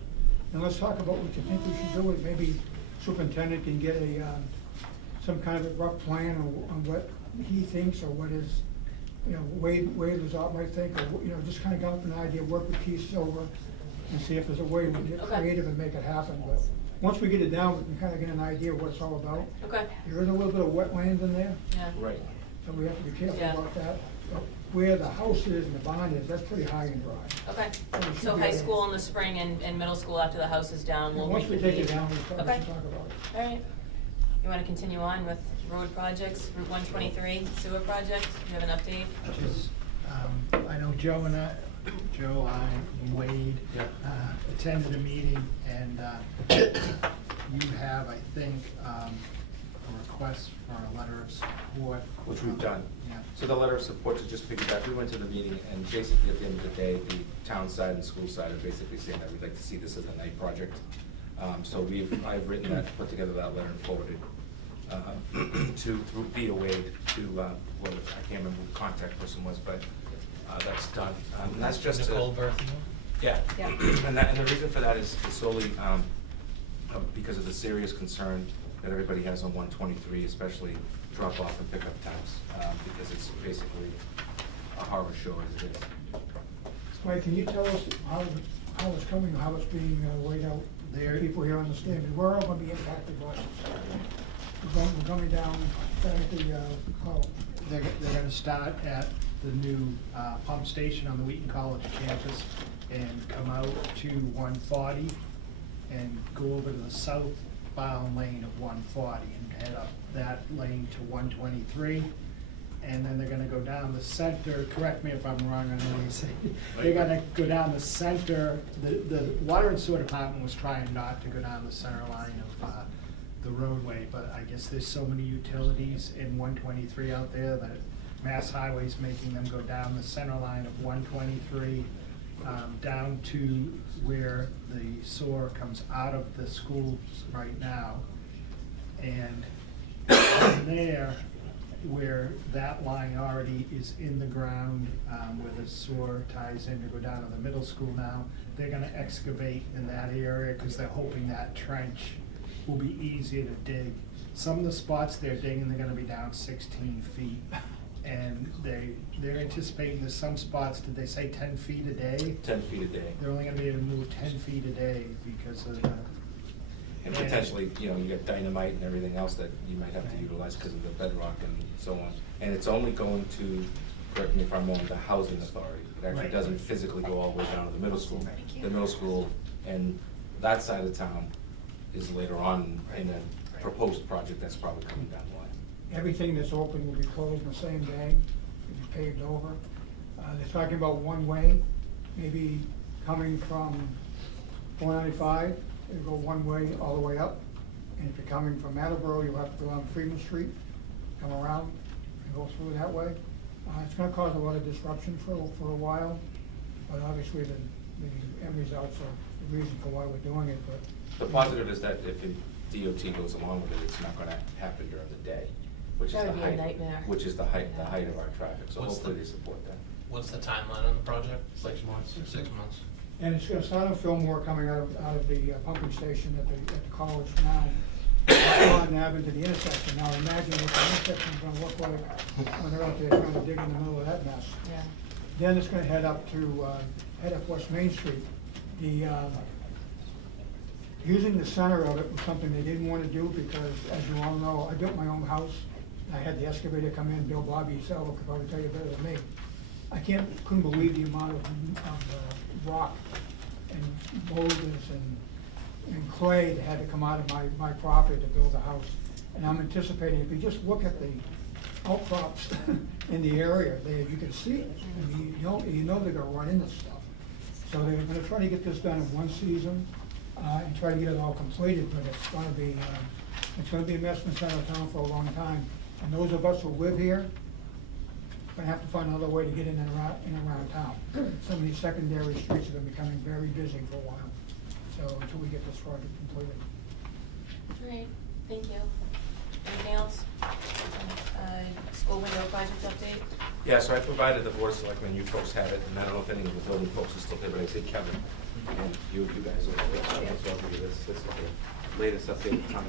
And let's talk about what you think we should do. Maybe superintendent can get some kind of a rough plan on what he thinks, or what his, you know, Wade Lazat might think, or, you know, just kind of come up with an idea, work with Keith Silver, and see if there's a way we can get Okay. creative and make it happen. But once we get it down, we can kind of get an idea of what it's all about. Okay. There is a little bit of wetlands in there, Yeah. Right. so we have to be careful Yeah. about that. But where the house is and the barn is, that's pretty high and dry. Okay. So we should So be high able- school in the spring and middle school after the house is down, we'll Once we take it down, we probably Okay. should talk about it. All right. You wanna continue on with road projects, Route 123 sewer project? You have an update? Just, I know Joe and Wade attended a meeting, and you have, I think, a request for a letter of support. Which we've done. Yeah. So the letter of support, to just piggyback, we went to the meeting, and basically at the end of the day, the town side and school side are basically saying that we'd like to see this as a night project. So I've written that, put together that letter and forwarded through Peter Wade to, well, I can't remember who the contact person was, but that's done. And that's just to. Nicole Berthium? Yeah. Yeah. And the reason for that is solely because of the serious concern that everybody has on 123, especially drop-off and pickup times, because it's basically a horror show as it is. Mike, can you tell us how it's coming, how it's being laid out? There- People here understand, we're all gonna be impacted by it. We're coming down, at the, They're gonna start at the new pump station on the Wheaton College campus and come out to 140 and go over to the southbound lane of 140 and head up that lane to 123. And then they're gonna go down the center, correct me if I'm wrong, I know what you're saying. They're gonna go down the center, the water and sewer department was trying not to go down the center line of the roadway, but I guess there's so many utilities in 123 out there that Mass Highway's making them go down the center line of 123, down to where the sewer comes out of the schools right now. And from there, where that line already is in the ground, where the sewer ties in to go down to the middle school now, they're gonna excavate in that area, cause they're hoping that trench will be easier to dig. Some of the spots they're digging, they're gonna be down 16 feet. And they're anticipating there's some spots, did they say 10 feet a day? 10 feet a day. They're only gonna be able to move 10 feet a day because of the. And potentially, you get dynamite and everything else that you might have to utilize because of the bedrock and so on. And it's only going to, correct me if I'm wrong, the housing authority. It actually Right. doesn't physically go all the way down to the middle school. The middle school and that side of town is later on in a proposed project that's probably coming down the line. everything that's open will be closed the same day, it'll be paved over. They're talking about one way, maybe coming from 495, it'll go one way all the way up. And if you're coming from Attleboro, you'll have to go down Freeman Street, come around and go through that way. It's gonna cause a lot of disruption for a while, but obviously the end results are the reason for why we're doing it, but. The positive is that if DOT goes along with it, it's not gonna happen during the day, which is the That would be a height. nightmare. Which is the height of our traffic, so What's hopefully the- they support that. What's the timeline on the project? 6 months. 6 months. And it's gonna start on Fillmore coming out of the pumping station at the college now. On Ave to the intersection. Now imagine what the intersection's gonna look like when they're out there trying to dig in the middle of that mess. Yeah. Then it's gonna head up West Main Street. Using the center of it was something they didn't wanna do because, as you all know, I built my own house. I had the excavator come in, Bill Bobby Salvo could probably tell you better than me. I couldn't believe the amount of rock and boulders and clay that had to come out of my property to build a house. And I'm anticipating, if you just look at the outcrops in the area, you can see it. I mean, you know they're gonna run into stuff. So they're gonna try to get this done in one season, and try to get it all completed, but it's gonna be a mess in the center of town for a long time. And those of us who live here, gonna have to find another way to get in and around town. Some of these secondary streets are gonna be becoming very busy for a while, so until we get this project completed. Great, thank you. Anything else? School window project update? Yeah, so I provided the board of selectmen, you folks have it, and I don't know if any of the building folks are still here, but I said Kevin, and you guys are, I'll give you this is the latest update of time.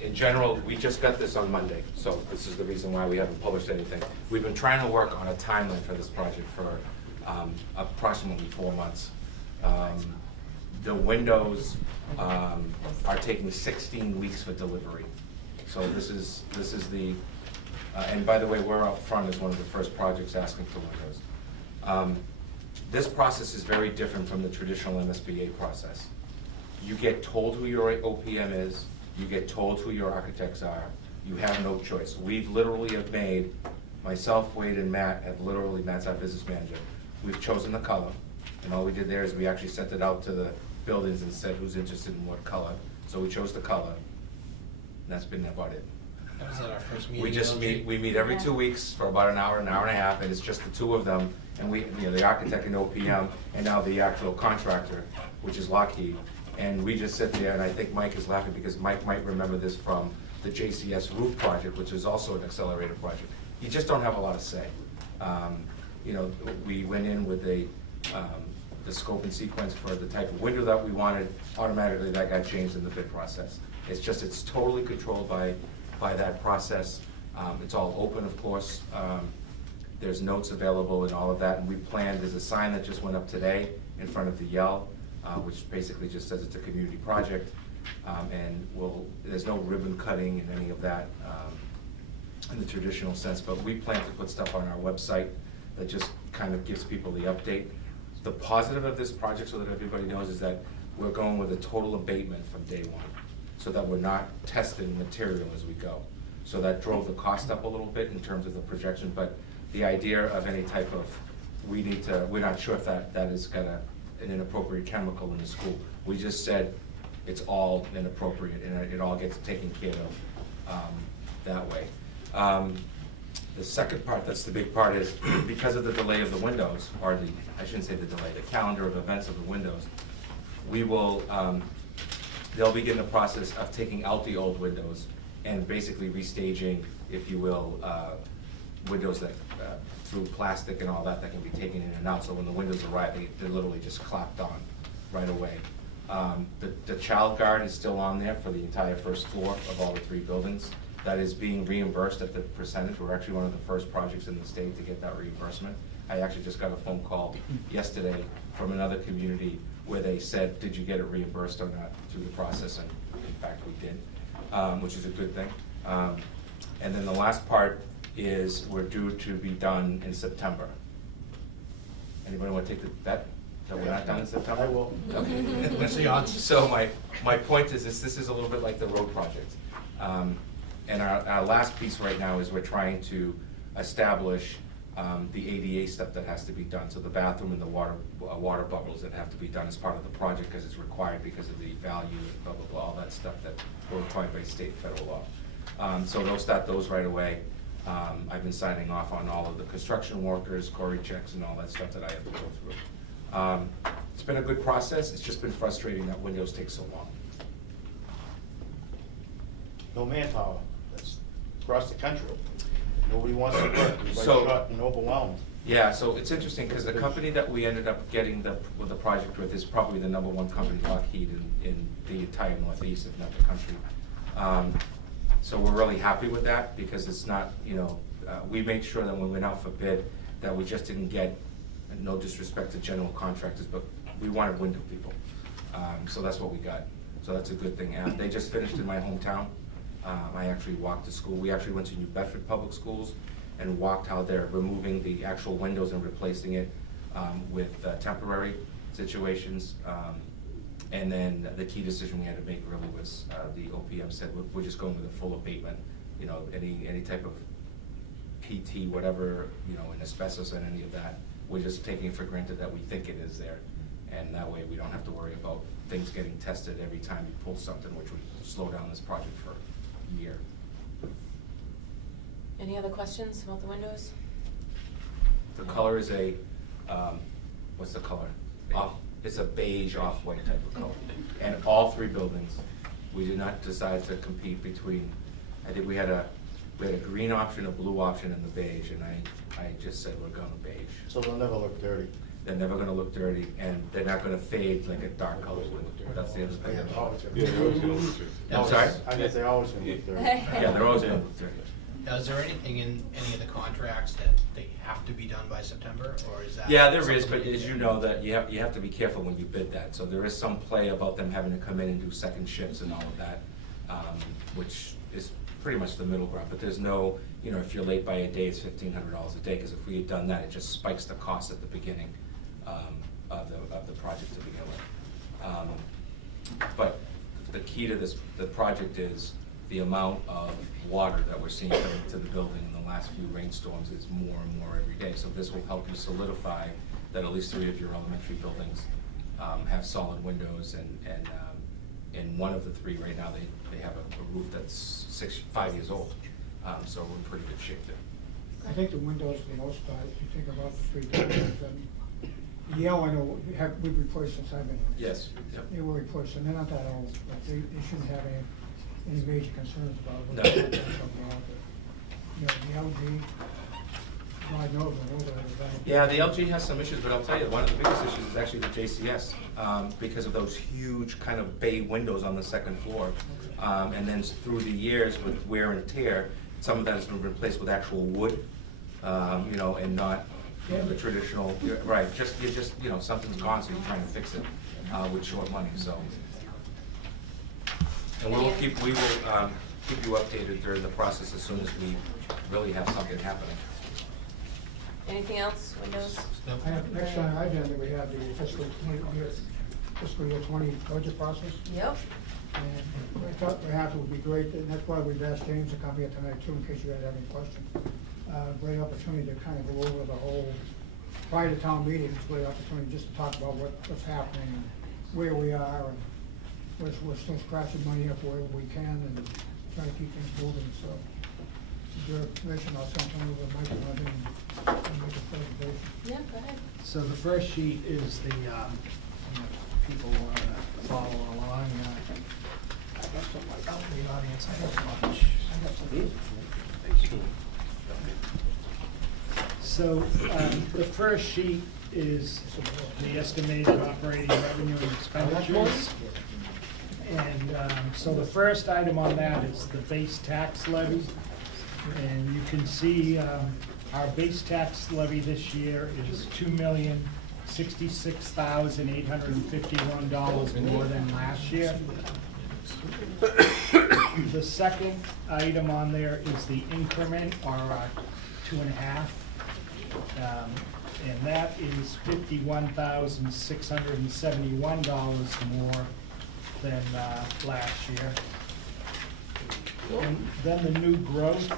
In general, we just got this on Monday, so this is the reason why we haven't published anything. We've been trying to work on a timeline for this project for approximately 4 months. The windows are taking 16 weeks for delivery. So this is the, and by the way, we're up front as one of the first projects asking for windows. This process is very different from the traditional MSBA process. You get told who your OPM is, you get told who your architects are, you have no choice. We've literally have made, myself, Wade, and Matt have literally, Matt's our business manager, we've chosen the color, And all we did there is we actually sent it out to the buildings and said who's interested in what color. So we chose the color, and that's been about it. That was at our first meeting. We just meet, we meet every 2 weeks for about an hour and a half, and it's just the two of them. And we, you know, the architect and OPM, and now the actual contractor, which is Lockheed. And we just sit there, and I think Mike is laughing because Mike might remember this from the JCS roof project, which is also an accelerated project. You just don't have a lot of say. You know, we went in with the scope and sequence for the type of window that we wanted. Automatically, that got changed in the bid process. It's just, it's totally controlled by that process. It's all open, of course. There's notes available and all of that, and we planned, there's a sign that just went up today in front of the Yell, which basically just says it's a community project. And there's no ribbon cutting and any of that in the traditional sense, but we plan to put stuff on our website that just kind of gives people the update. The positive of this project, so that everybody knows, is that we're going with a total abatement from day one, so that we're not testing material as we go. So that drove the cost up a little bit in terms of the projection, but the idea of any type of, we're not sure if that is an inappropriate chemical in the school. We just said it's all inappropriate and it all gets taken care of that way. The second part, that's the big part, is because of the delay of the windows, or I shouldn't say the delay, the calendar of events of the windows, we will, they'll begin the process of taking out the old windows and basically restaging, if you will, windows that, through plastic and all that, that can be taken in and out. So when the windows arrive, they're literally just clapped on right away. The child guard is still on there for the entire first floor of all the 3 buildings. That is being reimbursed at the percentage. We're actually one of the first projects in the state to get that reimbursement. I actually just got a phone call yesterday from another community where they said, did you get it reimbursed or not through the process? And in fact, we did, which is a good thing. And then the last part is we're due to be done in September. Anybody want to take the bet that we're not done in September? I will. Okay. What's the odds? So my point is this is a little bit like the road project. And our last piece right now is we're trying to establish the ADA stuff that has to be done. So the bathroom and the water bubbles that have to be done as part of the project because it's required because of the value, blah, blah, blah, all that stuff that we're required by state and federal law. So they'll start those right away. I've been signing off on all of the construction workers, Cory checks and all that stuff that I have to go through. It's been a good process. It's just been frustrating that windows take so long. No manpower, that's across the country. Nobody wants to work, everybody's So- short and overwhelmed. Yeah, so it's interesting, because the company that we ended up getting the project with is probably the #1 company, Lockheed, in the entire Northeast, if not the country. So we're really happy with that, because it's not, you know, we made sure that when we went out for bid, that we just didn't get, and no disrespect to general contractors, but we wanted window people. So that's what we got. So that's a good thing. They just finished in my hometown. I actually walked to school. We actually went to New Bedford Public Schools and walked how they're removing the actual windows and replacing it with temporary situations. And then the key decision we had to make really was the OPM said, we're just going with a full abatement. You know, any type of PT, whatever, you know, and asbestos and any of that, we're just taking it for granted that we think it is there. And that way we don't have to worry about things getting tested every time you pull something, which would slow down this project for a year. Any other questions about the windows? The color is a, what's the color? It's a beige off-white type of color. And all 3 buildings, we did not decide to compete between, I think we had a green option, a blue option, and the beige, and I just said we're going beige. So they'll never look dirty. They're never gonna look dirty, and they're not gonna fade like a dark color would. That's the other thing. Yeah, they're always gonna Yeah, they're always gonna look dirty. I'm sorry? I guess they're always gonna look dirty. Yeah, they're always gonna look dirty. Now, is there anything in any of the contracts that they have to be done by September, or is that? Yeah, there is, but as you know, that you have to be careful when you bid that. So there is some play about them having to come in and do second shifts and all of that, which is pretty much the middle ground. But there's no, you know, if you're late by a day, it's $1,500 a day, because if we had done that, it just spikes the cost at the beginning of the project to begin with. But the key to the project is the amount of water that we're seeing coming to the building in the last few rainstorms is more and more every day. So this will help you solidify that at least 3 of your elementary buildings have solid windows, and in one of the 3 right now, they have a roof that's 5 years old. So we're in pretty good shape there. I think the windows for the most part, if you think about the 3 buildings, and Yale, I know, we've replaced since I've been here. Yes. Yep. They were replaced, and they're not that old, but they shouldn't have any major concerns about it. No. You know, the LG, God knows, I know that. Yeah, the LG has some issues, but I'll tell you, one of the biggest issues is actually the JCS, because of those huge kind of bay windows on the second floor. And then through the years with wear and tear, some of that has been replaced with actual wood, you know, and not the traditional, right, you know, something's gone, so you're trying to fix it with short money, so. And we will keep you updated during the process as soon as we really have something happening. Anything else, windows? I have, next on our agenda, we have the fiscal year 20 budget process. Yep. And I thought perhaps it would be great, and that's why we've asked James to come here tonight too, in case you guys have any questions. Great opportunity to kind of go over the whole, prior to town meeting, it's a great opportunity just to talk about what's happening and where we are, and we're still scratching money up wherever we can and trying to keep things moving, so. With your information, I'll send it over to Mike and make a presentation. Yeah, go ahead. So the first sheet is the, people want to follow along. I got some, like, out in the audience, I got a bunch. I got some. So, the first sheet is the estimated operating revenue and expenditures. And, so the first item on that is the base tax levy. And you can see, our base tax levy this year is $2,066,851 more than last year. The second item on there is the increment, or 2.5. And that is $51,671 more than last year. And then the new growth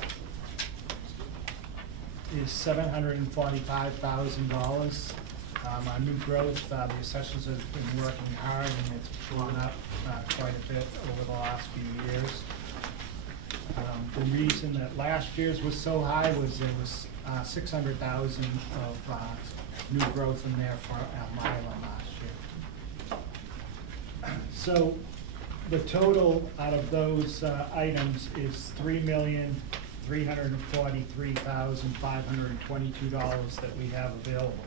is $745,000. Our new growth, the assessors have been working hard, and it's gone up quite a bit over the last few years. The reason that last year's was so high was there was $600,000 of new growth in there for Milan last year. So the total out of those items is $3,343,522 that we have available.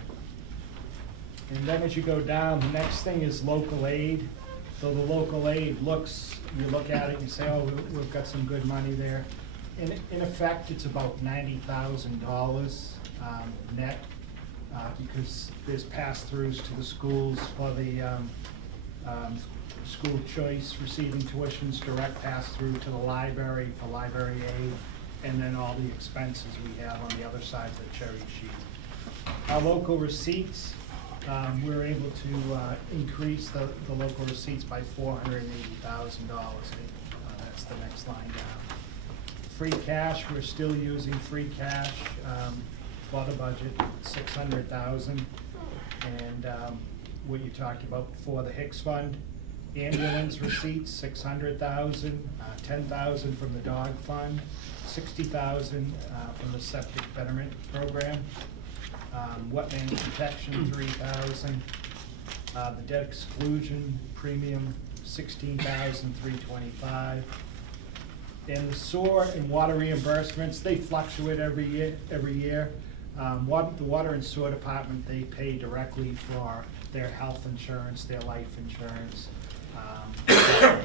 And then as you go down, the next thing is local aid. So the local aid looks, you look at it and you say, oh, we've got some good money there. In effect, it's about $90,000 net, because there's pass-throughs to the schools for the school choice receiving tuitions, direct pass-through to the library for library aid, and then all the expenses we have on the other side of the cherry sheet. Our local receipts, we're able to increase the local receipts by $480,000. That's the next line down. Free cash, we're still using free cash for the budget, $600,000. And what you talked about before, the Hicks Fund. Ambulance receipts, $600,000, $10,000 from the dog fund, $60,000 from the septic betterment program. Wetland protection, $3,000. The debt exclusion premium, $16,325. And the sewer and water reimbursements, they fluctuate every year. The water and sewer department, they pay directly for their health insurance, their life insurance, FICA,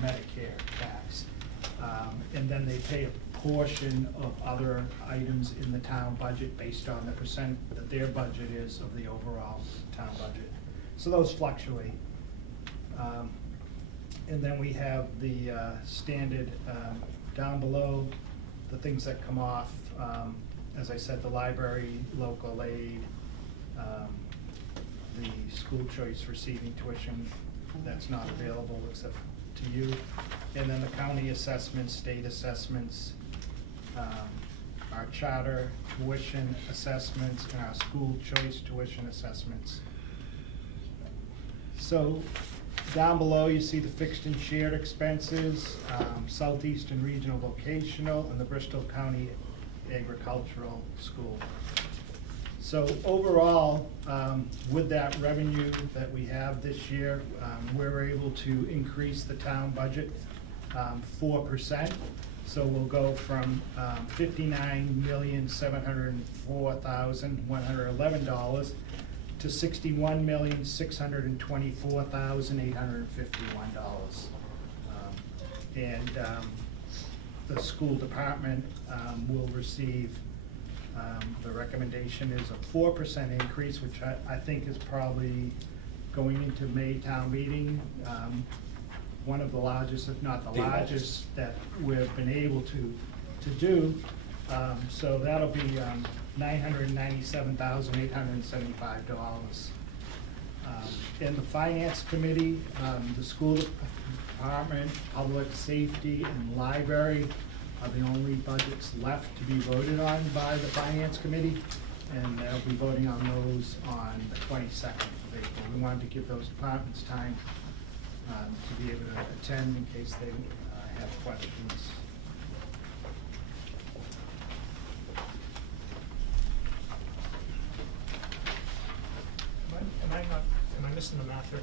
Medicare tax. And then they pay a portion of other items in the town budget based on the percent that their budget is of the overall town budget. So those fluctuate. And then we have the standard down below, the things that come off, as I said, the library, local aid, the school choice receiving tuition that's not available except to you, and then the county assessments, state assessments, our charter tuition assessments, and our school choice tuition assessments. So down below, you see the fixed and shared expenses, Southeastern Regional Vocational, and the Bristol County Agricultural School. So overall, with that revenue that we have this year, we're able to increase the town budget 4%. So we'll go from $59,704,111 to $61,624,851. And the school department will receive, the recommendation is a 4% increase, which I think is probably going into May town meeting, one of the largest, if not the largest, that we've been able to do. So that'll be $997,875. In the finance committee, the school department, public safety, and library are the only budgets left to be voted on by the finance committee, and they'll be voting on those on the 22nd of April. We wanted to give those departments time to be able to attend in case they have questions. Am I missing the math here?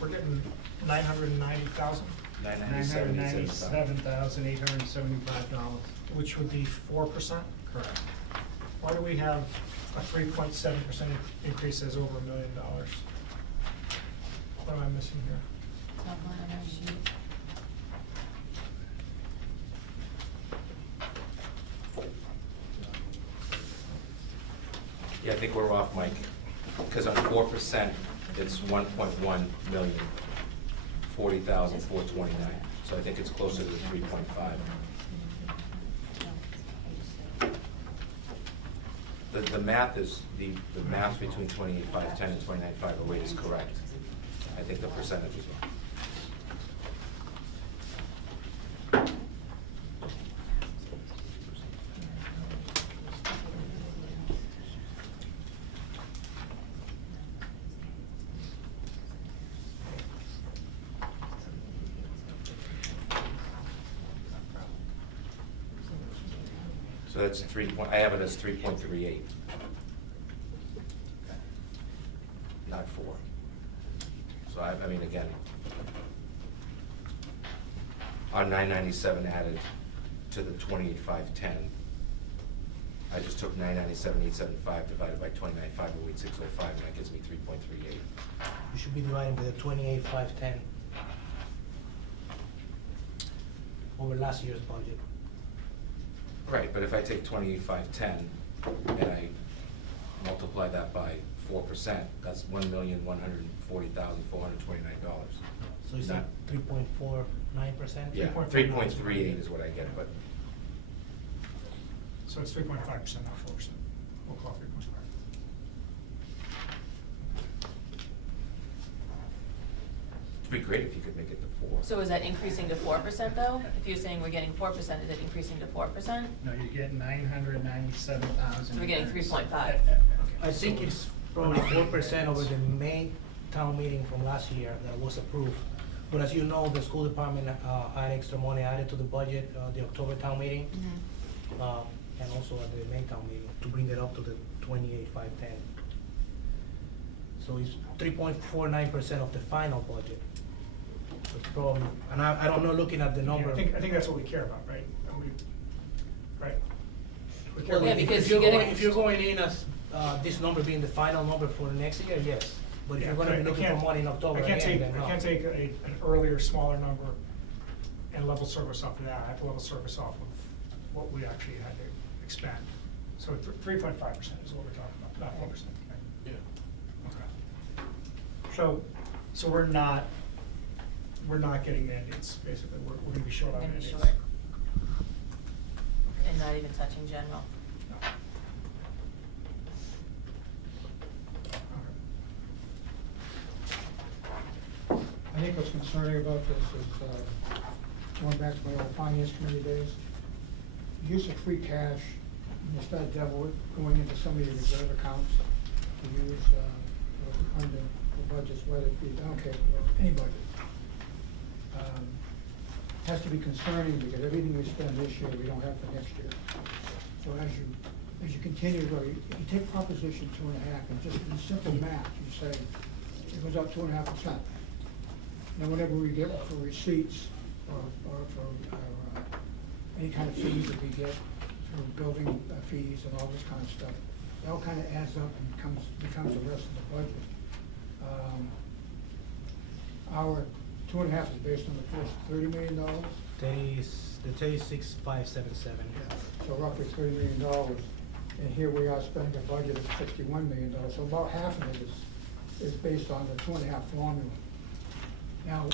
We're getting 990,000, $997,875. which would be 4%? Correct. Why do we have a 3.7% increase as over $1 million? What am I missing here? Top line on our sheet. Yeah, I think we're off, Mike, because on 4%, it's 1.1 million, 40,429. So I think it's closer to the 3.5. The math is, the math between 28,510 and 29,508 is correct. I think the percentage is wrong. So that's I have it as 3.38. Not 4. So I mean, again, our 997 added to the 28,510. I just took 997,875 divided by 29,508,605, and that gives me 3.38. You should be dividing by the 28,510 over last year's budget. Right, but if I take 28,510 and I multiply that by 4%, that's $1,140,429. So is that 3.49%? Yeah, 3.38 is what I get, but. So it's 3.5%, not 4%. We'll call it 3.5. It'd be great if you could make it to 4. So is that increasing to 4% though? If you're saying we're getting 4%, is it increasing to 4%? No, you get 997,000. So we're getting 3.5. I think it's probably 4% over the May town meeting from last year that was approved. But as you know, the school department had extra money added to the budget, the October town meeting, and also at the May town meeting to bring it up to the 28,510. So it's 3.49% of the final budget. So it's probably, and I don't know, looking at the number. I think that's what we care about, right? Right? We care Well, about- Yeah, because if you're getting. if you're going in as this number being the final number for next year, yes. But if Yeah, you're gonna be looking for money in October I can't again, take, then no. I can't take an earlier, smaller number and level service off of that. I have to level service off of what we actually had to expend. So 3.5% is what we're talking about, not 4%. Yeah. Okay. So we're not getting mandates, basically. We're gonna be short We're on gonna be mandates. short. And not even touching general. No. I think what's concerning about this is, going back to my old finance committee days, use of free cash you start going into some of your reserve accounts to use, under the budgets, whether it be, I don't care, any budget. Has to be concerning because everything we spend this year, we don't have for next year. So as you continue to go, if you take Proposition 2.5 and just in simple math, you say it goes up 2.5%. Now, whenever we get for receipts or for any kind of fees that we get for building fees and all this kind of stuff, that all kind of adds up and becomes the rest of the budget. Our 2.5 is based on the first $30 million. The 36,577. Yeah, so roughly $30 million. And here we are spending a budget of $61 million. So about half of it is based on the 2.5 formula. Now,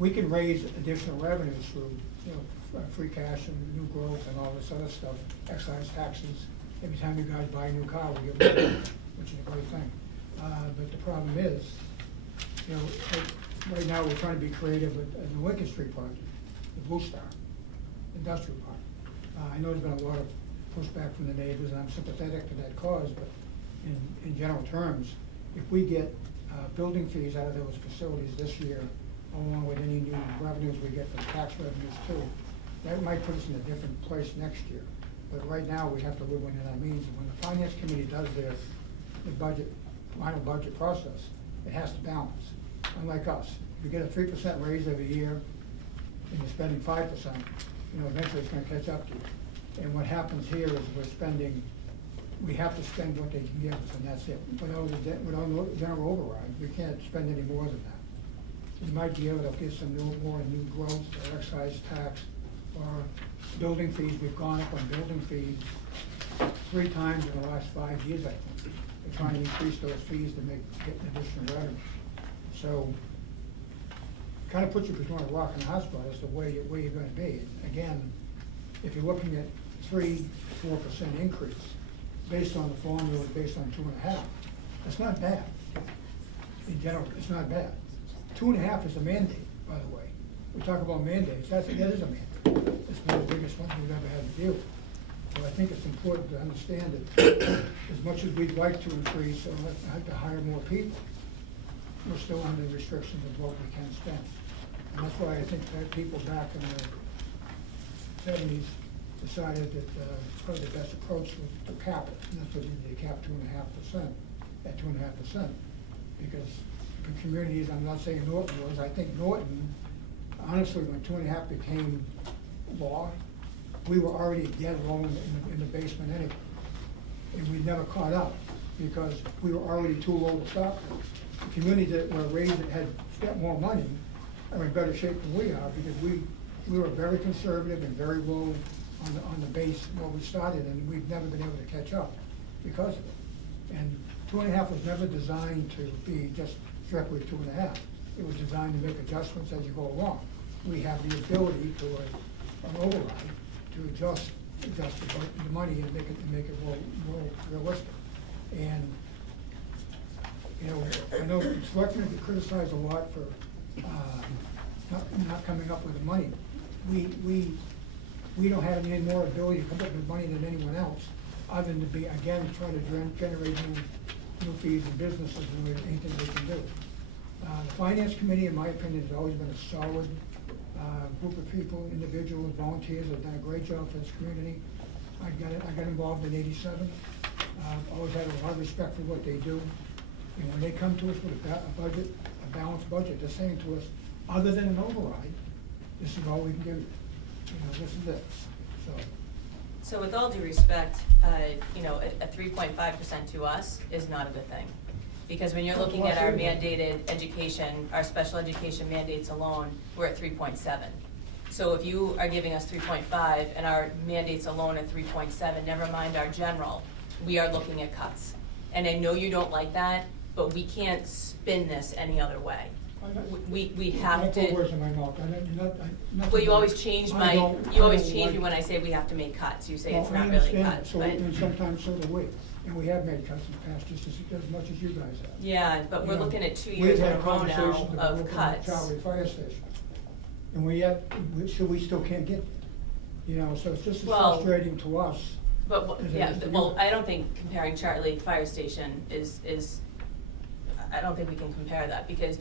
we can raise additional revenues through, free cash and new growth and all this other stuff, excise taxes. Every time you guys buy a new car, we get more, which is a great thing. But the problem is, right now we're trying to be creative with the Lincoln Street project, the Blue Star Industrial Park. I know there's been a lot of pushback from the neighbors, and I'm sympathetic to that cause, but in general terms, if we get building fees out of those facilities this year, along with any new revenues we get from tax revenues too, that might put us in a different place next year. But right now, we have to live within our means, and when the Finance Committee does their final budget process, it has to balance. Unlike us, if you get a 3% raise every year, and you're spending 5%, eventually it's gonna catch up to you. And what happens here is we have to spend what they can give us, and that's it. Without the general override, we can't spend any more than that. We might be able to get some more new growth, or excise tax, or building fees. We've gone up on building fees 3 times in the last 5 years, I think. We're trying to increase those fees to get additional revenue. So, kind of puts you between a rock and a hard spot as to where you're going to be. Again, if you're looking at 3-4% increase based on the formula, based on 2.5, that's not bad. In general, it's not bad. 2.5 is a mandate, by the way. We talk about mandates. That is a mandate. It's one of the biggest ones we've ever had to deal with. So I think it's important to understand that as much as we'd like to increase or have to hire more people, we're still under restrictions of what we can spend. And that's why I think that people back in the 70s decided that probably the best approach was to cap it. And that's what they capped 2.5% at 2.5%. Because for communities, I'm not saying Norton was, I think Norton, honestly, when 2.5 became law, we were already dead low in the basement anyway. And we never caught up because we were already too low to stop them. The communities that were raised that had spent more money are in better shape than we are because we were very conservative and very low on the base where we started, and we've never been able to catch up because of it. And 2.5 was never designed to be just strictly 2.5. It was designed to make adjustments as you go along. We have the ability to an override to adjust the money and make it more realistic. And I know the selectmen get criticized a lot for not coming up with the money. We don't have any more ability to come up with money than anyone else, other than to be, again, trying to generate new fees and businesses and anything we can do. The Finance Committee, in my opinion, has always been a solid group of people, individuals, volunteers, have done a great job for this community. I got involved in '87. Always had a lot of respect for what they do. And when they come to us with a balanced budget, they're saying to us, other than an override, this is all we can give you. This is it. So with all due respect, a 3.5% to us is not a good thing. Because when you're looking at our mandated education, our special education mandates alone, we're at 3.7. So if you are giving us 3.5 and our mandates alone at 3.7, never mind our general, we are looking at cuts. And I know you don't like that, but we can't spin this any other way. We have to. Words in my mouth. Well, you always change me when I say we have to make cuts. You say it's not really cuts, but. And sometimes so do we. And we have made cuts in the past just as much as you guys have. Yeah, but we're looking at 2 years in a row now of cuts. Charlie Fire Station. And we still can't get there. So it's just as frustrating to us But, Is it yeah, just well, you? I don't think comparing Charlie Fire Station is, I don't think we can compare that, because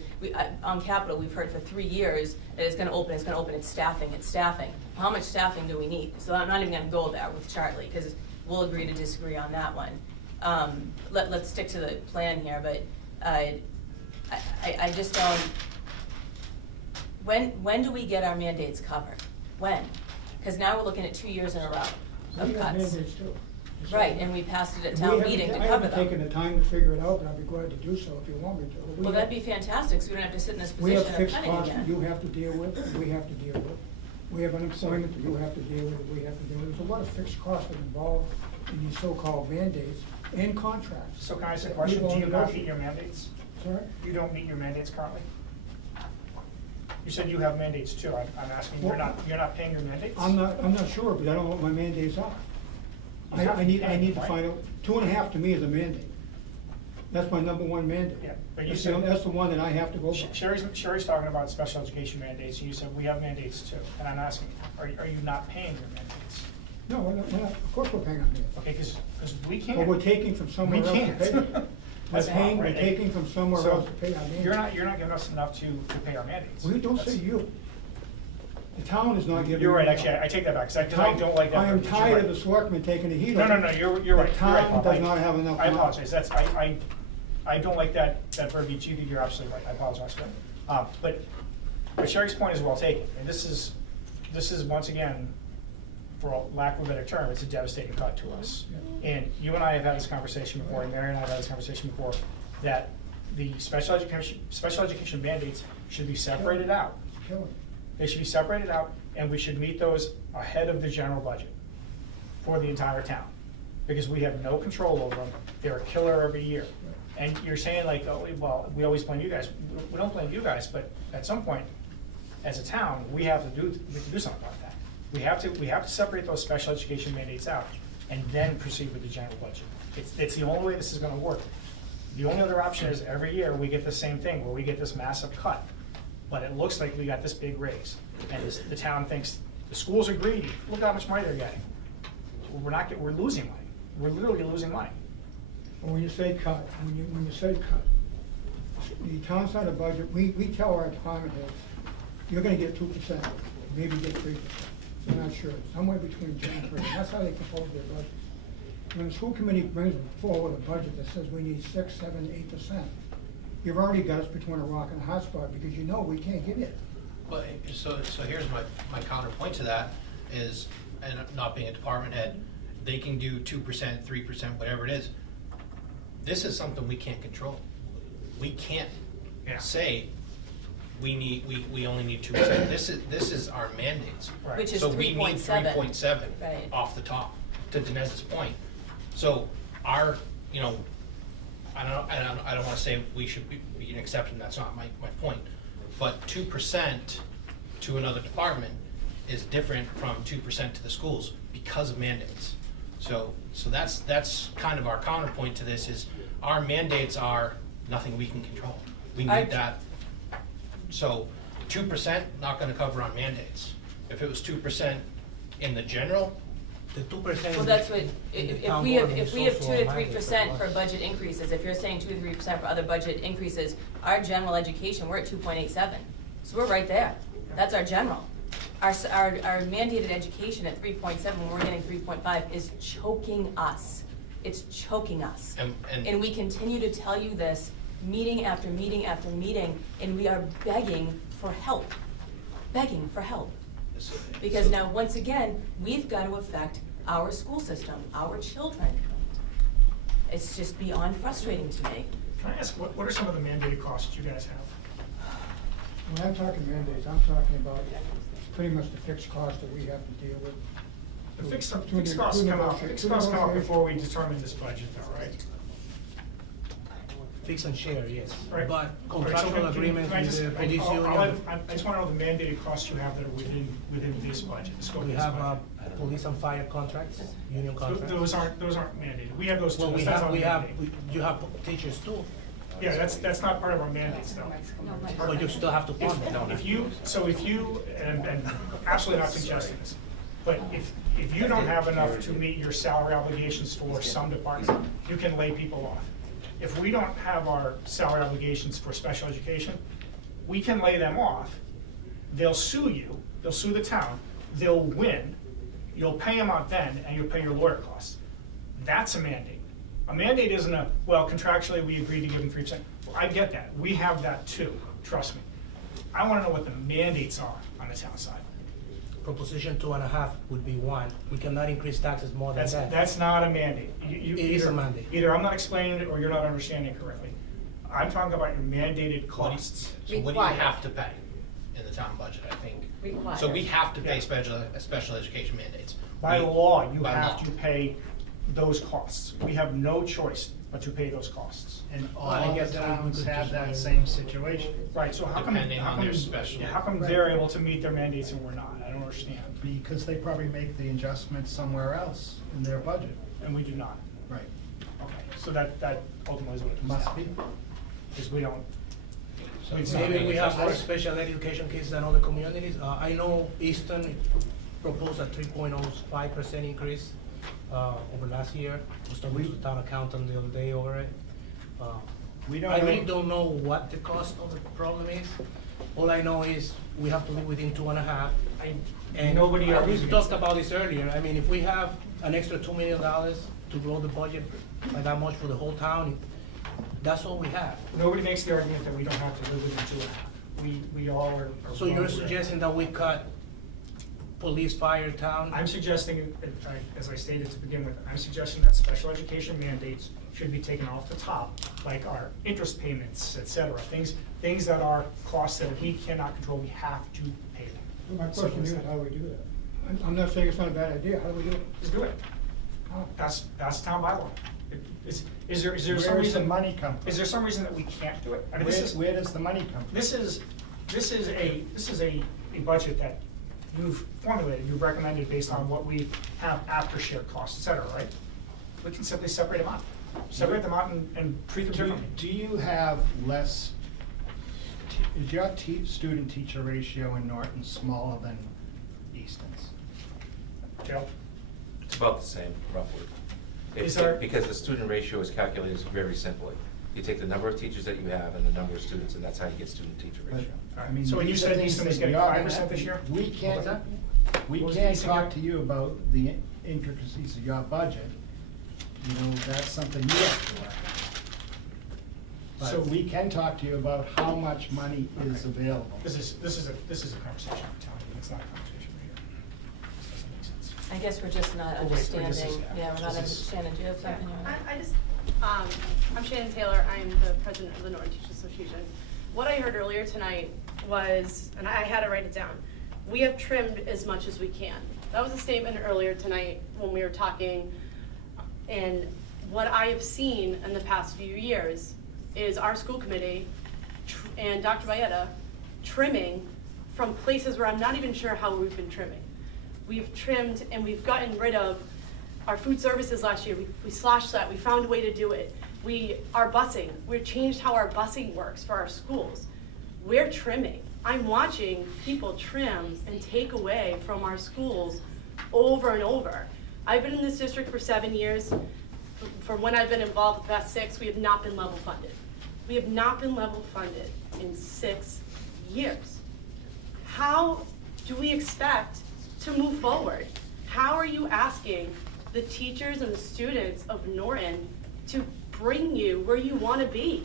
on Capitol, we've heard for 3 years that it's gonna open, it's staffing. How much staffing do we need? So I'm not even gonna go there with Charlie, because we'll agree to disagree on that one. Let's stick to the plan here, but, I just don't, when do we get our mandates covered? When? Because now we're looking at 2 years in a row of We have cuts. mandates too. Right, and we passed it at And town we haven't- meeting to I cover haven't them. taken the time to figure it out, but I'd be glad to do so if you want me to. Well, that'd be fantastic, so we don't have to sit in this We have position of fixed cutting costs again. you have to deal with, and we have to deal with. We have unemployment that you have to deal with, and we have to deal with. There's a lot of fixed costs that are involved in these so-called mandates and contracts. So can I ask a that question? we've all Do you not meet negotiated. your mandates? Sorry? You don't meet your mandates currently? You said you have mandates too. I'm asking, you're not paying your mandates? I'm not sure, but I don't know what my mandates are. I need to find out, 2.5 to me is a mandate. That's my number one mandate. Yeah, but you That's said. that's the one that I have to go by. Sherry's talking about special education mandates, and you said we have mandates too. And I'm asking, are you not paying your mandates? No, we're not, of course we're paying our mandates. Okay, because we can't. But we're taking from somewhere We else to can't. pay them. That's not We're right. taking from somewhere So, else to pay our mandates. You're not giving us enough to pay our mandates. We don't say That's- you. The town is not giving. You're right, you actually, I take that back, because The I town- don't like that. I am verbiage. You're tired right. of the selectmen taking the heat No, on no, it. no, you're right. The You're right, town Bob. does not have enough. I money. apologize, I don't like that verbiage either, you're absolutely right, I apologize for that. But Sherry's point is well taken, and this is once again, for lack of a better term, it's a devastating cut to us. And you and I have had this conversation before, and Mary and I have had this conversation before, that the special education mandates should be separated out. Killing. They should be separated out, and we should meet those ahead of the general budget for the entire town. Because we have no control over them, they're a killer every year. And you're saying like, oh, well, we always blame you guys. We don't blame you guys, but at some point, as a town, we have to do something about that. We have to separate those special education mandates out and then proceed with the general budget. It's the only way this is gonna work. The only other option is every year we get the same thing, where we get this massive cut. But it looks like we got this big raise, and the town thinks the schools are greedy. Look how much money they're getting. We're losing money. We're literally losing money. When you say cut, when you say cut, the town side of budget, we tell our department heads, you're gonna get 2%, maybe get 3%. We're not sure, somewhere between 2 and 3. That's how they compose their budget. When the school committee brings forward a budget that says we need 6, 7, 8%, you've already got us between a rock and a hard spot, because you know we can't give it. But, so here's my counterpoint to that is, and not being a department head, they can do 2%, 3%, whatever it is. This is something we can't control. We can't say we only need 2%. This is our mandates. Right. Which is So we need 3.7. 3.7 Right. off the top, to Dinesh's point. So our, I don't wanna say we should be an exception, that's not my point. But 2% to another department is different from 2% to the schools because of mandates. So that's kind of our counterpoint to this is our mandates are nothing we can control. We need that. So 2% not gonna cover our mandates. If it was 2% in the general, The 2%. Well, that's what, if we have 2 to 3% for budget increases, if you're saying 2 to 3% for other budget increases, our general education, we're at 2.87. So we're right there. That's our general. Our mandated education at 3.7, when we're getting 3.5, is choking us. It's choking us. And we continue to tell you this meeting after meeting after meeting, and we are begging for help. Begging for help. Because now, once again, we've got to affect our school system, our children. It's just beyond frustrating to me. Can I ask, what are some of the mandated costs you guys have? When I'm talking mandates, I'm talking about pretty much the fixed cost that we have to deal with. The fixed costs come out before we determine this budget though, right? Fix and share, yes. Right. But So contractual can agreements I with just- the police I union. just wanna know the mandated costs you have that are within this budget, the scope of We this have budget. police and fire contracts, union contracts. Those aren't mandated. We have those too. Well, That's not mandated. you have teachers too, Yeah, that's not part of our mandates though. but you still have to fund them. If you, and absolutely not suggesting this, But if you don't have enough to meet your salary obligations for some departments, you can lay people off. If we don't have our salary obligations for special education, we can lay them off. They'll sue you, they'll sue the town, they'll win, you'll pay them out then, and you'll pay your lawyer costs. That's a mandate. A mandate isn't a, well, contractually, we agreed to give them 3%. Well, I get that, we have that too, trust me. I wanna know what the mandates are on the town side. Proposition 2.5 would be one. We cannot increase taxes more than that. That's not a mandate. It is a mandate. Either I'm not explaining it or you're not understanding it correctly. I'm talking about your mandated costs. So what do you have to pay in the town budget, I think? Required. So we have to pay special education mandates. By We- law, you by have law. to pay those costs. We have no choice but to pay those costs. And Well, I all guess the that we towns could have just that wait. same situation. Right, so how come, Depending on their special- how come they're able to meet their mandates and we're not? I don't understand. Because they probably make the adjustments somewhere else in their budget. And we do not. Right. Okay, so that ultimately is what it comes Must down be. to. Because we don't. So it's Maybe not we being have more adjusted. special education kids than other communities. I know Easton proposed a 3.05% increase over last year. I was talking to the town accountant the other day over it. We don't I know- really don't know what the cost of the problem is. All I know is we have to live within 2.5. And Nobody we argues against talked about this earlier. I mean, if we have an extra $2 million to grow the budget by that much for the whole town, that's all we have. Nobody makes the argument that we don't have to live within 2.5. We all are. So you're suggesting that we cut police, fire, town? I'm suggesting, as I stated to begin with, I'm suggesting that special education mandates should be taken off the top, like our interest payments, et cetera. Things that are costs that we cannot control, we have to pay them. My question is, how do we do that? I'm not saying it's not a bad idea, how do we do it? Just do it. That's town bylaw. Is there some Where does the reason? money come from? Is there some reason that we can't do it? I mean, Where does the money come from? This is a budget that you've formulated, you've recommended based on what we have after shared costs, et cetera, right? We can simply separate them out. Separate them out and treat them differently. Do you have less, is your student-teacher ratio in Norton smaller than Easton's? Joe? It's about the same, roughly. Is there- Because the student ratio is calculated very simply. You take the number of teachers that you have and the number of students, and that's how you get student-teacher ratio. I mean, So when you these are said things Easton was that getting you're gonna 5% this year? We What was can't, that? we What was can't Easton talk get? to you about the intricacies of your budget. You know, that's something you have to work out. So- But we can talk to you about how much money is available. This is a conversation I'm telling you, it's not a conversation right here. This doesn't make sense. I guess we're just not Oh, wait, this is- understanding, yeah, we're not this is- understanding. Do you have something? you wanna- I just, I'm Shannon Taylor, I'm the president of the Norton Teachers Association. What I heard earlier tonight was, and I had to write it down, we have trimmed as much as we can. That was a statement earlier tonight when we were talking, and what I have seen in the past few years is our school committee and Dr. Bayetta trimming from places where I'm not even sure how we've been trimming. We've trimmed and we've gotten rid of our food services last year. We slashed that, we found a way to do it. Our busing, we've changed how our busing works for our schools. We're trimming. I'm watching people trim and take away from our schools over and over. I've been in this district for 7 years. For when I've been involved the past 6, we have not been level funded. We have not been level funded in 6 years. How do we expect to move forward? How are you asking the teachers and the students of Norton to bring you where you want to be?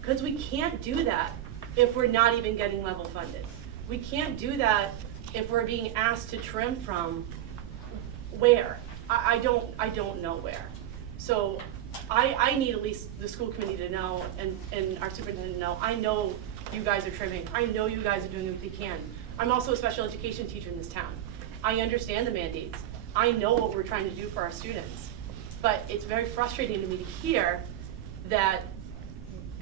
Because we can't do that if we're not even getting level funded. We can't do that if we're being asked to trim from where? I don't know where. So I need at least the school committee to know and our superintendent to know. I know you guys are trimming. I know you guys are doing what you can. I'm also a special education teacher in this town. I understand the mandates. I know what we're trying to do for our students. But it's very frustrating to me to hear that,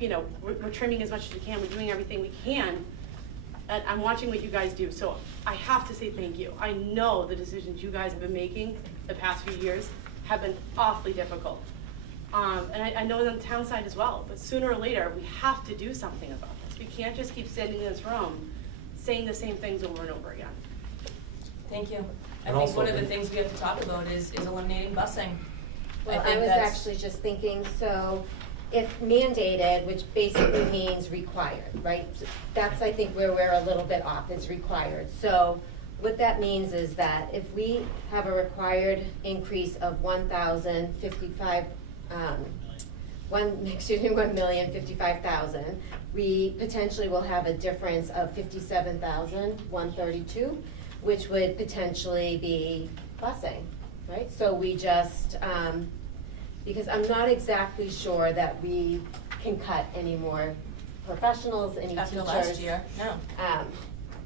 you know, we're trimming as much as we can, we're doing everything we can, and I'm watching what you guys do. So I have to say thank you. I know the decisions you guys have been making the past few years have been awfully difficult. And I know it on the town side as well, but sooner or later, we have to do something about this. We can't just keep sitting in this room saying the same things over and over again. Thank you. I think one of the things we have to talk about is eliminating busing. Well, I think was that's- actually just thinking, so if mandated, which basically means required, right? That's, I think, where we're a little bit off, is required. So what that means is that if we have a required increase of 1,055,000, we potentially will have a difference of 57,132, which would potentially be busing, right? So we just, because I'm not exactly sure that we can cut any more professionals, any After teachers. last year, no.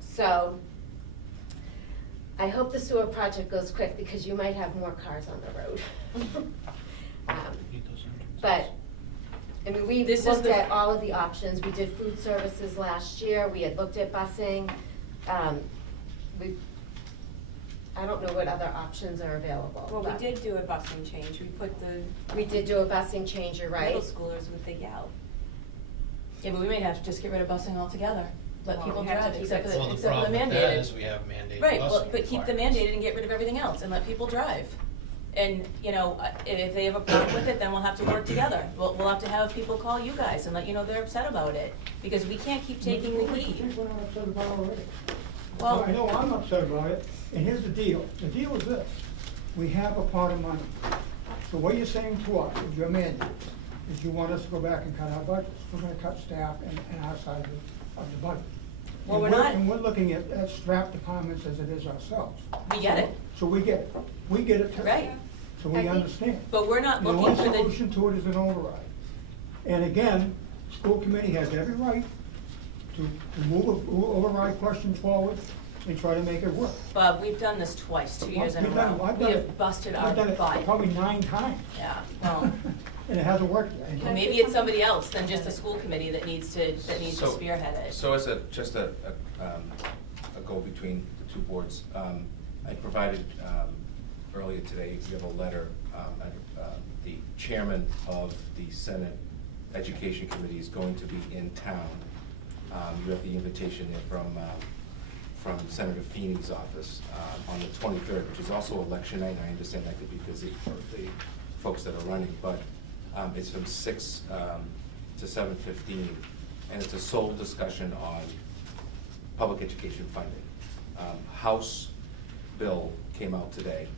So I hope the sewer project goes quick because you might have more cars on the road. But, I mean, we This is looked the- at all of the options. We did food services last year. We had looked at busing. I don't know what other options are available. Well, we but did do a busing change, we put the We did do a busing change, you're right. middle schoolers with the Yell. Yeah, but we may have to just get rid of busing altogether. Let Well, people we have to drive, keep except it- for Well, the the problem with that mandated. is we have mandated Right, well, busing but keep the requirements. mandated and get rid of everything else and let people drive. And, you know, if they have a problem with it, then we'll have to work together. We'll have to have people call you guys and let you know they're upset about it, because we can't keep taking the heat. People are upset about it already. Well, I know I'm upset about it, and here's the deal. The deal is this: we have a pot of money. So what you're saying to us, is your mandate, is you want us to go back and cut our budgets. We're gonna cut staff and our side of the budget. Well, And we're not- And we're looking at strapped departments as it is ourselves. We get it. So we get it. We get it too. Right. So I we think- understand. but we're not The looking only for the, solution to it is an override. And again, school committee has every right to move an override question forward and try to make it work. Bob, we've done this twice, 2 years in a We've done it. row. I've We done have it. busted our I've done it butt. probably 9 times. Yeah, well, And it hasn't worked. well, maybe it's somebody else than just the school committee that needs to So- spearhead it. So as just a go between the two boards, I provided earlier today, we have a letter, the chairman of the Senate Education Committee is going to be in town. You have the invitation there from Senator Feeney's office on the 23rd, which is also election night. I understand that could be busy for the folks that are running, but it's from 6 to 7:15, and it's a sole discussion on public education funding. House bill came out today.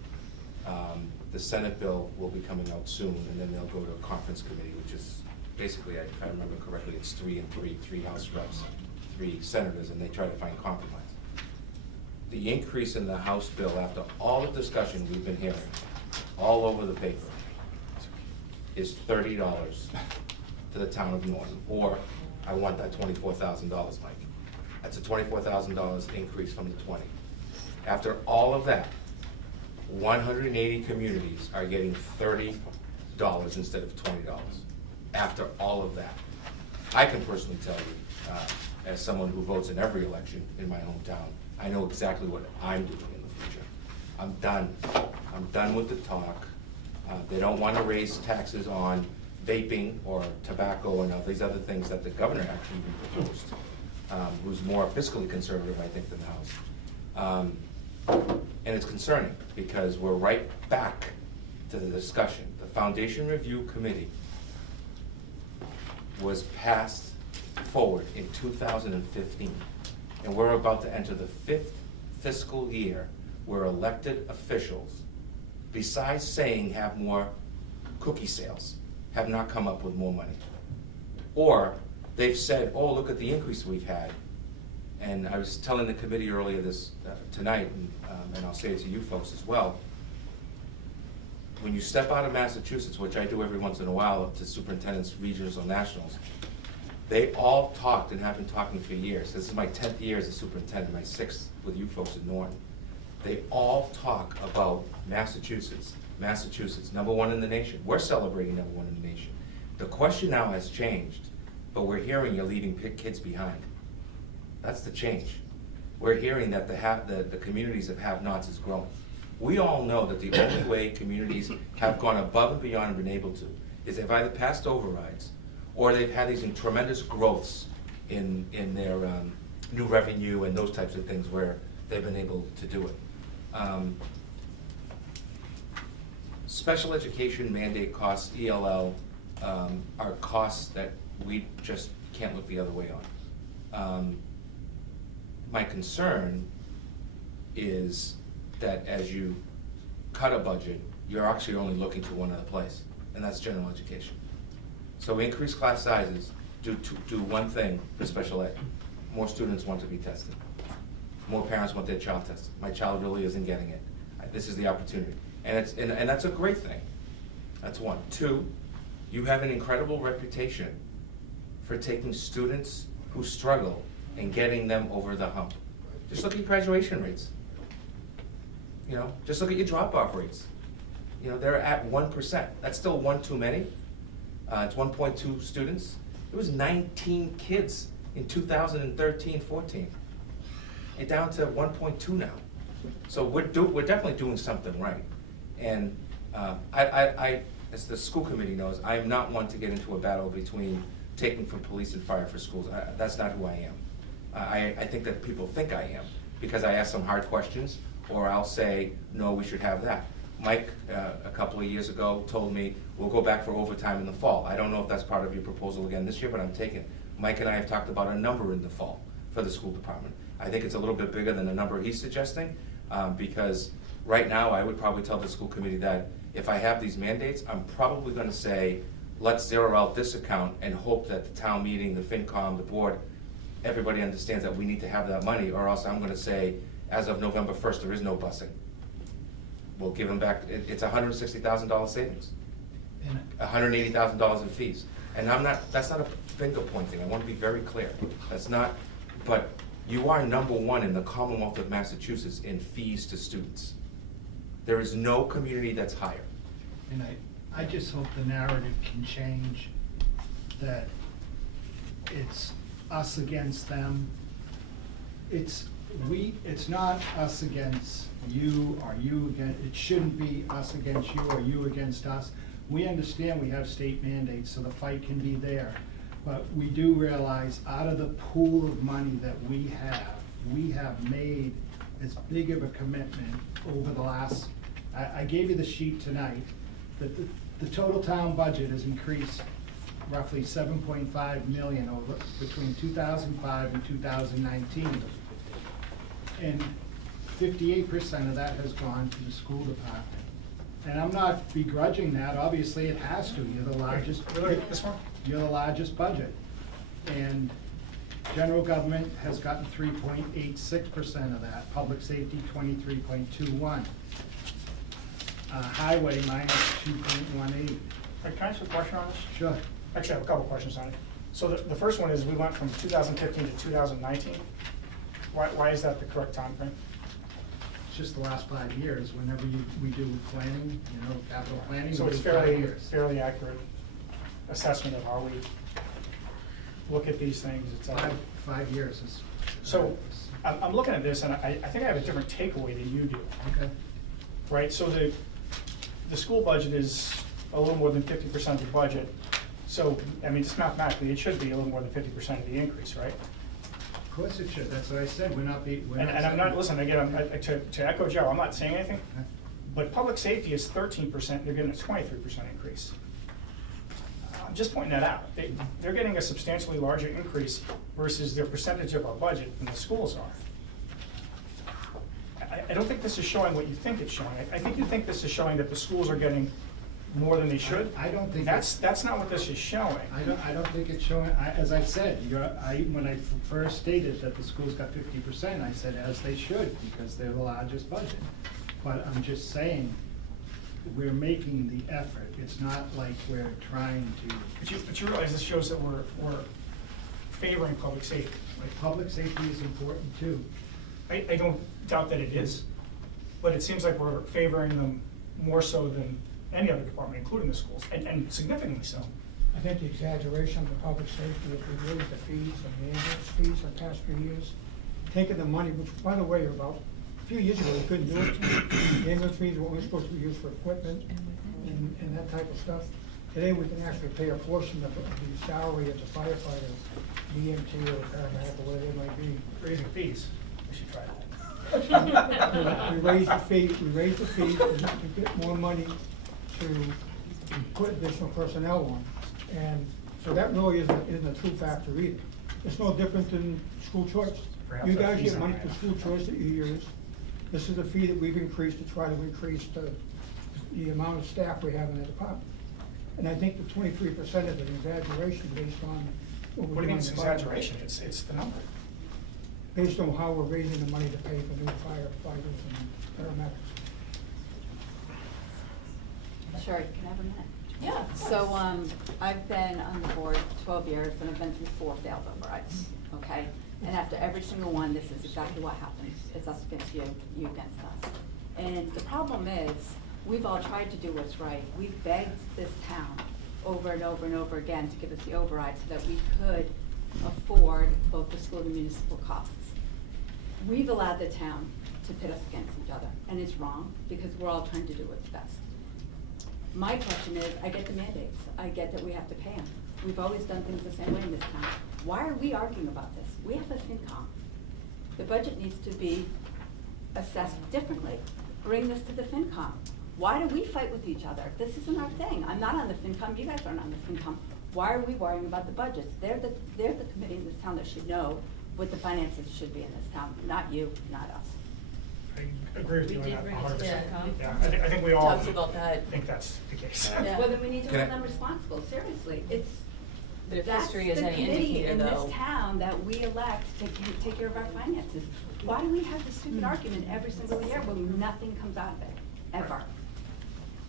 The Senate bill will be coming out soon, and then they'll go to a conference committee, which is basically, if I remember correctly, it's 3 and 3, 3 House reps, 3 senators, and they try to find compromise. The increase in the House bill, after all the discussion we've been hearing all over the paper, is $30 to the town of Norton, or I want that $24,000, Mike. That's a $24,000 increase from the 20. After all of that, 180 communities are getting $30 instead of $20. After all of that, I can personally tell you, as someone who votes in every election in my hometown, I know exactly what I'm doing in the future. I'm done. I'm done with the talk. They don't want to raise taxes on vaping or tobacco and all these other things that the governor actually even proposed, who's more fiscally conservative, I think, than the House. And it's concerning, because we're right back to the discussion. The Foundation Review Committee was passed forward in 2015, and we're about to enter the 5th fiscal year where elected officials, besides saying have more cookie sales, have not come up with more money. Or they've said, oh, look at the increase we've had. And I was telling the committee earlier tonight, and I'll say it to you folks as well, when you step out of Massachusetts, which I do every once in a while to superintendents, regionals or nationals, they all talked and have been talking for years. This is my 10th year as a superintendent, my 6th with you folks in Norton. They all talk about Massachusetts, #1 in the nation. We're celebrating #1 in the nation. The question now has changed, but we're hearing you're leaving kids behind. That's the change. We're hearing that the communities of have-nots is growing. We all know that the only way communities have gone above and beyond and been able to is they've either passed overrides or they've had these tremendous growths in their new revenue and those types of things where they've been able to do it. Special education mandate costs, ELL, are costs that we just can't look the other way on. My concern is that as you cut a budget, you're actually only looking to one other place, and that's general education. So increase class sizes, do one thing for special ed. More students want to be tested. More parents want their child tested. My child really isn't getting it. This is the opportunity. And that's a great thing. That's one. Two, you have an incredible reputation for taking students who struggle and getting them over the hump. Just look at graduation rates. You know, just look at your drop-off rates. You know, they're at 1%. That's still one too many. It's 1.2 students. It was 19 kids in 2013-14. And down to 1.2 now. So we're definitely doing something right. And I, as the school committee knows, I'm not one to get into a battle between taking from police and fire for schools. That's not who I am. I think that people think I am because I ask some hard questions, or I'll say, no, we should have that. Mike, a couple of years ago, told me, we'll go back for overtime in the fall. I don't know if that's part of your proposal again this year, but I'm taking it. Mike and I have talked about a number in the fall for the school department. I think it's a little bit bigger than the number he's suggesting, because right now I would probably tell the school committee that if I have these mandates, I'm probably gonna say, let's zero out this account and hope that the town meeting, the FinCom, the board, everybody understands that we need to have that money, or else I'm gonna say, as of November 1st, there is no busing. We'll give them back, it's $160,000 savings, $180,000 in fees. And that's not a finger pointing, I wanna be very clear. That's not, but you are number one in the Commonwealth of Massachusetts in fees to students. There is no community that's higher. And I just hope the narrative can change, that it's us against them. It's not us against you or you against, it shouldn't be us against you or you against us. We understand we have state mandates, so the fight can be there. But we do realize out of the pool of money that we have made as big of a commitment over the last, I gave you the sheet tonight, that the total town budget has increased roughly 7.5 million over between 2005 and 2019. And 58% of that has gone to the school department. And I'm not begrudging that, obviously it has to, you're the largest. Really, this one? You're the largest budget. And general government has gotten 3.86% of that, public safety 23.21. Highway minus 2.18. Can I ask a question on this? Sure. Actually, I have a couple questions on it. So the first one is, we went from 2015 to 2019. Why is that the correct time frame? It's just the last 5 years, whenever we do planning, capital planning. So we it's do 5 fairly years. accurate assessment of how we look at these things, et cetera. 5 years is. So I'm looking at this, and I think I have a different takeaway than you do. Okay. Right, so the school budget is a little more than 50% of the budget. So, I mean, just mathematically, it should be a little more than 50% of the increase, right? Of course it should, that's what I said, we're not. And I'm not, listen, again, to echo Joe, I'm not saying anything, but public safety is 13%, they're getting a 23% increase. I'm just pointing that out. They're getting a substantially larger increase versus their percentage of our budget than the schools are. I don't think this is showing what you think it's showing. I think you think this is showing that the schools are getting more than they should. I don't think. That's not what this is showing. I don't think it's showing, as I said, when I first stated that the schools got 50%, I said as they should, because they're the largest budget. But I'm just saying, we're making the effort. It's not like we're trying to. But you realize this shows that we're favoring public safety. Like, public safety is important too. I don't doubt that it is, but it seems like we're favoring them more so than any other department, including the schools, and significantly so. I think the exaggeration of the public safety, if we raise the fees and the ambulance fees for the past few years, taking the money, which, by the way, about a few years ago, we couldn't do it. The ambulance fees were only supposed to be used for equipment and that type of stuff. Today, we can actually pay a portion of the salary of the firefighter, the EMT or paramedic, or whatever it might be. Raising fees, we should try that. We raised the fee to get more money to put additional personnel on. And so that really isn't a true factor either. It's no different than school choice. Perhaps You our guys fees get are money higher. for school choice that you use. This is a fee that we've increased to try to increase the amount of staff we have in the department. And I think the 23% is an exaggeration based on what we're What do you doing. mean it's in the budget. exaggeration? It's the number. Based on how we're raising the money to pay for new firefighters and paramedics. Sherry, can I have a minute? Yeah, of So, course. I've been on the board 12 years, and I've been through 4 failed overrides, okay? And after every single one, this is exactly what happens. It's us against you, you against us. And the problem is, we've all tried to do what's right. We've begged this town over and over and over again to give us the override so that we could afford both the school and municipal costs. We've allowed the town to pit us against each other, and it's wrong, because we're all trying to do what's best. My question is, I get the mandates, I get that we have to pay them. We've always done things the same way in this town. Why are we arguing about this? We have a FinCom. The budget needs to be assessed differently. Bring this to the FinCom. Why do we fight with each other? This isn't our thing. I'm not on the FinCom, you guys aren't on the FinCom. Why are we worrying about the budgets? They're the committee in this town that should know what the finances should be in this town, not you, not us. I agree with you on We did that bring it to 100%. FinCom. Yeah, I think we all Talked about that. think that's the case. Yeah. Well, then we need to Can I- hold them responsible, seriously. It's, But if that's history is the any committee indicator, in though. this town that we elect to take care of our finances. Why do we have this stupid argument every single year when nothing comes out of it, ever?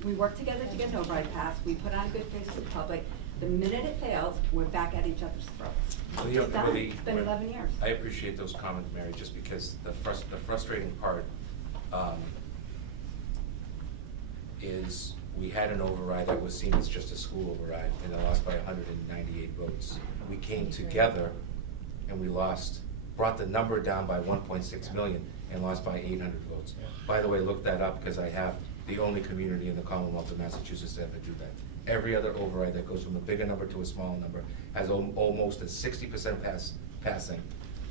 We work together to get an override passed, we put on a good face to the public. The minute it fails, we're back at each other's throats. Well, you know, It's done. really, It's been 11 years. I appreciate those comments, Mary, just because the frustrating part is we had an override that was seen as just a school override, and it lost by 198 votes. We came together and we brought the number down by 1.6 million and lost by 800 votes. By the way, look that up, because I have the only community in the Commonwealth of Massachusetts that ever do that. Every other override that goes from a bigger number to a smaller number has almost a 60% passing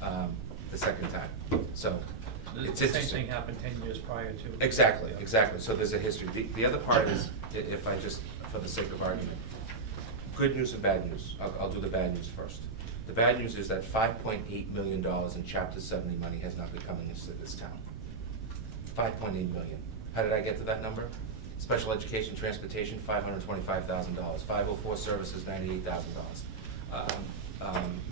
the second time. So it's The same interesting. thing happened 10 years prior to. Exactly, exactly. So there's a history. The other part is, if I just, for the sake of argument, good news and bad news. I'll do the bad news first. The bad news is that $5.8 million in Chapter 70 money has not been coming into this town. 5.8 million. How did I get to that number? Special education, transportation, $525,000. 504 services, $98,000.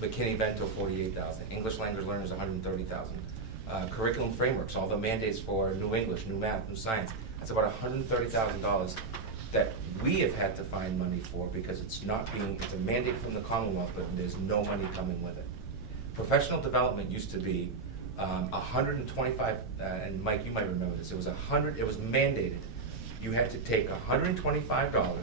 McKinney-Vento, $48,000. English language learners, $130,000. Curriculum frameworks, all the mandates for new English, new math, new science. That's about $130,000 that we have had to find money for, because it's a mandate from the Commonwealth, but there's no money coming with it. Professional development used to be 125, and Mike, you might remember this, it was mandated. You had to take $125,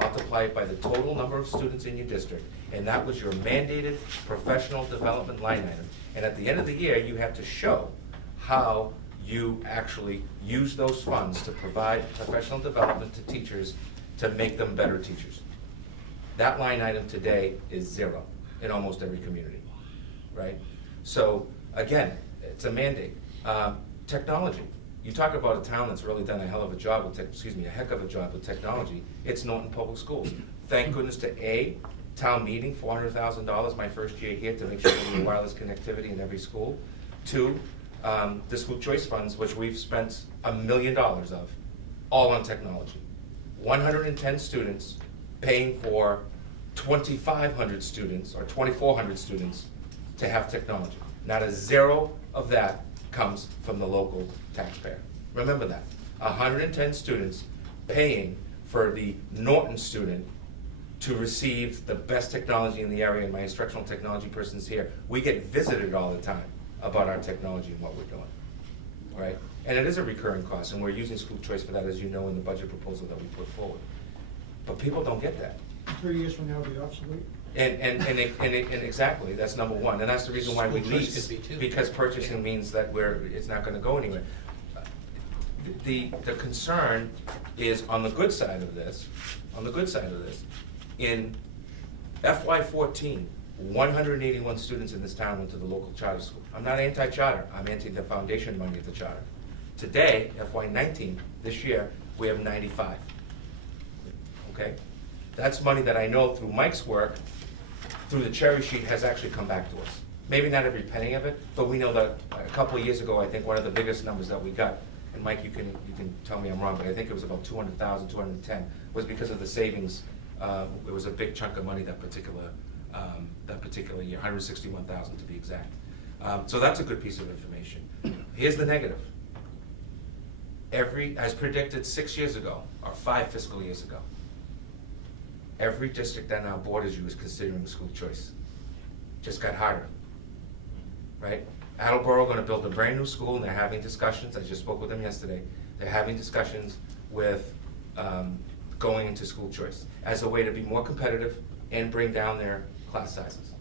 multiply it by the total number of students in your district, and that was your mandated professional development line item. And at the end of the year, you had to show how you actually use those funds to provide professional development to teachers to make them better teachers. That line item today is 0 in almost every community, right? So, again, it's a mandate. Technology. You talk about a town that's really done a heck of a job with technology. It's Norton Public Schools. Thank goodness to town meeting, $400,000 my first year here to make sure we have wireless connectivity in every school. 2, the school choice funds, which we've spent $1 million of, all on technology. 110 students paying for 2,500 students or 2,400 students to have technology. Not a 0 of that comes from the local taxpayer. Remember that. 110 students paying for the Norton student to receive the best technology in the area, and my instructional technology person's here. We get visited all the time about our technology and what we're doing, right? And it is a recurring cost, and we're using school choice for that, as you know, in the budget proposal that we put forward. But people don't get that. 3 years from now, it'll be obsolete. And exactly, that's number one, and that's the reason why we School choice lease, could be too. because purchasing means that it's not gonna go anywhere. The concern is on the good side of this, in FY14, 181 students in this town went to the local charter school. I'm not anti-charter, I'm anti the foundation money of the charter. Today, FY19, this year, we have 95. Okay? That's money that I know through Mike's work, through the cherry sheet, has actually come back to us. Maybe not every penny of it, but we know that a couple of years ago, I think one of the biggest numbers that we got, and Mike, you can tell me I'm wrong, but I think it was about 200,000, 210, was because of the savings. It was a big chunk of money that particular year, 161,000 to be exact. So that's a good piece of information. Here's the negative. As predicted 6 years ago, or 5 fiscal years ago, every district that now borders you is considering school choice. Just got harder, right? Attleboro going to build a brand new school, and they're having discussions. I just spoke with them yesterday. They're having discussions with going into school choice as a way to be more competitive and bring down their class sizes.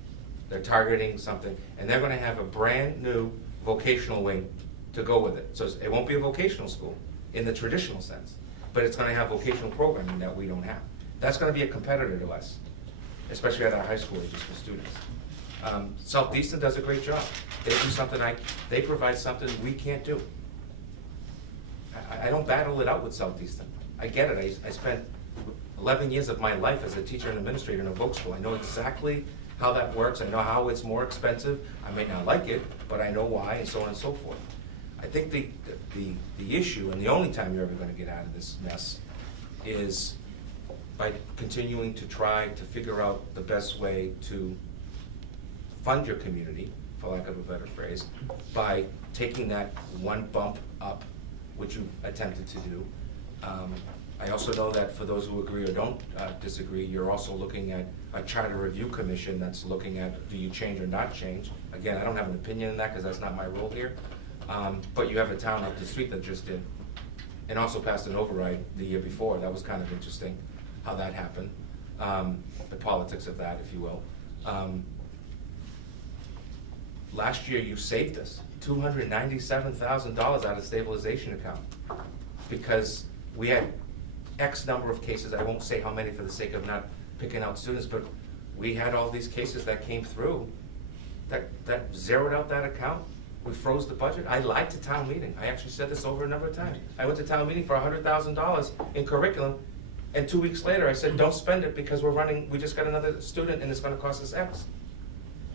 They're targeting something, and they're going to have a brand new vocational wing to go with it. So it won't be a vocational school in the traditional sense, but it's going to have vocational programming that we don't have. That's going to be a competitor to us, especially at our high school ages for students. Southeastern does a great job. They do something they provide something we can't do. I don't battle it out with Southeastern. I get it. I spent 11 years of my life as a teacher and administrator in a voc school. I know exactly how that works. I know how it's more expensive. I may not like it, but I know why, and so on and so forth. I think the issue, and the only time you're ever going to get out of this mess, is by continuing to try to figure out the best way to fund your community, for lack of a better phrase, by taking that one bump up, which you attempted to do. I also know that for those who agree or don't disagree, you're also looking at a charter review commission that's looking at, do you change or not change? Again, I don't have an opinion in that because that's not my role here. But you have a town up the street that just did, and also passed an override the year before. That was kind of interesting how that happened, the politics of that, if you will. Last year you saved us $297,000 out of stabilization account because we had X number of cases. I won't say how many for the sake of not picking out students, but we had all these cases that came through that zeroed out that account. We froze the budget. I lied to town meeting. I actually said this over a number of times. I went to town meeting for $100,000 in curriculum, and 2 weeks later I said, don't spend it because we just got another student and it's gonna cost us X.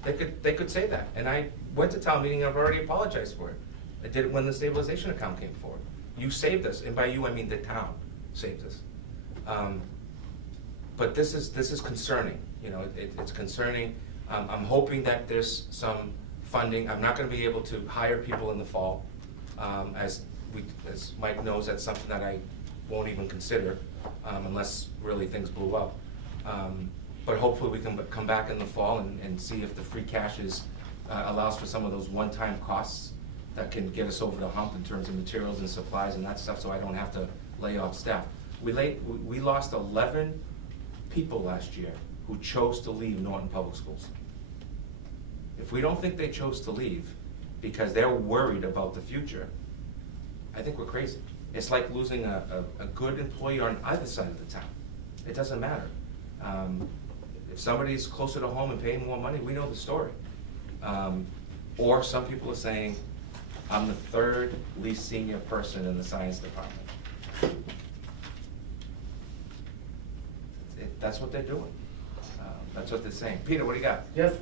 They could say that, and I went to town meeting and I've already apologized for it. I did it when the stabilization account came forward. You saved us, and by you I mean the town saved us. But this is concerning. You know, it's concerning. I'm hoping that there's some funding. I'm not going to be able to hire people in the fall, as Mike knows. That's something that I won't even consider unless really things blew up. But hopefully we can come back in the fall and see if the free cash allows for some of those one-time costs that can get us over the hump in terms of materials and supplies and that stuff, so I don't have to lay off staff. We lost 11 people last year who chose to leave Norton Public Schools. If we don't think they chose to leave because they're worried about the future, I think we're crazy. It's like losing a good employee on either side of the town. It doesn't matter. If somebody's closer to home and paying more money, we know the story. Or some people are saying, I'm the third least senior person in the science department. That's what they're doing. That's what they're saying. Peter, what do you got? Yes,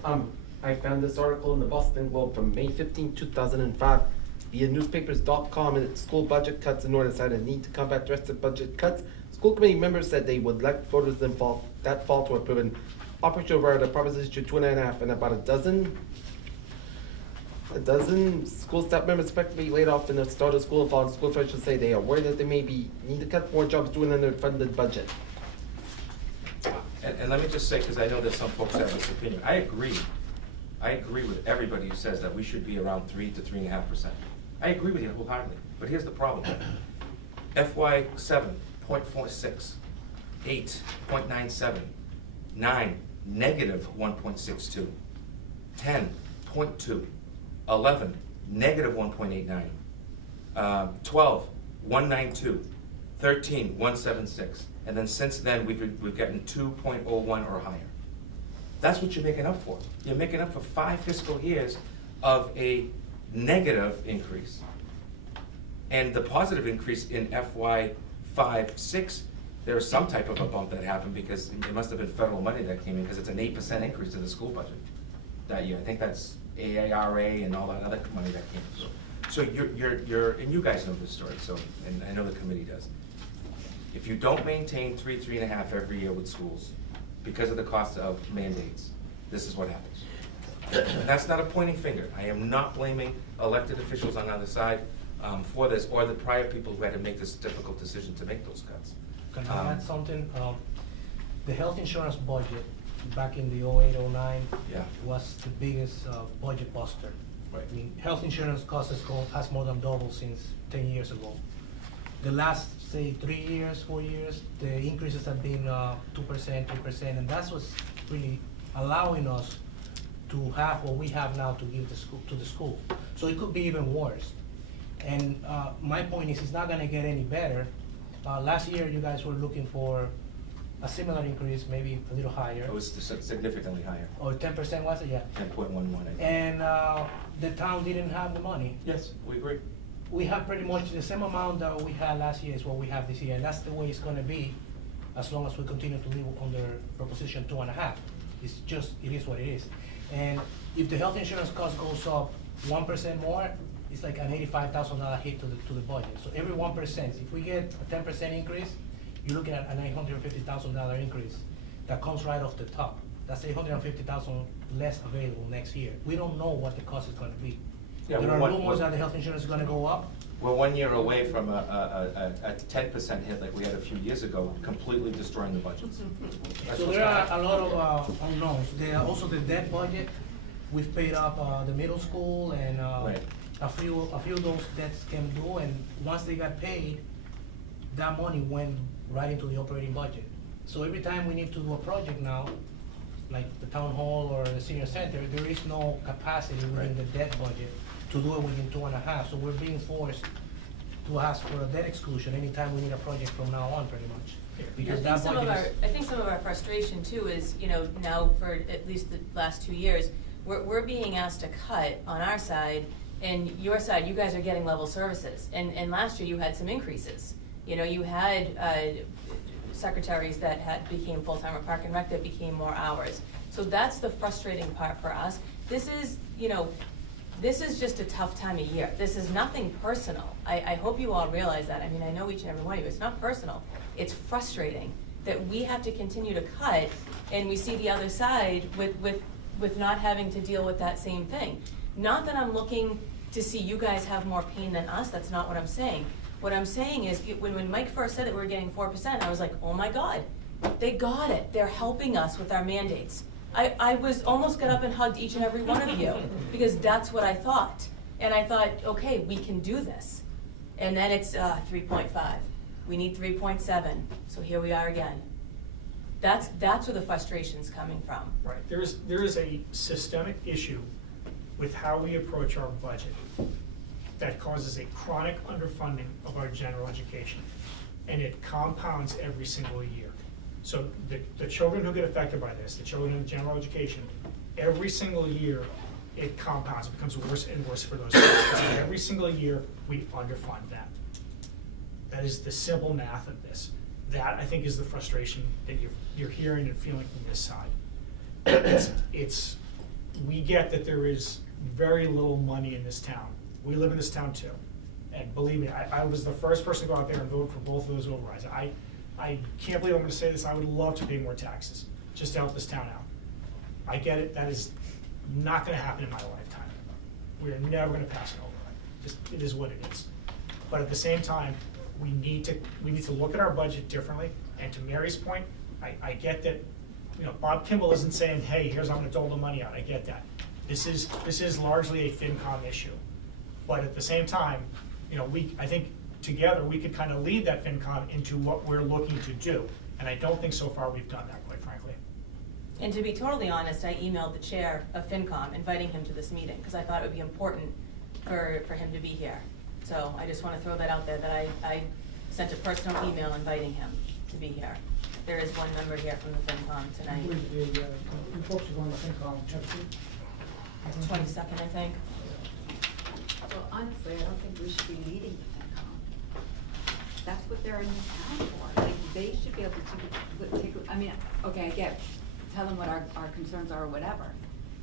I found this article in the Boston Globe from May 15, 2005. Via newspapers.com, and school budget cuts in North Side and need to combat drastic budget cuts. School committee members said they would like voters that fall to approve an operational vote of Proposition 2.5, and about a dozen school staff members expect to be laid off in the start of school fall. School officials say they are worried that they need to cut more jobs doing an underfunded budget. And let me just say, because I know there's some folks that have this opinion, I agree with everybody who says that we should be around 3 to 3.5%. I agree with you wholeheartedly, but here's the problem. FY 7.46, 8.97, 9, negative 1.62, 10.2, 11, negative 1.89, 12, 192, 13, 176, and then since then we've gotten 2.01 or higher. That's what you're making up for. You're making up for 5 fiscal years of a negative increase. And the positive increase in FY 5-6, there was some type of a bump that happened because it must have been federal money that came in, because it's an 8% increase in the school budget that year. I think that's AARA and all that other money that came through. So you're, and you guys know this story, so, and I know the committee does. If you don't maintain 3.5 every year with schools, because of the cost of mandates, this is what happens. And that's not a pointing finger. I am not blaming elected officials on the other side for this, or the prior people who had to make this difficult decision to make those cuts. Can I add something? The health insurance budget back in the 08-09 was the biggest budget buster. Right. I mean, health insurance cost has more than doubled since 10 years ago. The last, say, 3 years, 4 years, the increases have been 2%, 2%, and that's what's really allowing us to have what we have now to give to the school. So it could be even worse. And my point is, it's not gonna get any better. Last year, you guys were looking for a similar increase, maybe a little higher. It was significantly higher. Or 10% was it? Yeah. 10.11, I think. And the town didn't have the money. Yes, we agree. We have pretty much the same amount that we had last year is what we have this year, and that's the way it's gonna be as long as we continue to live under Proposition 2.5. It's just, it is what it is. And if the health insurance cost goes up 1% more, it's like an $85,000 hit to the budget. So every 1%, if we get a 10% increase, you're looking at an $850,000 increase that comes right off the top. That's $850,000 less available next year. We don't know what the cost is gonna be. Yeah, There are rumors that the health insurance is gonna go up. We're 1 year away from a 10% hit like we had a few years ago, completely destroying the budgets. That's So what's there gonna are happen. a lot of unknowns. There are also the debt budget. We've paid up the middle school and Right. a few of those debts came due, and once they got paid, that money went right into the operating budget. So every time we need to do a project now, like the town hall or the senior center, there is no capacity within the debt budget to do it within 2.5. So we're being forced to ask for a debt exclusion anytime we need a project from now on, pretty much. Because that budget is. I think some of our frustration too is, you know, now for at least the last 2 years, we're being asked to cut on our side, and your side, you guys are getting level services. And last year you had some increases. You know, you had secretaries that became full-time, or Park and Rec that became more hours. So that's the frustrating part for us. This is, you know, this is just a tough time of year. This is nothing personal. I hope you all realize that. I mean, I know each and every one of you, it's not personal. It's frustrating that we have to continue to cut, and we see the other side with not having to deal with that same thing. Not that I'm looking to see you guys have more pain than us, that's not what I'm saying. What I'm saying is, when Mike first said that we were getting 4%, I was like, oh my God, they got it. They're helping us with our mandates. I was almost got up and hugged each and every one of you, because that's what I thought. And I thought, okay, we can do this. And then it's 3.5. We need 3.7, so here we are again. That's where the frustration's coming from. Right, there is a systemic issue with how we approach our budget that causes a chronic underfunding of our general education, and it compounds every single year. So the children who get affected by this, the children in general education, every single year it compounds, it becomes worse and worse for those kids. So every single year we underfund them. That is the simple math of this. That, I think, is the frustration that you're hearing and feeling from this side. We get that there is very little money in this town. We live in this town too. And believe me, I was the first person to go out there and vote for both of those overrides. I can't believe I'm gonna say this, I would love to pay more taxes, just to help this town out. I get it, that is not gonna happen in my lifetime. We're never gonna pass an override, just, it is what it is. But at the same time, we need to look at our budget differently, and to Mary's point, I get that, you know, Bob Kimball isn't saying, hey, here's how I'm gonna dole the money out, I get that. This is largely a FinCom issue. But at the same time, you know, I think together we could kind of lead that FinCom into what we're looking to do. And I don't think so far we've done that, quite frankly. And to be totally honest, I emailed the chair of FinCom inviting him to this meeting, because I thought it would be important for him to be here. So I just want to throw that out there, that I sent a personal email inviting him to be here. there is one member here from the FinCom tonight. You folks are going to FinCom, have you? 22nd, I think. Well, honestly, I don't think we should be leading the FinCom. That's what they're in the town for. Like, they should be able to take, I mean, okay, I get, tell them what our concerns are or whatever.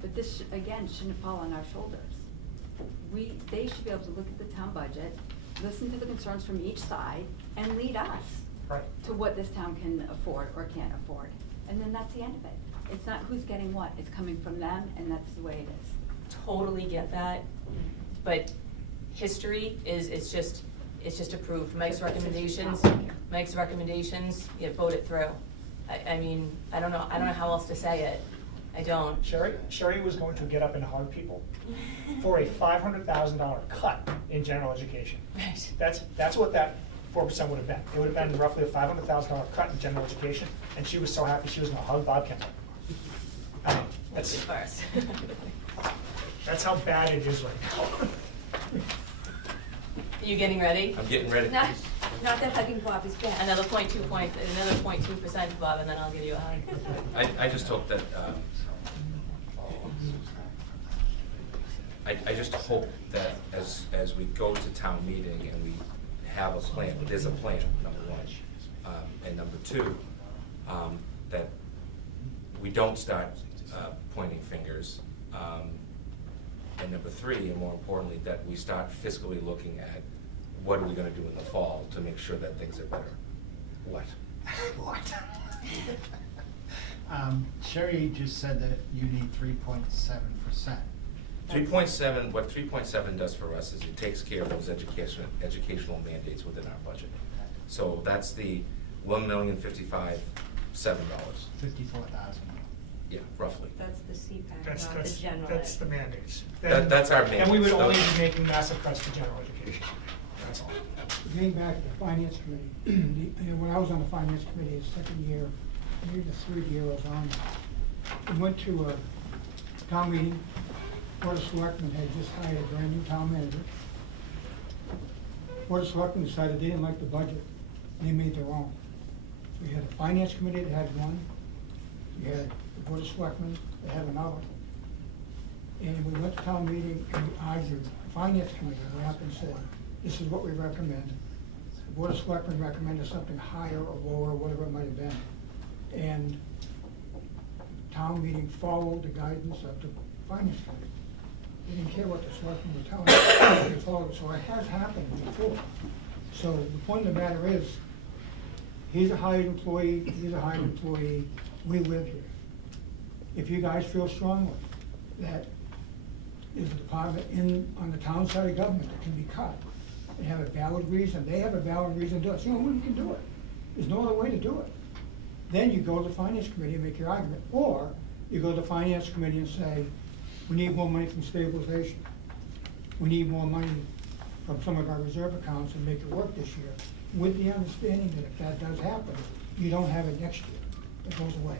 But this, again, shouldn't fall on our shoulders. They should be able to look at the town budget, listen to the concerns from each side, and lead us Right. to what this town can afford or can't afford. And then that's the end of it. It's not who's getting what, it's coming from them, and that's the way it is. Totally get that, but history is, it's just approved. Mike's recommendations, you vote it through. I mean, I don't know how else to say it. I don't. Sherry was going to get up and hug people for a $500,000 cut in general education. Right. That's what that 4% would have been. It would have been roughly a $500,000 cut in general education, and she was so happy she was gonna hug Bob Kimball. I mean, that's how bad it is right now. You getting ready? I'm getting ready. Not that hugging Bob is bad. Another 0.2%, Bob, and then I'll give you a hug. I just hope that, I just hope that as we go to town meeting and we have a plan, there's a plan, number one. And number two, that we don't start pointing fingers. And number three, and more importantly, that we start fiscally looking at what are we gonna do in the fall to make sure that things are better. What? What? Sherry just said that you need 3.7%. 3.7, what 3.7 does for us is it takes care of those educational mandates within our budget. So that's the $1,055,700. 54,000. Yeah, roughly. That's the CPAC, That's not the general. That's the mandates. That's our mandates. And we would only Those- be making massive cuts to general education. That's all. Getting back to the finance committee, when I was on the finance committee, the second year, maybe the third year I was on, we went to a town meeting. Board of Selectmen had just hired a brand new town manager. Board of Selectmen decided they didn't like the budget, and they made their own. So we had a finance committee that had one, we had the Board of Selectmen that had another. And we went to town meeting and we argued, the finance committee went up and said, this is what we recommend. The Board of Selectmen recommended something higher or lower, whatever it might have been. And town meeting followed the guidance of the finance committee. They didn't care what the selectmen were telling them, they followed it. So it has happened before. So the point of the matter is, he's a hired employee, we live here. If you guys feel strongly that there's a department on the town side of government that can be cut, and have a valid reason, they have a valid reason to do it, it's the only way you can do it. There's no other way to do it. Then you go to the finance committee and make your argument, or you go to the finance committee and say, we need more money from stabilization. We need more money from some of our reserve accounts and make it work this year, with the understanding that if that does happen, you don't have it next year. It goes away.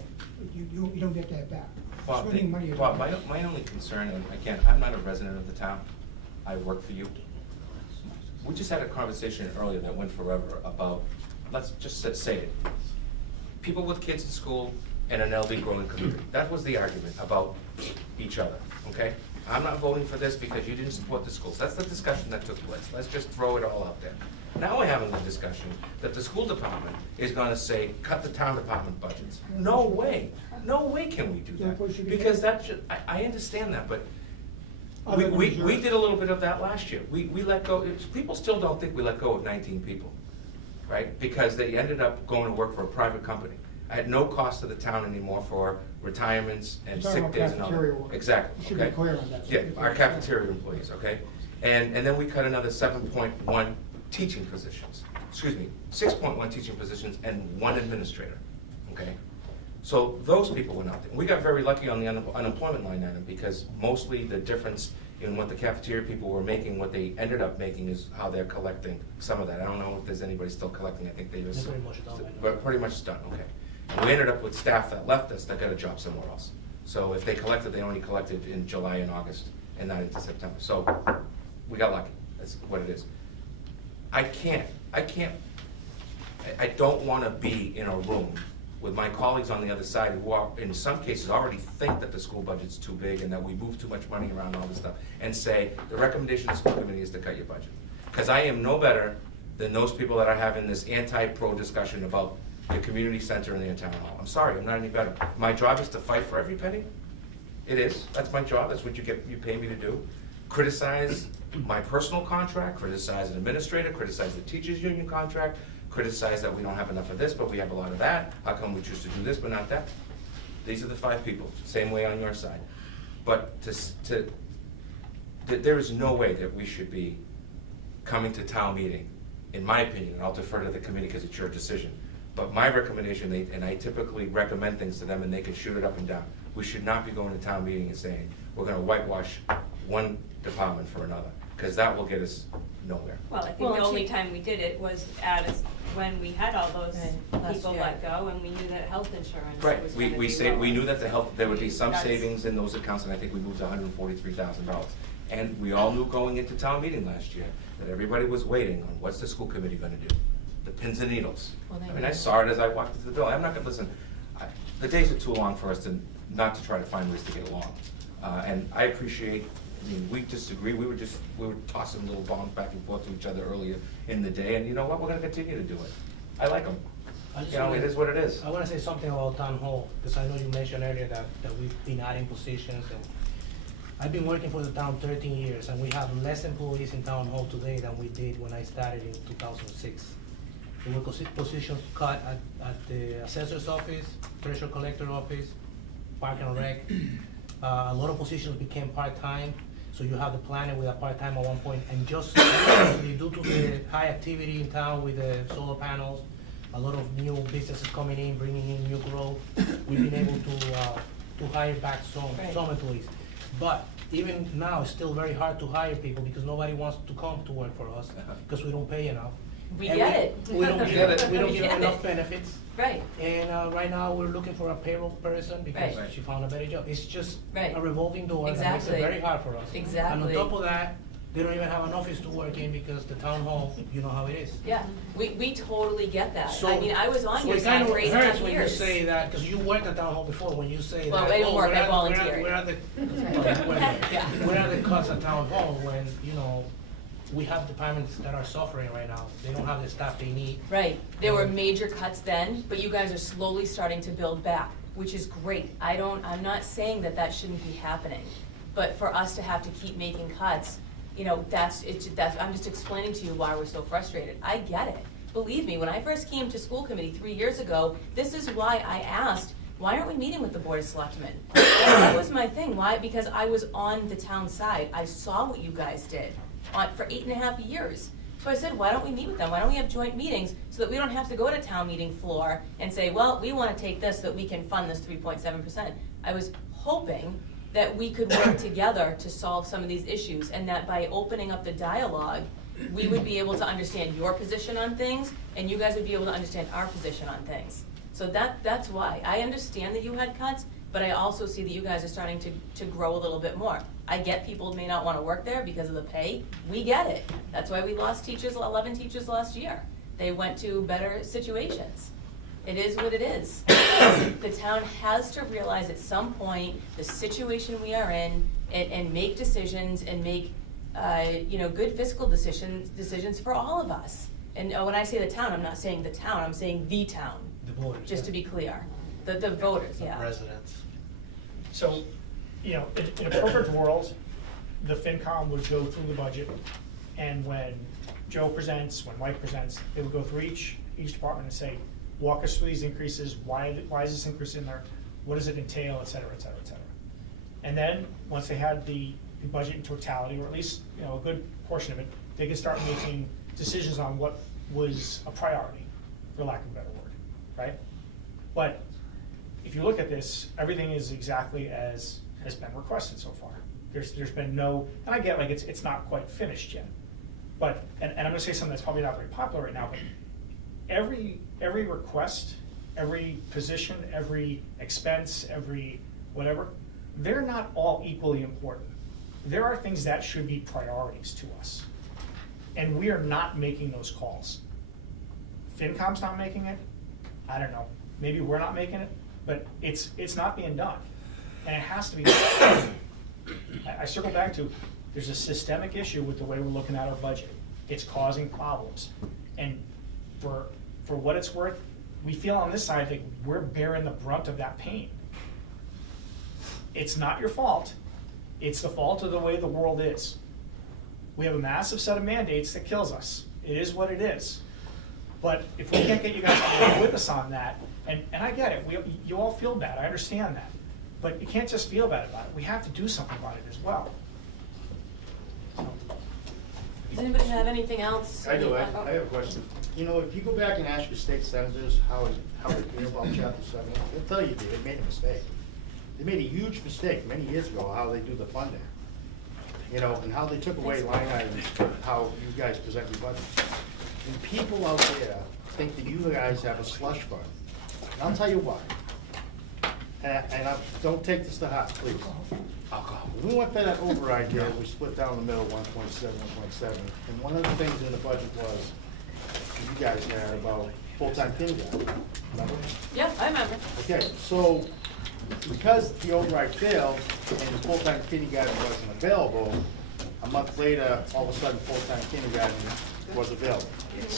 You don't get that back. Bob, Spending money is. Bob, my only concern, and again, I'm not a resident of the town, I work for you. We just had a conversation earlier that went forever about, let's just say it, people with kids in school and an LD growing community. That was the argument about each other, okay? I'm not voting for this because you didn't support the schools. That's the discussion that took place. Let's just throw it all out there. Now we're having the discussion that the school department is gonna say, cut the town department budgets. No way can we do that. Because that should, I understand that, but we did a little bit of that last year. We let go, people still don't think we let go of 19 people, right? Because they ended up going to work for a private company. At no cost to the town anymore for retirements and You're talking sick days about and all cafeteria that. workers. Exactly, You should be okay? clear on that. Yeah, our cafeteria employees, okay? And then we cut another 7.1 teaching positions, 6.1 teaching positions and 1 administrator, okay? So those people went out there. We got very lucky on the unemployment line item because mostly the difference in what the cafeteria people were making, what they ended up making is how they're collecting some of that. I don't know if there's anybody still collecting. I think they just. They're pretty much done right now. We're pretty much done, okay. And we ended up with staff that left us that got a job somewhere else. So if they collected, they only collected in July and August and not into September. So we got lucky. That's what it is. I don't want to be in a room with my colleagues on the other side who are, in some cases, already think that the school budget's too big and that we move too much money around and all this stuff, and say, the recommendation of the school committee is to cut your budget. Because I am no better than those people that are having this anti-pro discussion about the community center and the town hall. I'm sorry, I'm not any better. My job is to fight for every penny. It is, that's my job, that's what you pay me to do. Criticize my personal contract, criticize an administrator, criticize the teachers' union contract, criticize that we don't have enough of this, but we have a lot of that. How come we choose to do this but not that? These are the 5 people, same way on your side. But there is no way that we should be coming to town meeting, in my opinion, and I'll defer to the committee because it's your decision. But my recommendation, and I typically recommend things to them and they can shoot it up and down, we should not be going to town meeting and saying, we're gonna whitewash one department for another, because that will get us nowhere. Well, I think the only time we did it was when we had all those people let go and we knew that health insurance Right, was we gonna be say, we lower. knew that there would be some That's- savings in those accounts, and I think we moved $143,000. And we all knew going into town meeting last year that everybody was waiting on what's the school committee gonna do? The pins and needles. I mean, I saw it as I walked into the building. I'm not gonna, listen, the days are too long for us not to try to find ways to get along. And I appreciate, I mean, we disagree, we were tossing little bombs back and forth to each other earlier in the day, and you know what, we're gonna continue to do it. I like them. You know, it is what it is. I wanna say something about town hall, because I know you mentioned earlier that we've been adding positions, and I've been working for the town 13 years, and we have less employees in town hall today than we did when I started in 2006. There were positions cut at the assessor's office, treasurer collector office, park and rec. A lot of positions became part-time, so you have the planner with a part-time at one point, and just due to the high activity in town with the solar panels, a lot of new businesses coming in, bringing in new growth, we've been able to hire back some employees. But even now, it's still very hard to hire people because nobody wants to come to work for us because we don't pay enough. We And get it. We don't give, we don't We give get enough it. benefits. Right. And right now, we're looking for a payroll person because Right. she found a better job. It's just Right. a revolving door that makes it Exactly. very hard for us. Exactly. And on top of that, they don't even have an office to work in because the town hall, you know how it is. Yeah, we totally get that. So- I mean, I was on so your it side kind for of 8.5 hurts when you years. say that, because you worked at town hall before, when you say that. Well, I didn't oh, work, we're I at- volunteered. We're at the cuts at town hall when, you know, we have departments that are suffering right now. They don't have the staff they need. Right, there were major cuts then, but you guys are slowly starting to build back, which is great. I'm not saying that shouldn't be happening, but for us to have to keep making cuts, you know, I'm just explaining to you why we're so frustrated. I get it. Believe me, when I first came to school committee 3 years ago, this is why I asked, why aren't we meeting with the Board of Selectmen? That was my thing, why? Because I was on the town side. I saw what you guys did for 8.5 years. So I said, why don't we meet with them? Why don't we have joint meetings so that we don't have to go to town meeting floor and say, well, we want to take this so that we can fund this 3.7%. I was hoping that we could work together to solve some of these issues, and that by opening up the dialogue, we would be able to understand your position on things, and you guys would be able to understand our position on things. So that's why. I understand that you had cuts, but I also see that you guys are starting to grow a little bit more. I get people may not want to work there because of the pay. We get it. That's why we lost 11 teachers last year. They went to better situations. It is what it is. The town has to realize at some point the situation we are in and make decisions and make good fiscal decisions for all of us. And when I say the town, I'm not saying the town, I'm saying the town. The voters. Just to be clear. The voters, yeah. Residents. So, you know, in a perfect world, the FinCom would go through the budget, and when Joe presents, when Mike presents, they would go through each department and say, walk us through these increases, why is this increase in there, what does it entail, et cetera, et cetera, et cetera. And then, once they had the budget in totality, or at least, you know, a good portion of it, they could start making decisions on what was a priority, for lack of a better word, right? But if you look at this, everything is exactly as has been requested so far. There's been no, and I get like it's not quite finished yet, but and I'm gonna say something that's probably not very popular right now, but every request, every position, every expense, every whatever, they're not all equally important. There are things that should be priorities to us, and we are not making those calls. FinCom's not making it. I don't know. maybe we're not making it, but it's not being done. And it has to be done. I circle back to, there's a systemic issue with the way we're looking at our budget. It's causing problems. And for what it's worth, we feel on this side that we're bearing the brunt of that pain. It's not your fault. It's the fault of the way the world is. We have a massive set of mandates that kills us. It is what it is. But if we can't get you guys to work with us on that, and I get it, you all feel bad, I understand that. But you can't just feel bad about it. We have to do something about it as well. Does anybody have anything else? I do, I have a question. You know, if you go back and ask your state senators how they feel about Chapter 7, they'll tell you they made a mistake. They made a huge mistake many years ago, how they do the funding. You know, and how they took away line items for how you guys present your budget. And people out there think that you guys have a slush fund. And I'll tell you why. Don't take this to heart, please. When we went for that override deal, we split down the middle, 1.7, 1.7. And one of the things in the budget was, you guys had about full-time kindergarten, remember? Yeah, I remember. Okay, so because the override failed and the full-time kindergarten wasn't available, a month later, all of a sudden, full-time kindergarten was available.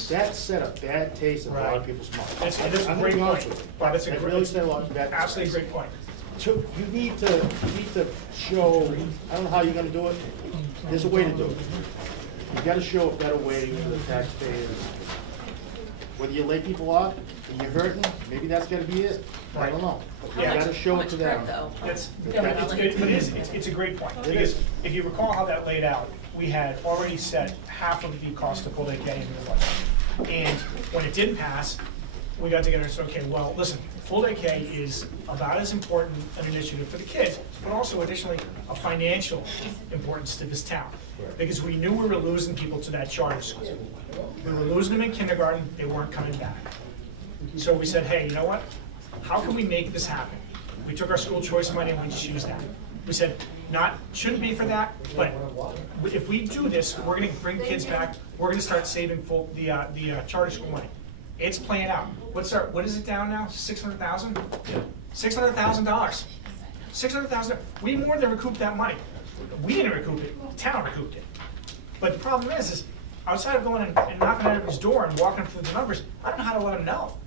That set a bad taste in a lot of people's mouths. That's a great point. It really set a lot of bad taste. Absolutely great point. You need to show, I don't know how you're gonna do it, there's a way to do it. You gotta show a better way to the taxpayers. Whether you lay people off and you're hurting, maybe that's gotta be it. I don't know. But you gotta show it to them. It's a great point. Because if you recall how that laid out, we had already set half of the cost of full day K into the budget. And when it didn't pass, we got together and said, okay, well, listen, full day K is about as important an initiative for the kids, but also additionally a financial importance to this town. Because we knew we were losing people to that charter school. We were losing them in kindergarten, they weren't coming back. So we said, hey, you know what? How can we make this happen? We took our school choice money and we just used that. We said, shouldn't be for that, but if we do this, we're gonna bring kids back, we're gonna start saving the charter school money. It's playing out. What is it down now? 600,000? Yeah. $600,000. 600,000. We more than recouped that money. We didn't recoup it. The town recouped it. But the problem is outside of going and knocking on everybody's door and walking through the numbers, I don't know how to let them know.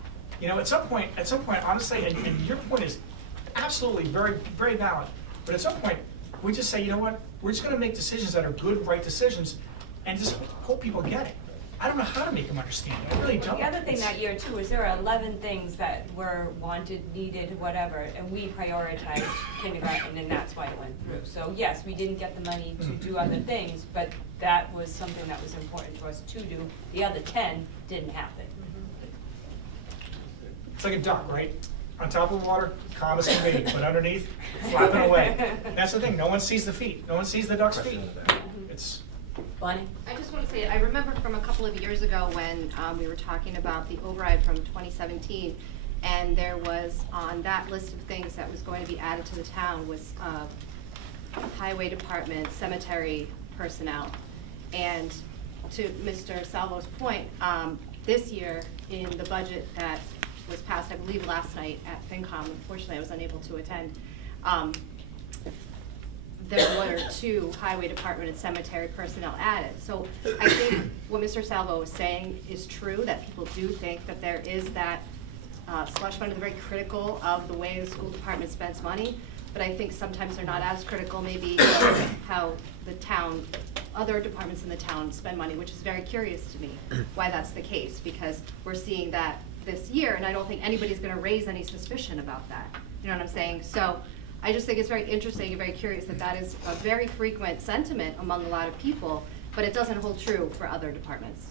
You know, at some point, honestly, and your point is absolutely very, very valid. But at some point, we just say, you know what? We're just going to make decisions that are good, right decisions, and just hope people get it. I don't know how to make them understand it. I really don't. The other thing that year too is there are 11 things that were wanted, needed, whatever, and we prioritized kindergarten, and that's why it went through. So yes, we didn't get the money to do other things, but that was something that was important to us to do. The other 10 didn't happen. It's like a duck, right? On top of the water, calm as can be, but underneath, flapping away. That's the thing. No one sees the feet. No one sees the duck's feet. It's. Bonnie? I just want to say, I remember from a couple of years ago when we were talking about the override from 2017, and there was on that list of things that was going to be added to the town was highway department, cemetery personnel. And to Mr. Salvo's point, this year in the budget that was passed, I believe last night at FinCom, unfortunately I was unable to attend, there were 2 highway department and cemetery personnel added. So I think what Mr. Salvo was saying is true, that people do think that there is that slush fund is very critical of the way the school department spends money, but I think sometimes they're not as critical maybe of how the town, other departments in the town spend money, which is very curious to me why that's the case, because we're seeing that this year, and I don't think anybody's gonna raise any suspicion about that. You know what I'm saying? So I just think it's very interesting and very curious that that is a very frequent sentiment among a lot of people, but it doesn't hold true for other departments.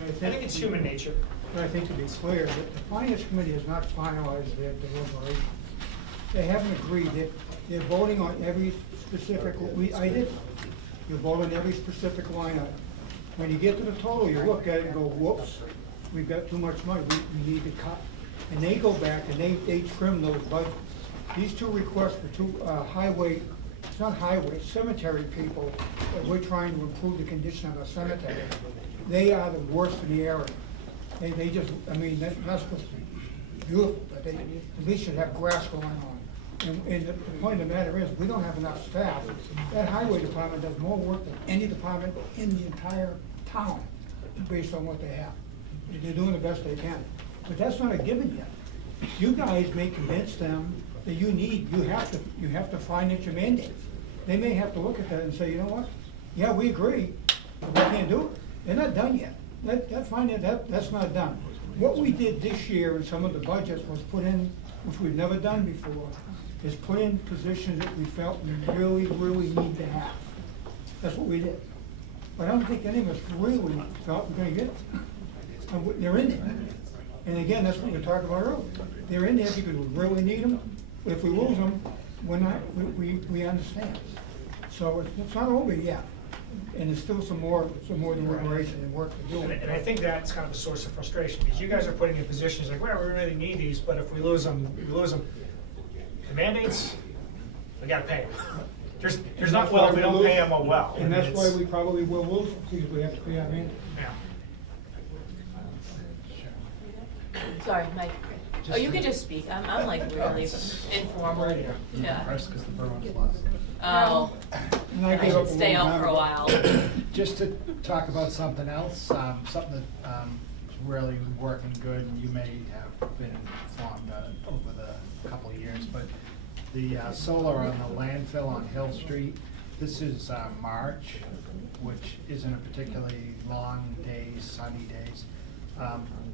I think it's human nature. I think to be clear, that the Finance Committee has not finalized their deliberations. They haven't agreed. They're voting on every specific, you vote on every specific line item. When you get to the total, you look at it and go, whoops, we've got too much money, we need to cut. And they go back and they trim those budgets. These 2 requests for 2 highway, it's not highway, cemetery people, that we're trying to improve the condition of the cemetery. They are the worst in the area. They just, I mean, that's not supposed to be. beautiful, but they at least should have grass going on. And the point of the matter is, we don't have enough staff. That highway department does more work than any department in the entire town, based on what they have. They're doing the best they can, but that's not a given yet. You guys may convince them that you have to finance your mandate. They may have to look at that and say, you know what? Yeah, we agree, but we can't do it. They're not done yet. That's not done. What we did this year in some of the budgets was put in, which we've never done before, is put in positions that we felt we really, really need to have. That's what we did. But I don't think any of us really felt we're gonna get it. And they're in there. And again, that's what we talked about earlier. They're in there because we really need them. If we lose them, we understand. So it's not over yet. And there's still some more deliberation and work to do. And I think that's kind of a source of frustration, because you guys are putting in positions like, well, we really need these, but if we lose them, we lose them. The mandates, we gotta pay them. There's not, well, if we don't pay them, oh well. And that's why we probably will lose them, because we have to pay our mandate. Yeah. Sorry, Mike. Oh, you can just speak. I'm like really informal. Yeah. Because the Bruins lost. Oh, And I gave up should a stay long out time for a ago. while. Just to talk about something else, something that is really working good, and you may have been informed over the couple of years, but the solar on the landfill on Hill Street, this is March, which isn't a particularly long days, sunny days.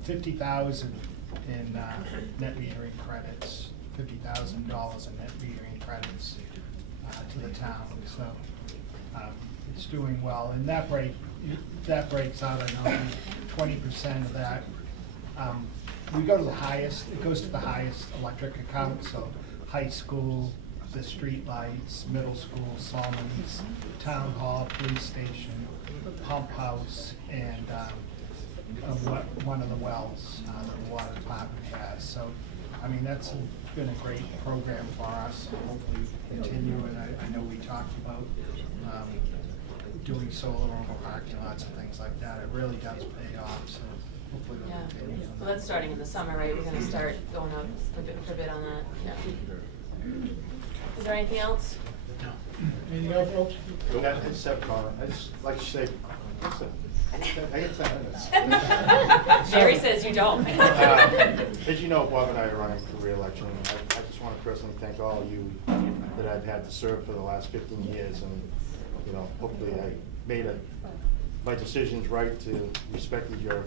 50,000 in net metering credits, $50,000 in net metering credits to the town. So it's doing well, and that breaks out. I know 20% of that. We go to the highest. It goes to the highest electric account. So high school, the street lights, middle school, Solomons, town hall, police station, pump house, and one of the wells that the water department has. So, I mean, that's been a great program for us. Hopefully continue, and I know we talked about doing solar over parking lots and things like that. It really does pay off, so hopefully we'll continue. Well, that's starting in the summer, right? We're gonna start going up for bid on that, yeah. Is there anything else? Anything else, folks? I just have a comment. I just like to say, listen, I get 10 minutes. Jerry says you don't. As you know, Bob and I are running for re-election. I just want to personally thank all of you that I've had to serve for the last 15 years, and you know, hopefully I made my decisions right to respected your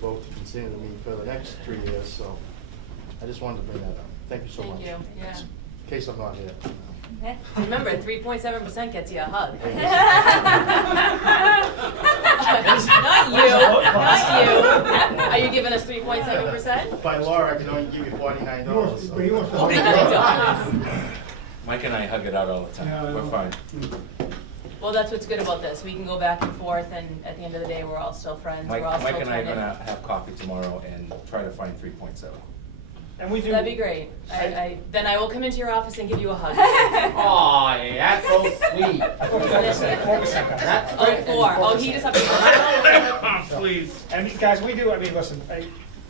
vote to consider me for the next 3 years. So I just wanted to bring that up. Thank you so much. Thank you, yeah. In case I'm not here. Remember, 3.7% gets you a hug. Not you. Are you giving us 3.7%? By law, I can only give you $49. $49. Mike and I hug it out all the time. We're fine. Well, that's what's good about this. We can go back and forth, and at the end of the day, we're all still friends. Mike We're all still and I are trying to. gonna have coffee tomorrow and try to find 3.7. And we do. That'd be great. Then I will come into your office and give you a hug. Aw, yeah, that's so sweet. 4%. That's Oh, 4. Oh, he just has to. Please. And guys, we do, I mean, listen,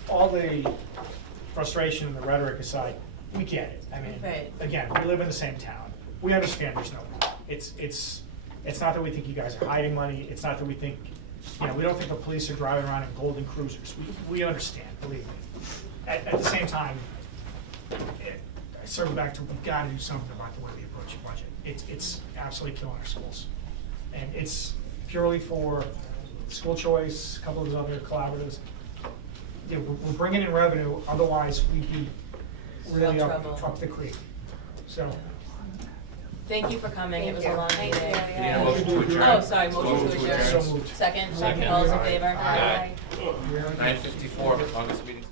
all the frustration and the rhetoric aside, we get it. I mean, Right. again, we live in the same town. We understand there's no money. It's not that we think you guys are hiding money. It's not that we think, we don't think the police are driving around in golden cruisers. We understand, believe me. At the same time, I circle back to, we've got to do something about the way we approach your budget. It's absolutely killing our schools. And it's purely for school choice, a couple of those other collaboratives. We're bringing in revenue, otherwise we'd be really up the creek. So. Thank you for coming. It was a long Thank meeting. you. We need a motion to adjourn. Oh, sorry, motion to adjourn. So moved. Second, Second. all those in favor? Aye. 9:54, August meeting.